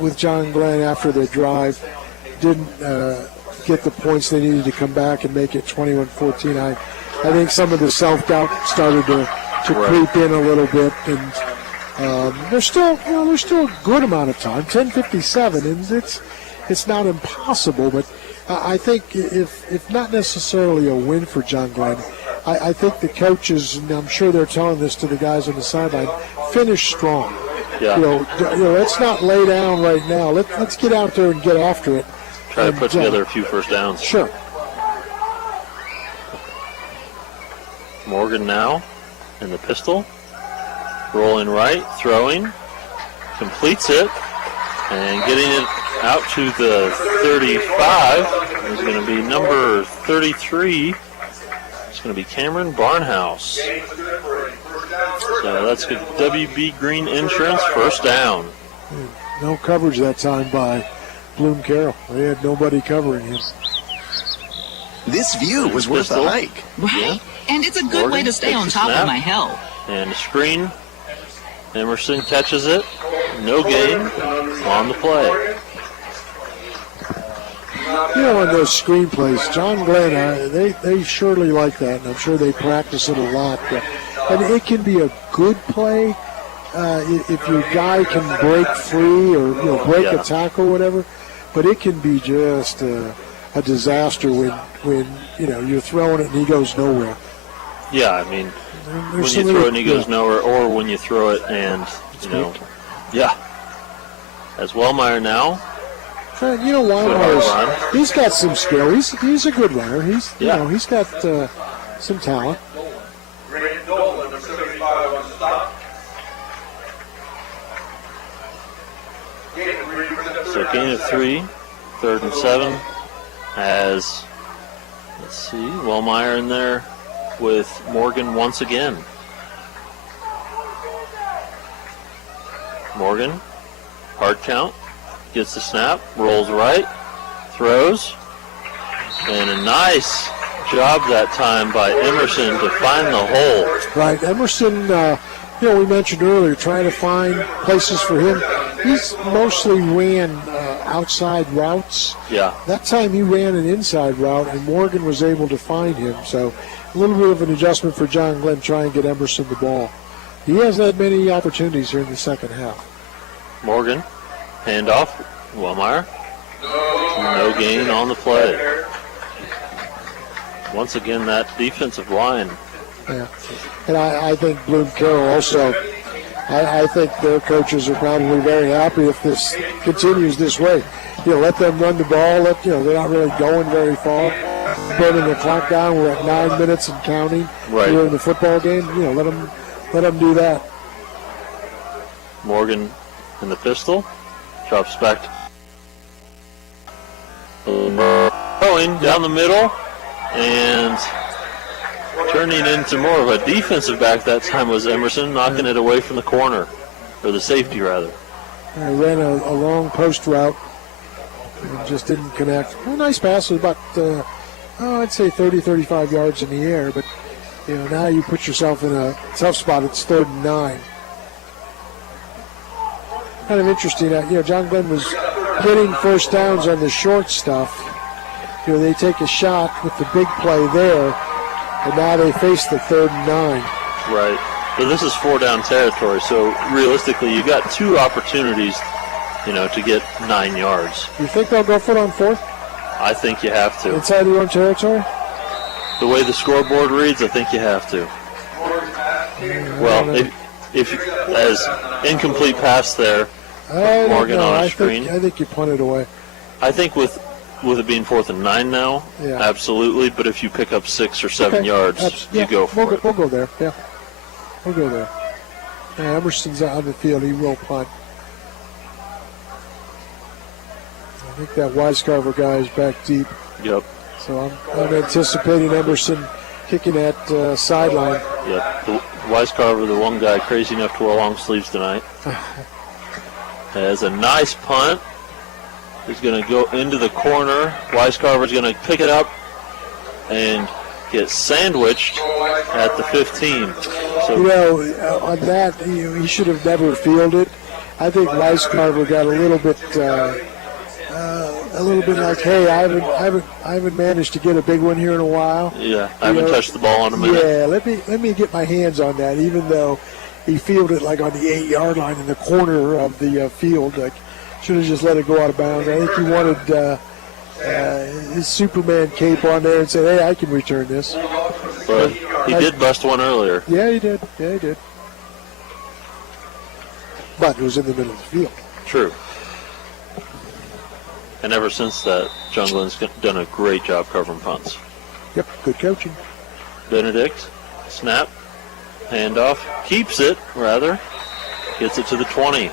with John Glenn after the drive, didn't get the points they needed to come back and make it 21-14. I think some of the self-doubt started to creep in a little bit, and there's still a good amount of time, 10:57, and it's not impossible. But I think if not necessarily a win for John Glenn, I think the coaches, and I'm sure they're telling this to the guys on the sideline, finish strong. Yeah. Let's not lay down right now. Let's get out there and get after it. Try to put together a few first downs. Sure. Morgan now in the pistol. Rolling right, throwing. Completes it. And getting it out to the 35 is going to be number 33. It's going to be Cameron Barnhouse. So that's good. WB Green Insurance, first down. No coverage that time by Bloom-Carroll. They had nobody covering him. This view was worth the hike. Right. And it's a good way to stay on top of my hill. And a screen. Emerson catches it. No gain on the play. On those screenplays, John Glenn, they surely like that, and I'm sure they practice it a lot. And it can be a good play if your guy can break free or break a tackle or whatever, but it can be just a disaster when you're throwing it and he goes nowhere. Yeah, I mean, when you throw it and he goes nowhere, or when you throw it and, yeah. As Wellmeyer now. Wellmeyer, he's got some skill. He's a good runner. He's got some talent. gain of 3, 3rd and 7. As, let's see, Wellmeyer in there with Morgan once again. Morgan, hard count, gets the snap, rolls right, throws, and a nice job that time by Emerson to find the hole. Right, Emerson, we mentioned earlier, trying to find places for him. He's mostly ran outside routes. Yeah. That time he ran an inside route, and Morgan was able to find him. So a little bit of an adjustment for John Glenn trying to get Emerson the ball. He hasn't had many opportunities here in the second half. Morgan, handoff, Wellmeyer. No gain on the play. Once again, that defensive line. Yeah, and I think Bloom-Carroll also, I think their coaches are probably very happy if this continues this way. Let them run the ball. They're not really going very far. Burning the clock down. We're at 9 minutes and counting. Right. Here in the football game. Let them do that. Morgan in the pistol, drops back. Going down the middle, and turning into more of a defensive back that time was Emerson, knocking it away from the corner, or the safety rather. I ran a long post route and just didn't connect. A nice pass. It was about, I'd say 30, 35 yards in the air, but now you put yourself in a tough spot. It's 3rd and 9. Kind of interesting. John Glenn was getting first downs on the short stuff. They take a shot with the big play there, and now they face the 3rd and 9. Right. But this is 4-down territory, so realistically, you got 2 opportunities, to get 9 yards. You think they'll go for it on 4th? I think you have to. Inside your own territory? The way the scoreboard reads, I think you have to. Well, if as incomplete pass there, Morgan on a screen. I think you punt it away. I think with it being 4th and 9 now, absolutely. But if you pick up 6 or 7 yards, you go for it. We'll go there. Yeah, we'll go there. Emerson's out on the field. He will punt. I think that Weiscarver guy is back deep. Yep. So I'm anticipating Emerson kicking that sideline. Yep. Weiscarver, the one guy crazy enough to wear long sleeves tonight, has a nice punt. He's going to go into the corner. Weiscarver's going to pick it up and get sandwiched at the 15. So, on that, he should have never fielded. I think Weiscarver got a little bit like, hey, I haven't managed to get a big one here in a while. Yeah, I haven't touched the ball in a minute. Yeah, let me get my hands on that, even though he fielded like on the 8-yard line in the corner of the field. Should have just let it go out of bounds. I think he wanted his Superman cape on there and said, hey, I can return this. But he did bust one earlier. Yeah, he did. But it was in the middle of the field. True. And ever since that, John Glenn's done a great job covering punts. Yep, good coaching. Benedict, snap, handoff, keeps it, rather, gets it to the 20.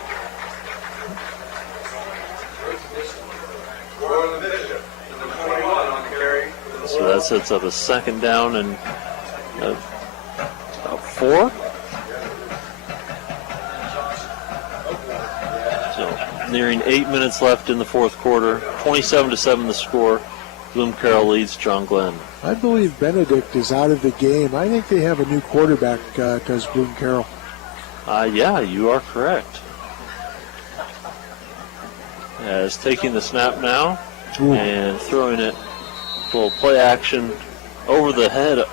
So that sets up a 2nd down and about 4. So nearing 8 minutes left in the 4th quarter. 27-7 the score. Bloom-Carroll leads John Glenn. I believe Benedict is out of the game. I think they have a new quarterback, does Bloom-Carroll. Yeah, you are correct. As taking the snap now and throwing it, little play action over the head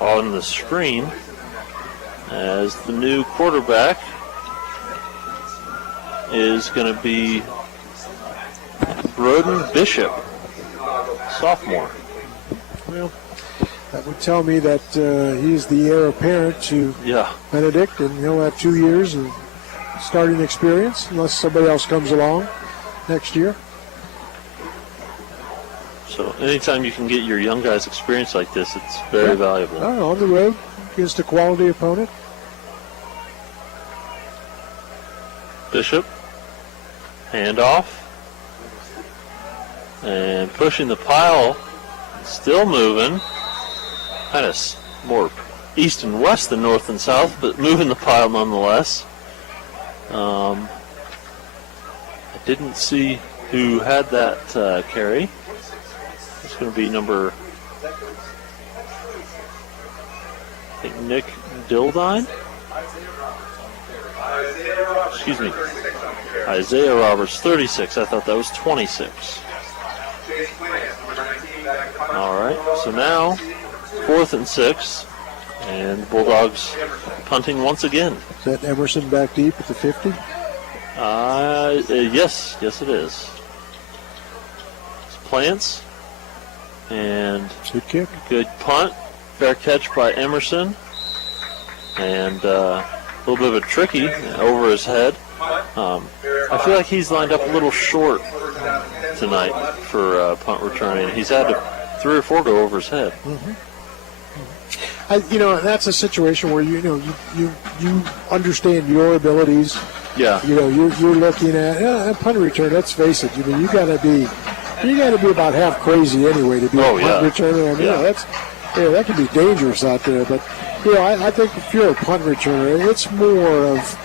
on the screen as the new quarterback is going to be Roden Bishop, sophomore. Well, that would tell me that he's the heir apparent to Benedict, and he'll have 2 years of starting experience unless somebody else comes along next year. So anytime you can get your young guys experience like this, it's very valuable. On the road against a quality opponent. Bishop, handoff, and pushing the pile, still moving. Kind of more east and west than north and south, but moving the pile nonetheless. I didn't see who had that carry. It's going to be number, I think, Nick Dildine. Excuse me. Isaiah Roberts, 36. I thought that was 26. All right, so now 4th and 6, and Bulldogs punting once again. Is that Emerson back deep at the 50? Yes, it is. It's Plants, and good kick. Good punt. Fair catch by Emerson, and a little bit of a tricky over his head. I feel like he's lined up a little short tonight for punt returning. He's had 3 or 4 go over his head. Mm-hmm. That's a situation where you understand your abilities. Yeah. You're looking at a punt return. Let's face it. You got to be about half crazy anyway to be a punt returner. I mean, that can be dangerous out there. But I think if you're a punt returner, it's more of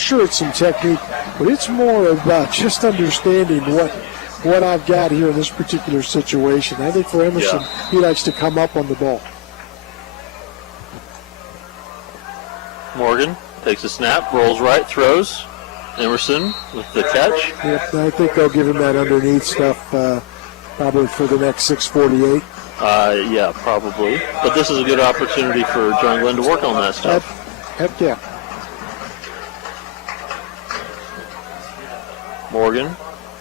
sure it's some technique, but it's more about just understanding what I've got here in this particular situation. I think for Emerson, he likes to come up on the ball. Morgan takes a snap, rolls right, throws. Emerson with the catch. Yep, I think they'll give him that underneath stuff probably for the next 6:48. Yeah, probably. But this is a good opportunity for John Glenn to work on that stuff. Heck yeah. Morgan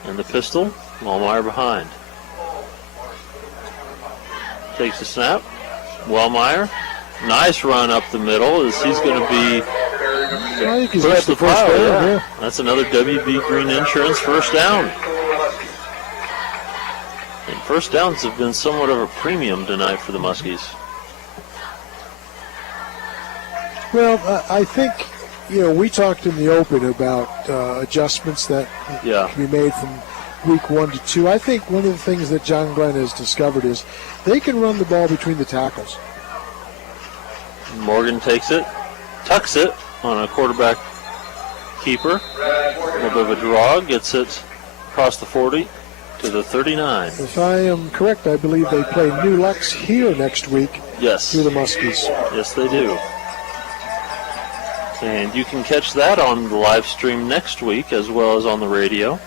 and the pistol. Wellmeyer behind. Takes the snap. Wellmeyer. Nice run up the middle as he's going to be I think he's got the first pile, down. Yeah. That's another WB Green Insurance first down. And first downs have been somewhat of a premium tonight for the Muskies. Well, I think, we talked in the open about adjustments that can be made from week 1 to 2. I think one of the things that John Glenn has discovered is they can run the ball between the tackles. Morgan takes it, tucks it on a quarterback keeper. A little bit of a draw, gets it across the 40 to the 39. If I am correct, I believe they play New Lux here next week. Yes. Through the Muskies. Yes, they do. And you can catch that on the live stream next week as well as on the radio.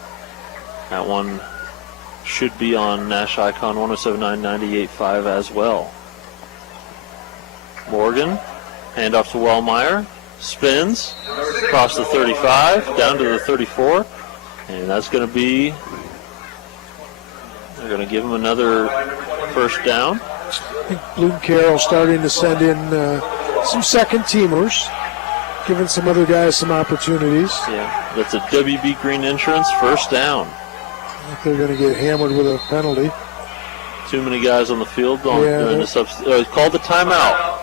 That one should be on Nash Icon 107.9, 98.5 as well. Morgan, handoff to Wellmeyer, spins across the 35, down to the 34, and that's going to be, they're going to give him another first down. I think Bloom-Carroll starting to send in some second-teamers, giving some other guys some opportunities. Yeah, that's a WB Green Insurance first down. I think they're going to get hammered with a penalty. Too many guys on the field called the timeout.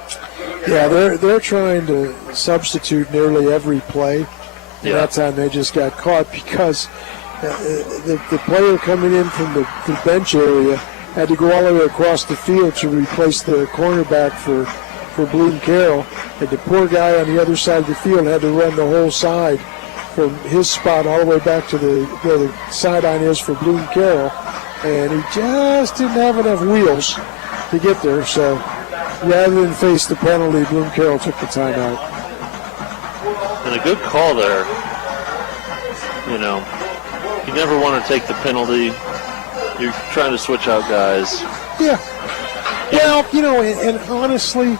Yeah, they're trying to substitute nearly every play. And that time they just got caught because the player coming in from the bench area had to go all the way across the field to replace the cornerback for Bloom-Carroll. And the poor guy on the other side of the field had to run the whole side from his spot all the way back to where the sideline is for Bloom-Carroll. And he just didn't have enough wheels to get there. So rather than face the penalty, Bloom-Carroll took the timeout. And a good call there. You never want to take the penalty. You're trying to switch out guys. Yeah. Well, and honestly,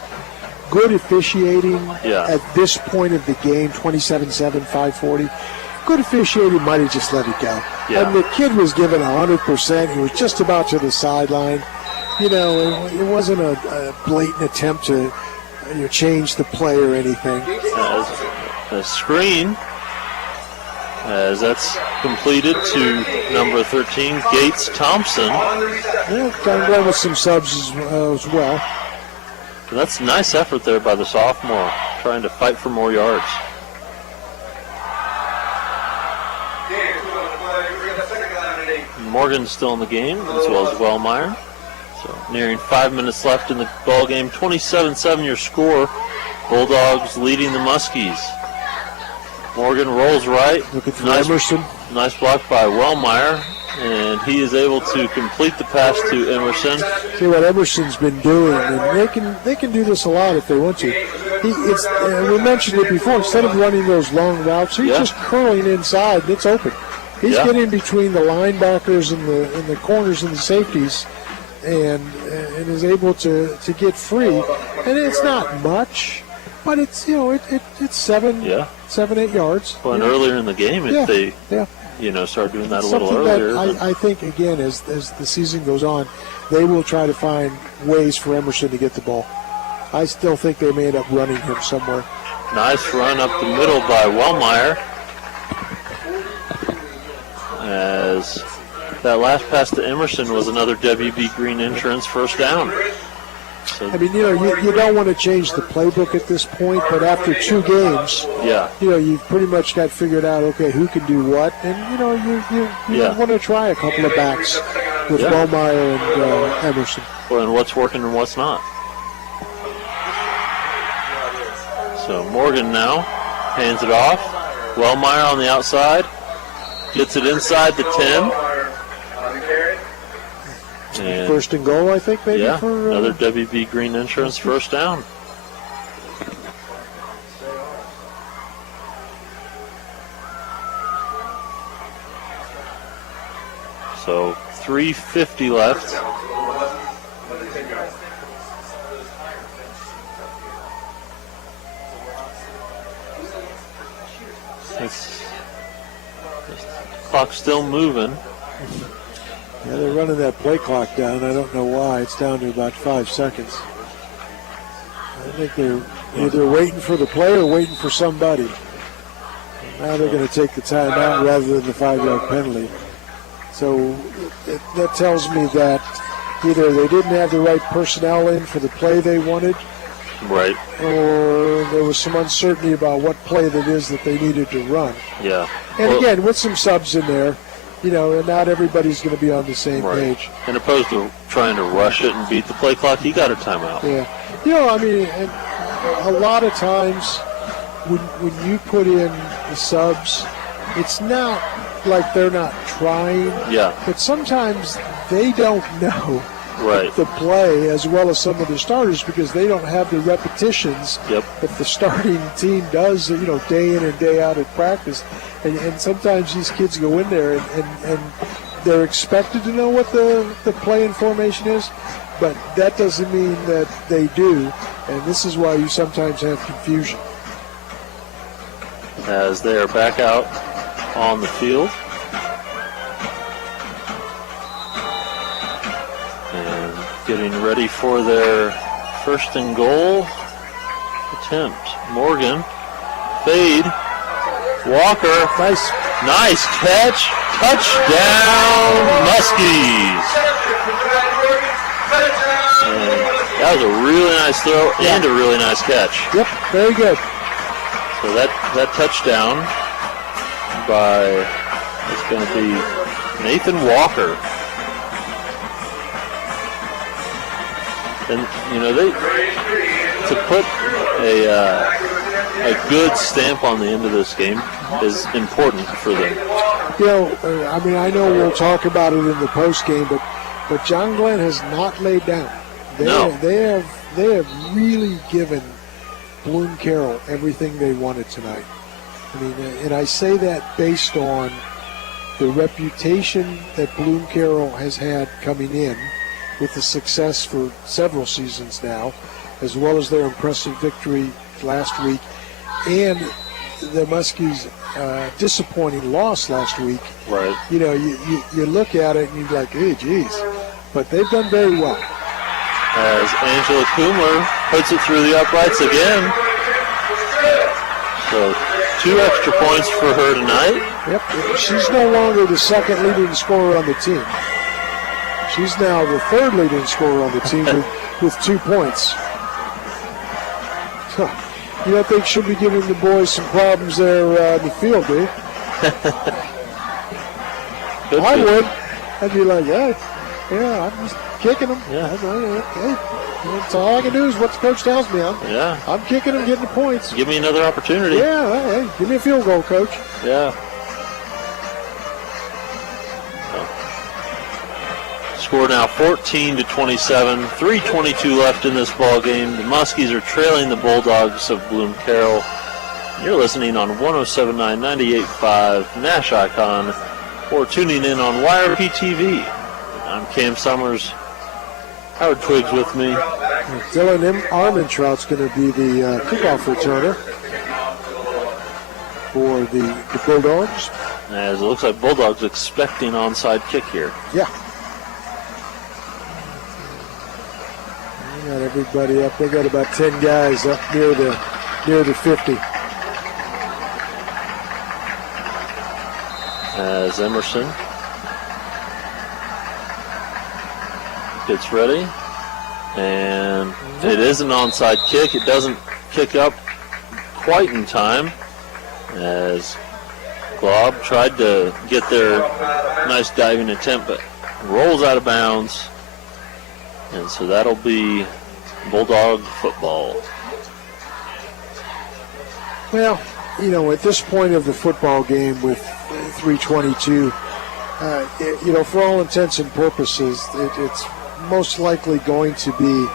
good officiating at this point of the game, 27-7, 5:40. Good officiating might have just let it go. Yeah. And the kid was given 100%. He was just about to the sideline. It wasn't a blatant attempt to change the play or anything. A screen, as that's completed to number 13, Gates Thompson. Yeah, got to go with some subs as well. And that's a nice effort there by the sophomore, trying to fight for more yards. Morgan's still in the game, as well as Wellmeyer. So nearing 5 minutes left in the ball game. 27-7 your score. Bulldogs leading the Muskies. Morgan rolls right. Looking for Emerson. Nice block by Wellmeyer, and he is able to complete the pass to Emerson. See what Emerson's been doing, and they can do this a lot if they want to. We mentioned it before. Instead of running those long routes, he's just curling inside, and it's open. He's getting between the linebackers and the corners and the safeties, and is able to get free. And it's not much, but it's it's 7, 8 yards. Well, and earlier in the game, if they start doing that a little earlier. I think again, as the season goes on, they will try to find ways for Emerson to get the ball. I still think they may end up running him somewhere. Nice run up the middle by Wellmeyer. As that last pass to Emerson was another WB Green Insurance first down. So, I mean, you don't want to change the playbook at this point, but after 2 games, you've pretty much got figured out, okay, who can do what, and you want to try a couple of backs with Wellmeyer and Emerson. Well, and what's working and what's not. So Morgan now hands it off. Wellmeyer on the outside. Gets it inside the 10. And first and goal, I think, maybe. Yeah, for another WB Green Insurance first down. So 3:50 left. The clock's still moving. Yeah, they're running that play clock down. I don't know why. It's down to about 5 seconds. I think they're either waiting for the play or waiting for somebody. Now they're going to take the timeout rather than the 5-yard penalty. So that tells me that either they didn't have the right personnel in for the play they wanted, right, or there was some uncertainty about what play that is that they needed to run. Yeah. And again, with some subs in there, and not everybody's going to be on the same page. And opposed to trying to rush it and beat the play clock, you got a timeout. Yeah. I mean, and a lot of times when you put in the subs, it's not like they're not trying. Yeah. But sometimes they don't know the play as well as some of the starters because they don't have the repetitions that the starting team does, day in and day out at practice. And sometimes these kids go in there and they're expected to know what the play and formation is, but that doesn't mean that they do. And this is why you sometimes have confusion. As they are back out on the field. And getting ready for their first and goal attempt. Morgan, fade, Walker, nice catch, touchdown, Muskies. And that was a really nice throw and a really nice catch. Yep, very good. So that touchdown by, it's going to be Nathan Walker. And, they to put a good stamp on the end of this game is important for them. I know we'll talk about it in the post game, but John Glenn has not laid down. They have really given Bloom-Carroll everything they wanted tonight. I mean, and I say that based on the reputation that Bloom-Carroll has had coming in with the success for several seasons now, as well as their impressive victory last week, and the Muskies' disappointing loss last week. Right. You look at it and you're like, hey, geez. But they've done very well. As Angela Kumler puts it through the uprights again. So 2 extra points for her tonight. Yep. She's no longer the second leading scorer on the team. She's now the third leading scorer on the team with 2 points. You don't think she'll be giving the boys some problems there in the field, do you? I would. I'd be like, hey, yeah, I'm just kicking them. Yeah. Hey, that's all I can do is what the coach tells me. I'm kicking them, getting the points. Give me another opportunity. Yeah, hey, give me a field goal, coach. Yeah. Score now 14-27, 3:22 left in this ball game. The Muskies are trailing the Bulldogs of Bloom-Carroll. You're listening on 107.9, 98.5 Nash Icon, or tuning in on YRP TV. I'm Cam Summers. Howard Twiggs with me. Dylan Armentrout's going to be the kickoff returner for the Bulldogs. As it looks like Bulldogs expecting onside kick here. Yeah. They got everybody up. They got about 10 guys up near the 50. As Emerson gets ready, and it is an onside kick. It doesn't kick up quite in time, as Glob tried to get their nice diving attempt, but rolls out of bounds, and so that'll be Bulldog football. Well, at this point of the football game with 3:22, for all intents and purposes, it's most likely going to be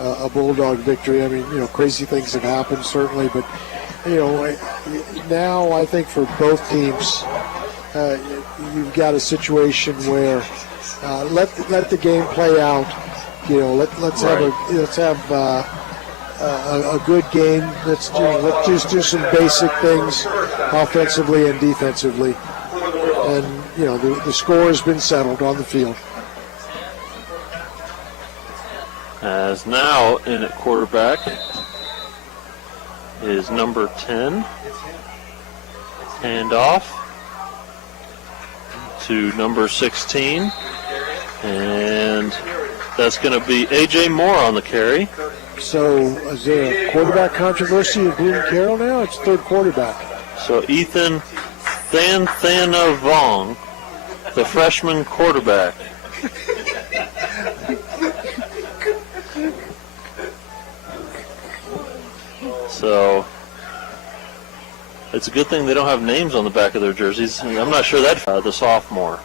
a Bulldog victory. I mean, crazy things have happened, certainly, but, now I think for both teams, you've got a situation where let the game play out. Let's have a good game. Let's just do some basic things offensively and defensively. And, the score has been settled on the field. As now in at quarterback is number 10. Handoff to number 16. And that's going to be A.J. Moore on the carry. So is there a quarterback controversy at Bloom-Carroll now? It's third quarterback. So Ethan Thanavong, the freshman quarterback. So it's a good thing they don't have names on the back of their jerseys. I'm not sure that the sophomore.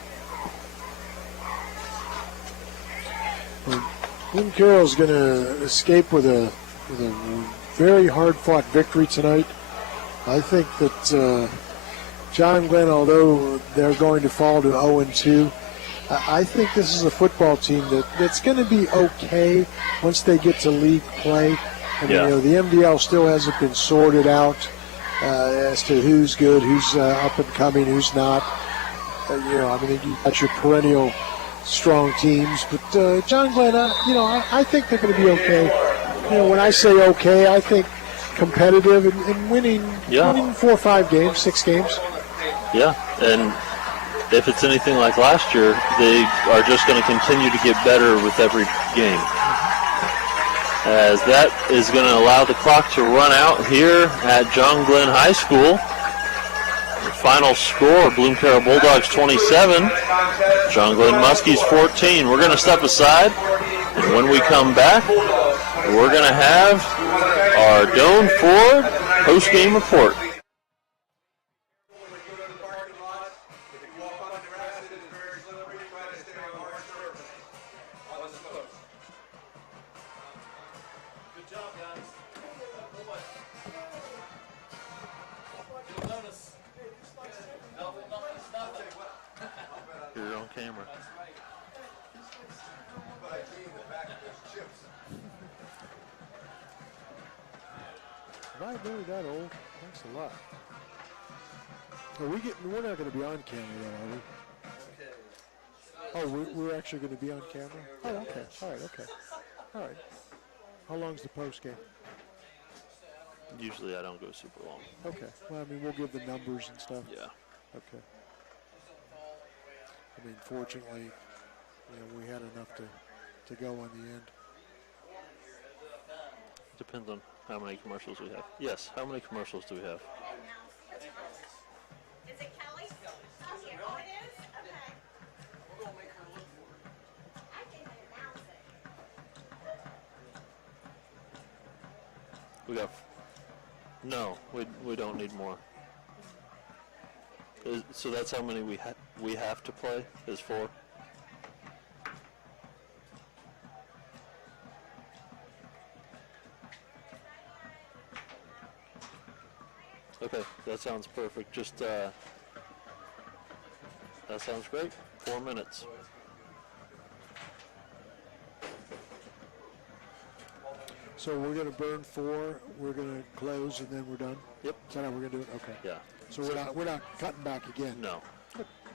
Bloom-Carroll's going to escape with a very hard-fought victory tonight. I think that John Glenn, although they're going to fall to 0-2, I think this is a football team that's going to be okay once they get to league play. I mean, the MDL still hasn't been sorted out as to who's good, who's up and coming, who's not. You got your perennial strong teams, but John Glenn, I think they're going to be okay. When I say okay, I think competitive and winning 4 or 5 games, 6 games. Yeah, and if it's anything like last year, they are just going to continue to get better with every game. As that is going to allow the clock to run out here at John Glenn High School. The final score, Bloom-Carroll Bulldogs 27, John Glenn Muskies 14. We're going to step aside, and when we come back, we're going to have our Doan Ford post-game report. You're on camera. Am I really that old? Thanks a lot. We're not going to be on camera then, are we? Oh, we're actually going to be on camera? Oh, okay. All right. How long's the post game? Usually I don't go super long. Okay. Well, I mean, we'll give the numbers and stuff. Yeah. Okay. I mean, fortunately, we had enough to go on the end. Depends on how many commercials we have. Yes, how many commercials do we have? Is it Kelly? Oh, it is? Okay. No, we don't need more. So that's how many we have to play, is 4? Okay, that sounds perfect. Just, that sounds great. 4 minutes. So we're going to burn 4, we're going to close, and then we're done? Yep. Is that how we're going to do it? Okay. Yeah. So we're not cutting back again? No.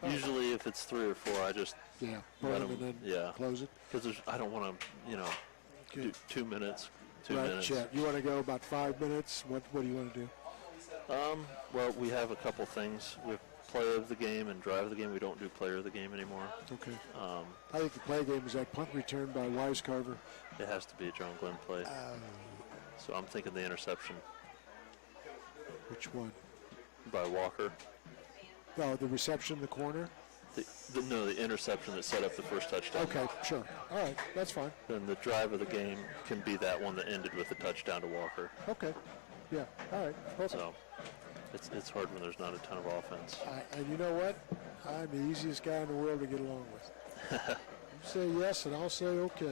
Usually if it's 3 or 4, I just burn them and then close it? Because I don't want to, do 2 minutes. 2 minutes. Chet. You want to go about 5 minutes? What do you want to do? Well, we have a couple things. We have play of the game and drive of the game. We don't do player of the game anymore. Okay. I think the play game is that punt return by Wisecarver. It has to be a John Glenn play. So I'm thinking the interception. Which one? By Walker. Oh, the reception in the corner? The interception that set up the first touchdown. Okay, sure. All right, that's fine. Then the drive of the game can be that one that ended with a touchdown to Walker. Okay. Yeah, all right. Perfect. So it's hard when there's not a ton of offense. And you know what? I'm the easiest guy in the world to get along with. You say yes, and I'll say okay.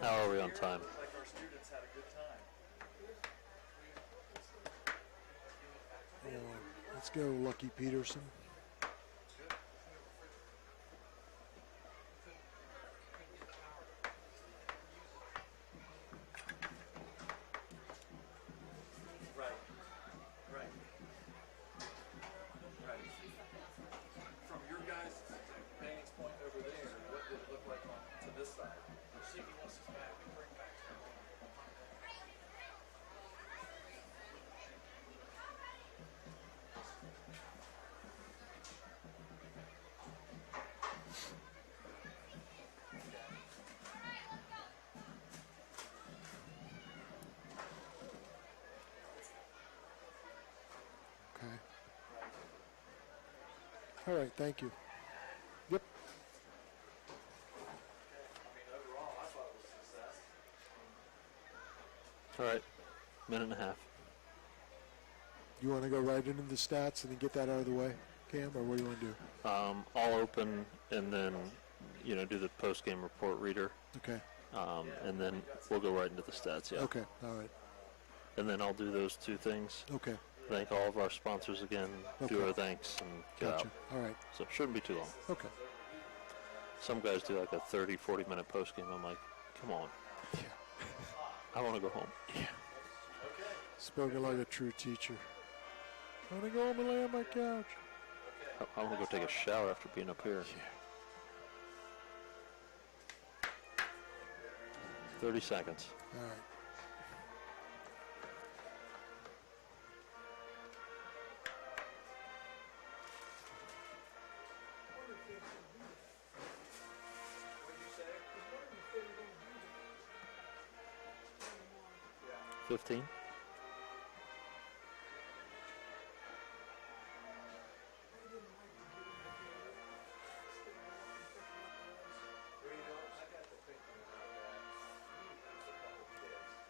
How are we on time? Let's go, Lucky Peterson. From your guys' vantage point over there, what did it look like to this side? See if he wants us back. Bring back. Okay. All right, thank you. Yep. All right, minute and a half. You want to go right into the stats and then get that out of the way, Cam, or what do you want to do? All open, and then, do the post-game report reader. Okay. And then we'll go right into the stats, yeah. Okay, all right. And then I'll do those 2 things. Okay. Thank all of our sponsors again, do our thanks, and get Gotcha. out. All right. So it shouldn't be too long. Okay. Some guys do like a 30, 40-minute post-game. I'm like, come on. Yeah. I want to go home. Yeah. Spoken like a true teacher. I want to go home and lay on my couch. I want to go take a shower after being up here. Yeah. 30 seconds. All right. Yeah. 15.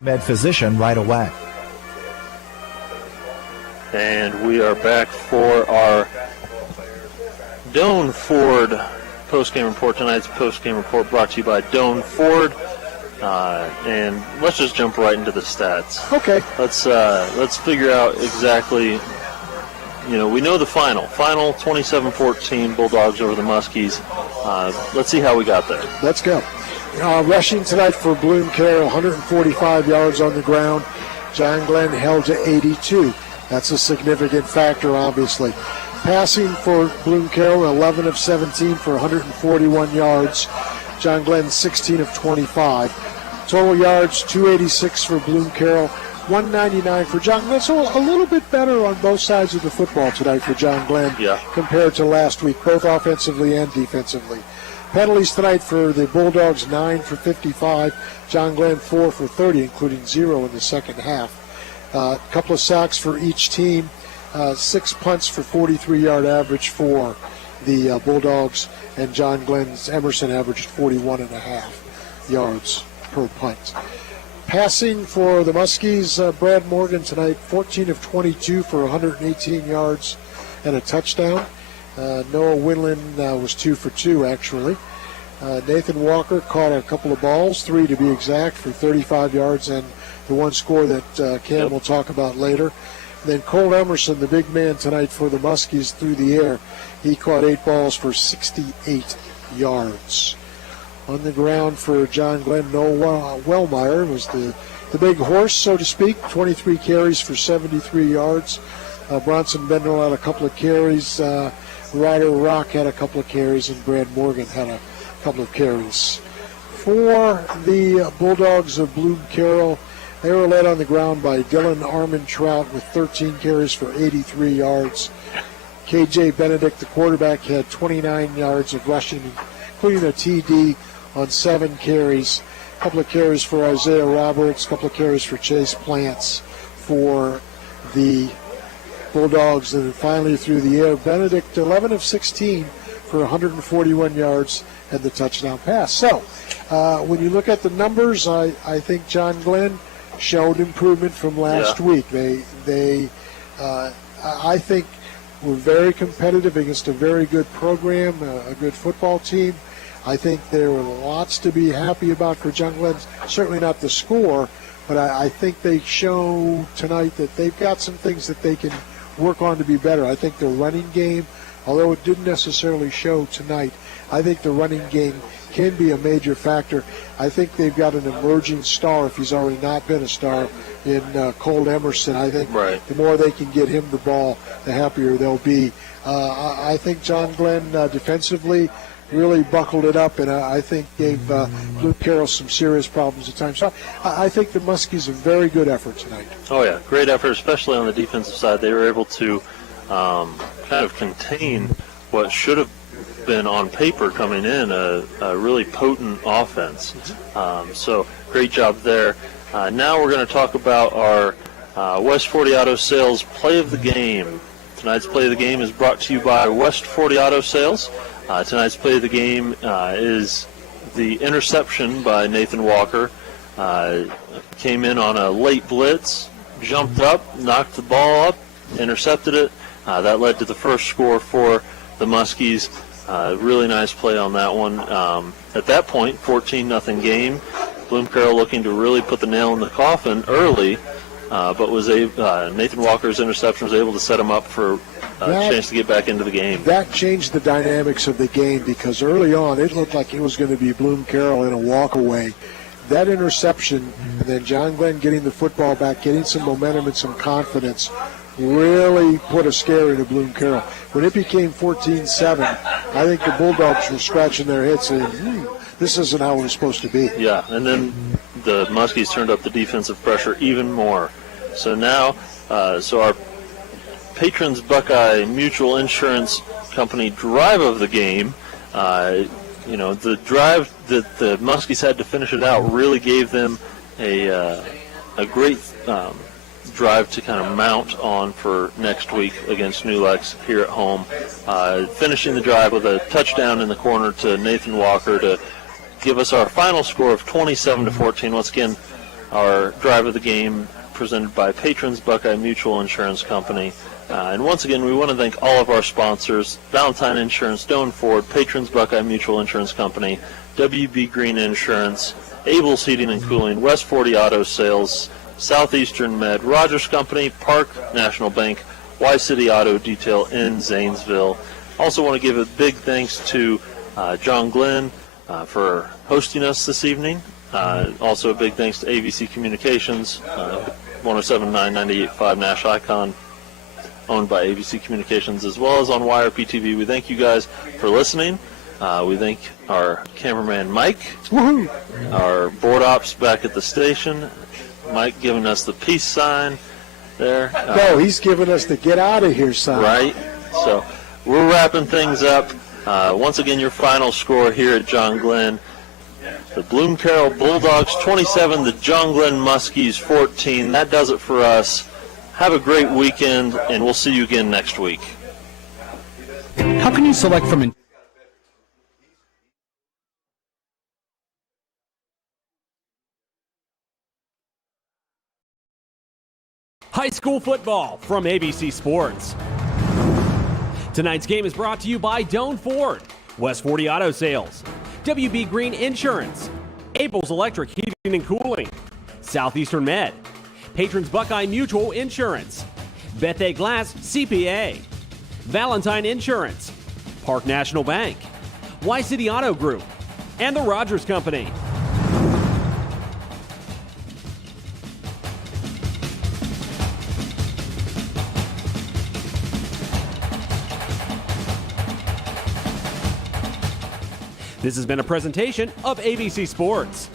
Med physician right away. And we are back for our Doane Ford post-game report. Tonight's post-game report brought to you by Doane Ford. And let's just jump right into the stats. Okay. Let's figure out exactly. We know the final. Final 27-14 Bulldogs over the Muskies. Let's see how we got there. Let's go. Rushing tonight for Bloom-Carroll, 145 yards on the ground. John Glenn held to 82. That's a significant factor, obviously. Passing for Bloom-Carroll, 11 of 17 for 141 yards. John Glenn, 16 of 25. Total yards, 286 for Bloom-Carroll, 199 for John Glenn. So a little bit better on both sides of the football tonight for John Glenn compared to last week, both offensively and defensively. Penalties tonight for the Bulldogs, 9 for 55. John Glenn, 4 for 30, including 0 in the second half. A couple of sacks for each team. 6 punts for 43-yard average for the Bulldogs, and John Glenn's Emerson averaged 41.5 yards per punt. Passing for the Muskies, Brad Morgan tonight, 14 of 22 for 118 yards and a touchdown. Noah Winland was 2 for 2, actually. Nathan Walker caught a couple of balls, 3 to be exact, for 35 yards and the one score that Cam will talk about later. Then Cole Emerson, the big man tonight for the Muskies, through the air. He caught 8 balls for 68 yards. On the ground for John Glenn, Noah Wellmeyer was the big horse, so to speak. 23 carries for 73 yards. Bronson Bendel had a couple of carries. Ryder Rock had a couple of carries, and Brad Morgan had a couple of carries. For the Bulldogs of Bloom-Carroll, they were led on the ground by Dylan Armand-Trout with 13 carries for 83 yards. KJ Benedict, the quarterback, had 29 yards of rushing, including a TD on 7 carries. A couple of carries for Isaiah Roberts, a couple of carries for Chase Plants for the Bulldogs. And then finally through the air, Benedict, 11 of 16 for 141 yards and the touchdown pass. So when you look at the numbers, I think John Glenn showed improvement from last week. They I think, were very competitive against a very good program, a good football team. I think there were lots to be happy about for John Glenn. Certainly not the score, but I think they show tonight that they've got some things that they can work on to be better. I think the running game, although it didn't necessarily show tonight, I think the running game can be a major factor. I think they've got an emerging star, if he's already not been a star, in Cole Emerson. I think the more they can get him the ball, the happier they'll be. I think John Glenn defensively really buckled it up, and I think gave Bloom-Carroll some serious problems at times. So I think the Muskies a very good effort tonight. Oh, yeah, great effort, especially on the defensive side. They were able to kind of contain what should have been on paper coming in a really potent offense. So great job there. Now we're going to talk about our West 40 Auto Sales Play of the Game. Tonight's Play of the Game is brought to you by West 40 Auto Sales. Tonight's Play of the Game is the interception by Nathan Walker. Came in on a late blitz, jumped up, knocked the ball up, intercepted it. That led to the first score for the Muskies. Really nice play on that one. At that point, 14-0 game. Bloom-Carroll looking to really put the nail in the coffin early, but was Nathan Walker's interception was able to set him up for a chance to get back into the game. That changed the dynamics of the game, because early on it looked like it was going to be Bloom-Carroll in a walk-away. That interception, and then John Glenn getting the football back, getting some momentum and some confidence, really put a scare into Bloom-Carroll. When it became 14-7, I think the Bulldogs were scratching their heads saying, this isn't how it was supposed to be. Yeah, and then the Muskies turned up the defensive pressure even more. So now, our Patrons Buckeye Mutual Insurance Company drive of the game, the drive that the Muskies had to finish it out really gave them a great drive to kind of mount on for next week against New Lex here at home. Finishing the drive with a touchdown in the corner to Nathan Walker to give us our final score of 27-14. Once again, our drive of the game presented by Patrons Buckeye Mutual Insurance Company. And once again, we want to thank all of our sponsors: Valentine Insurance, Doan Ford, Patrons Buckeye Mutual Insurance Company, WB Green Insurance, Abel's Heating and Cooling, West 40 Auto Sales, Southeastern Med, Rogers Company, Park National Bank, Y-City Auto Detail in Zanesville. Also want to give a big thanks to John Glenn for hosting us this evening. Also a big thanks to ABC Communications, 107.9, 98.5 Nash Icon, owned by ABC Communications, as well as on YRP-TV. We thank you guys for listening. We thank our cameraman Mike, our board ops back at the station. Mike giving us the peace sign there. No, he's giving us the get out of here sign. Right. So we're wrapping things up. Once again, your final score here at John Glenn: the Bloom-Carroll Bulldogs 27, the John Glenn Muskies 14. That does it for us. Have a great weekend, and we'll see you again next week. How can you select from High school football from ABC Sports. Tonight's game is brought to you by Doan Ford, West 40 Auto Sales, WB Green Insurance, Abel's Electric Heating and Cooling, Southeastern Med, Patrons Buckeye Mutual Insurance, Bethea Glass CPA, Valentine Insurance, Park National Bank, Y-City Auto Group, and the Rogers Company. This has been a presentation of ABC Sports.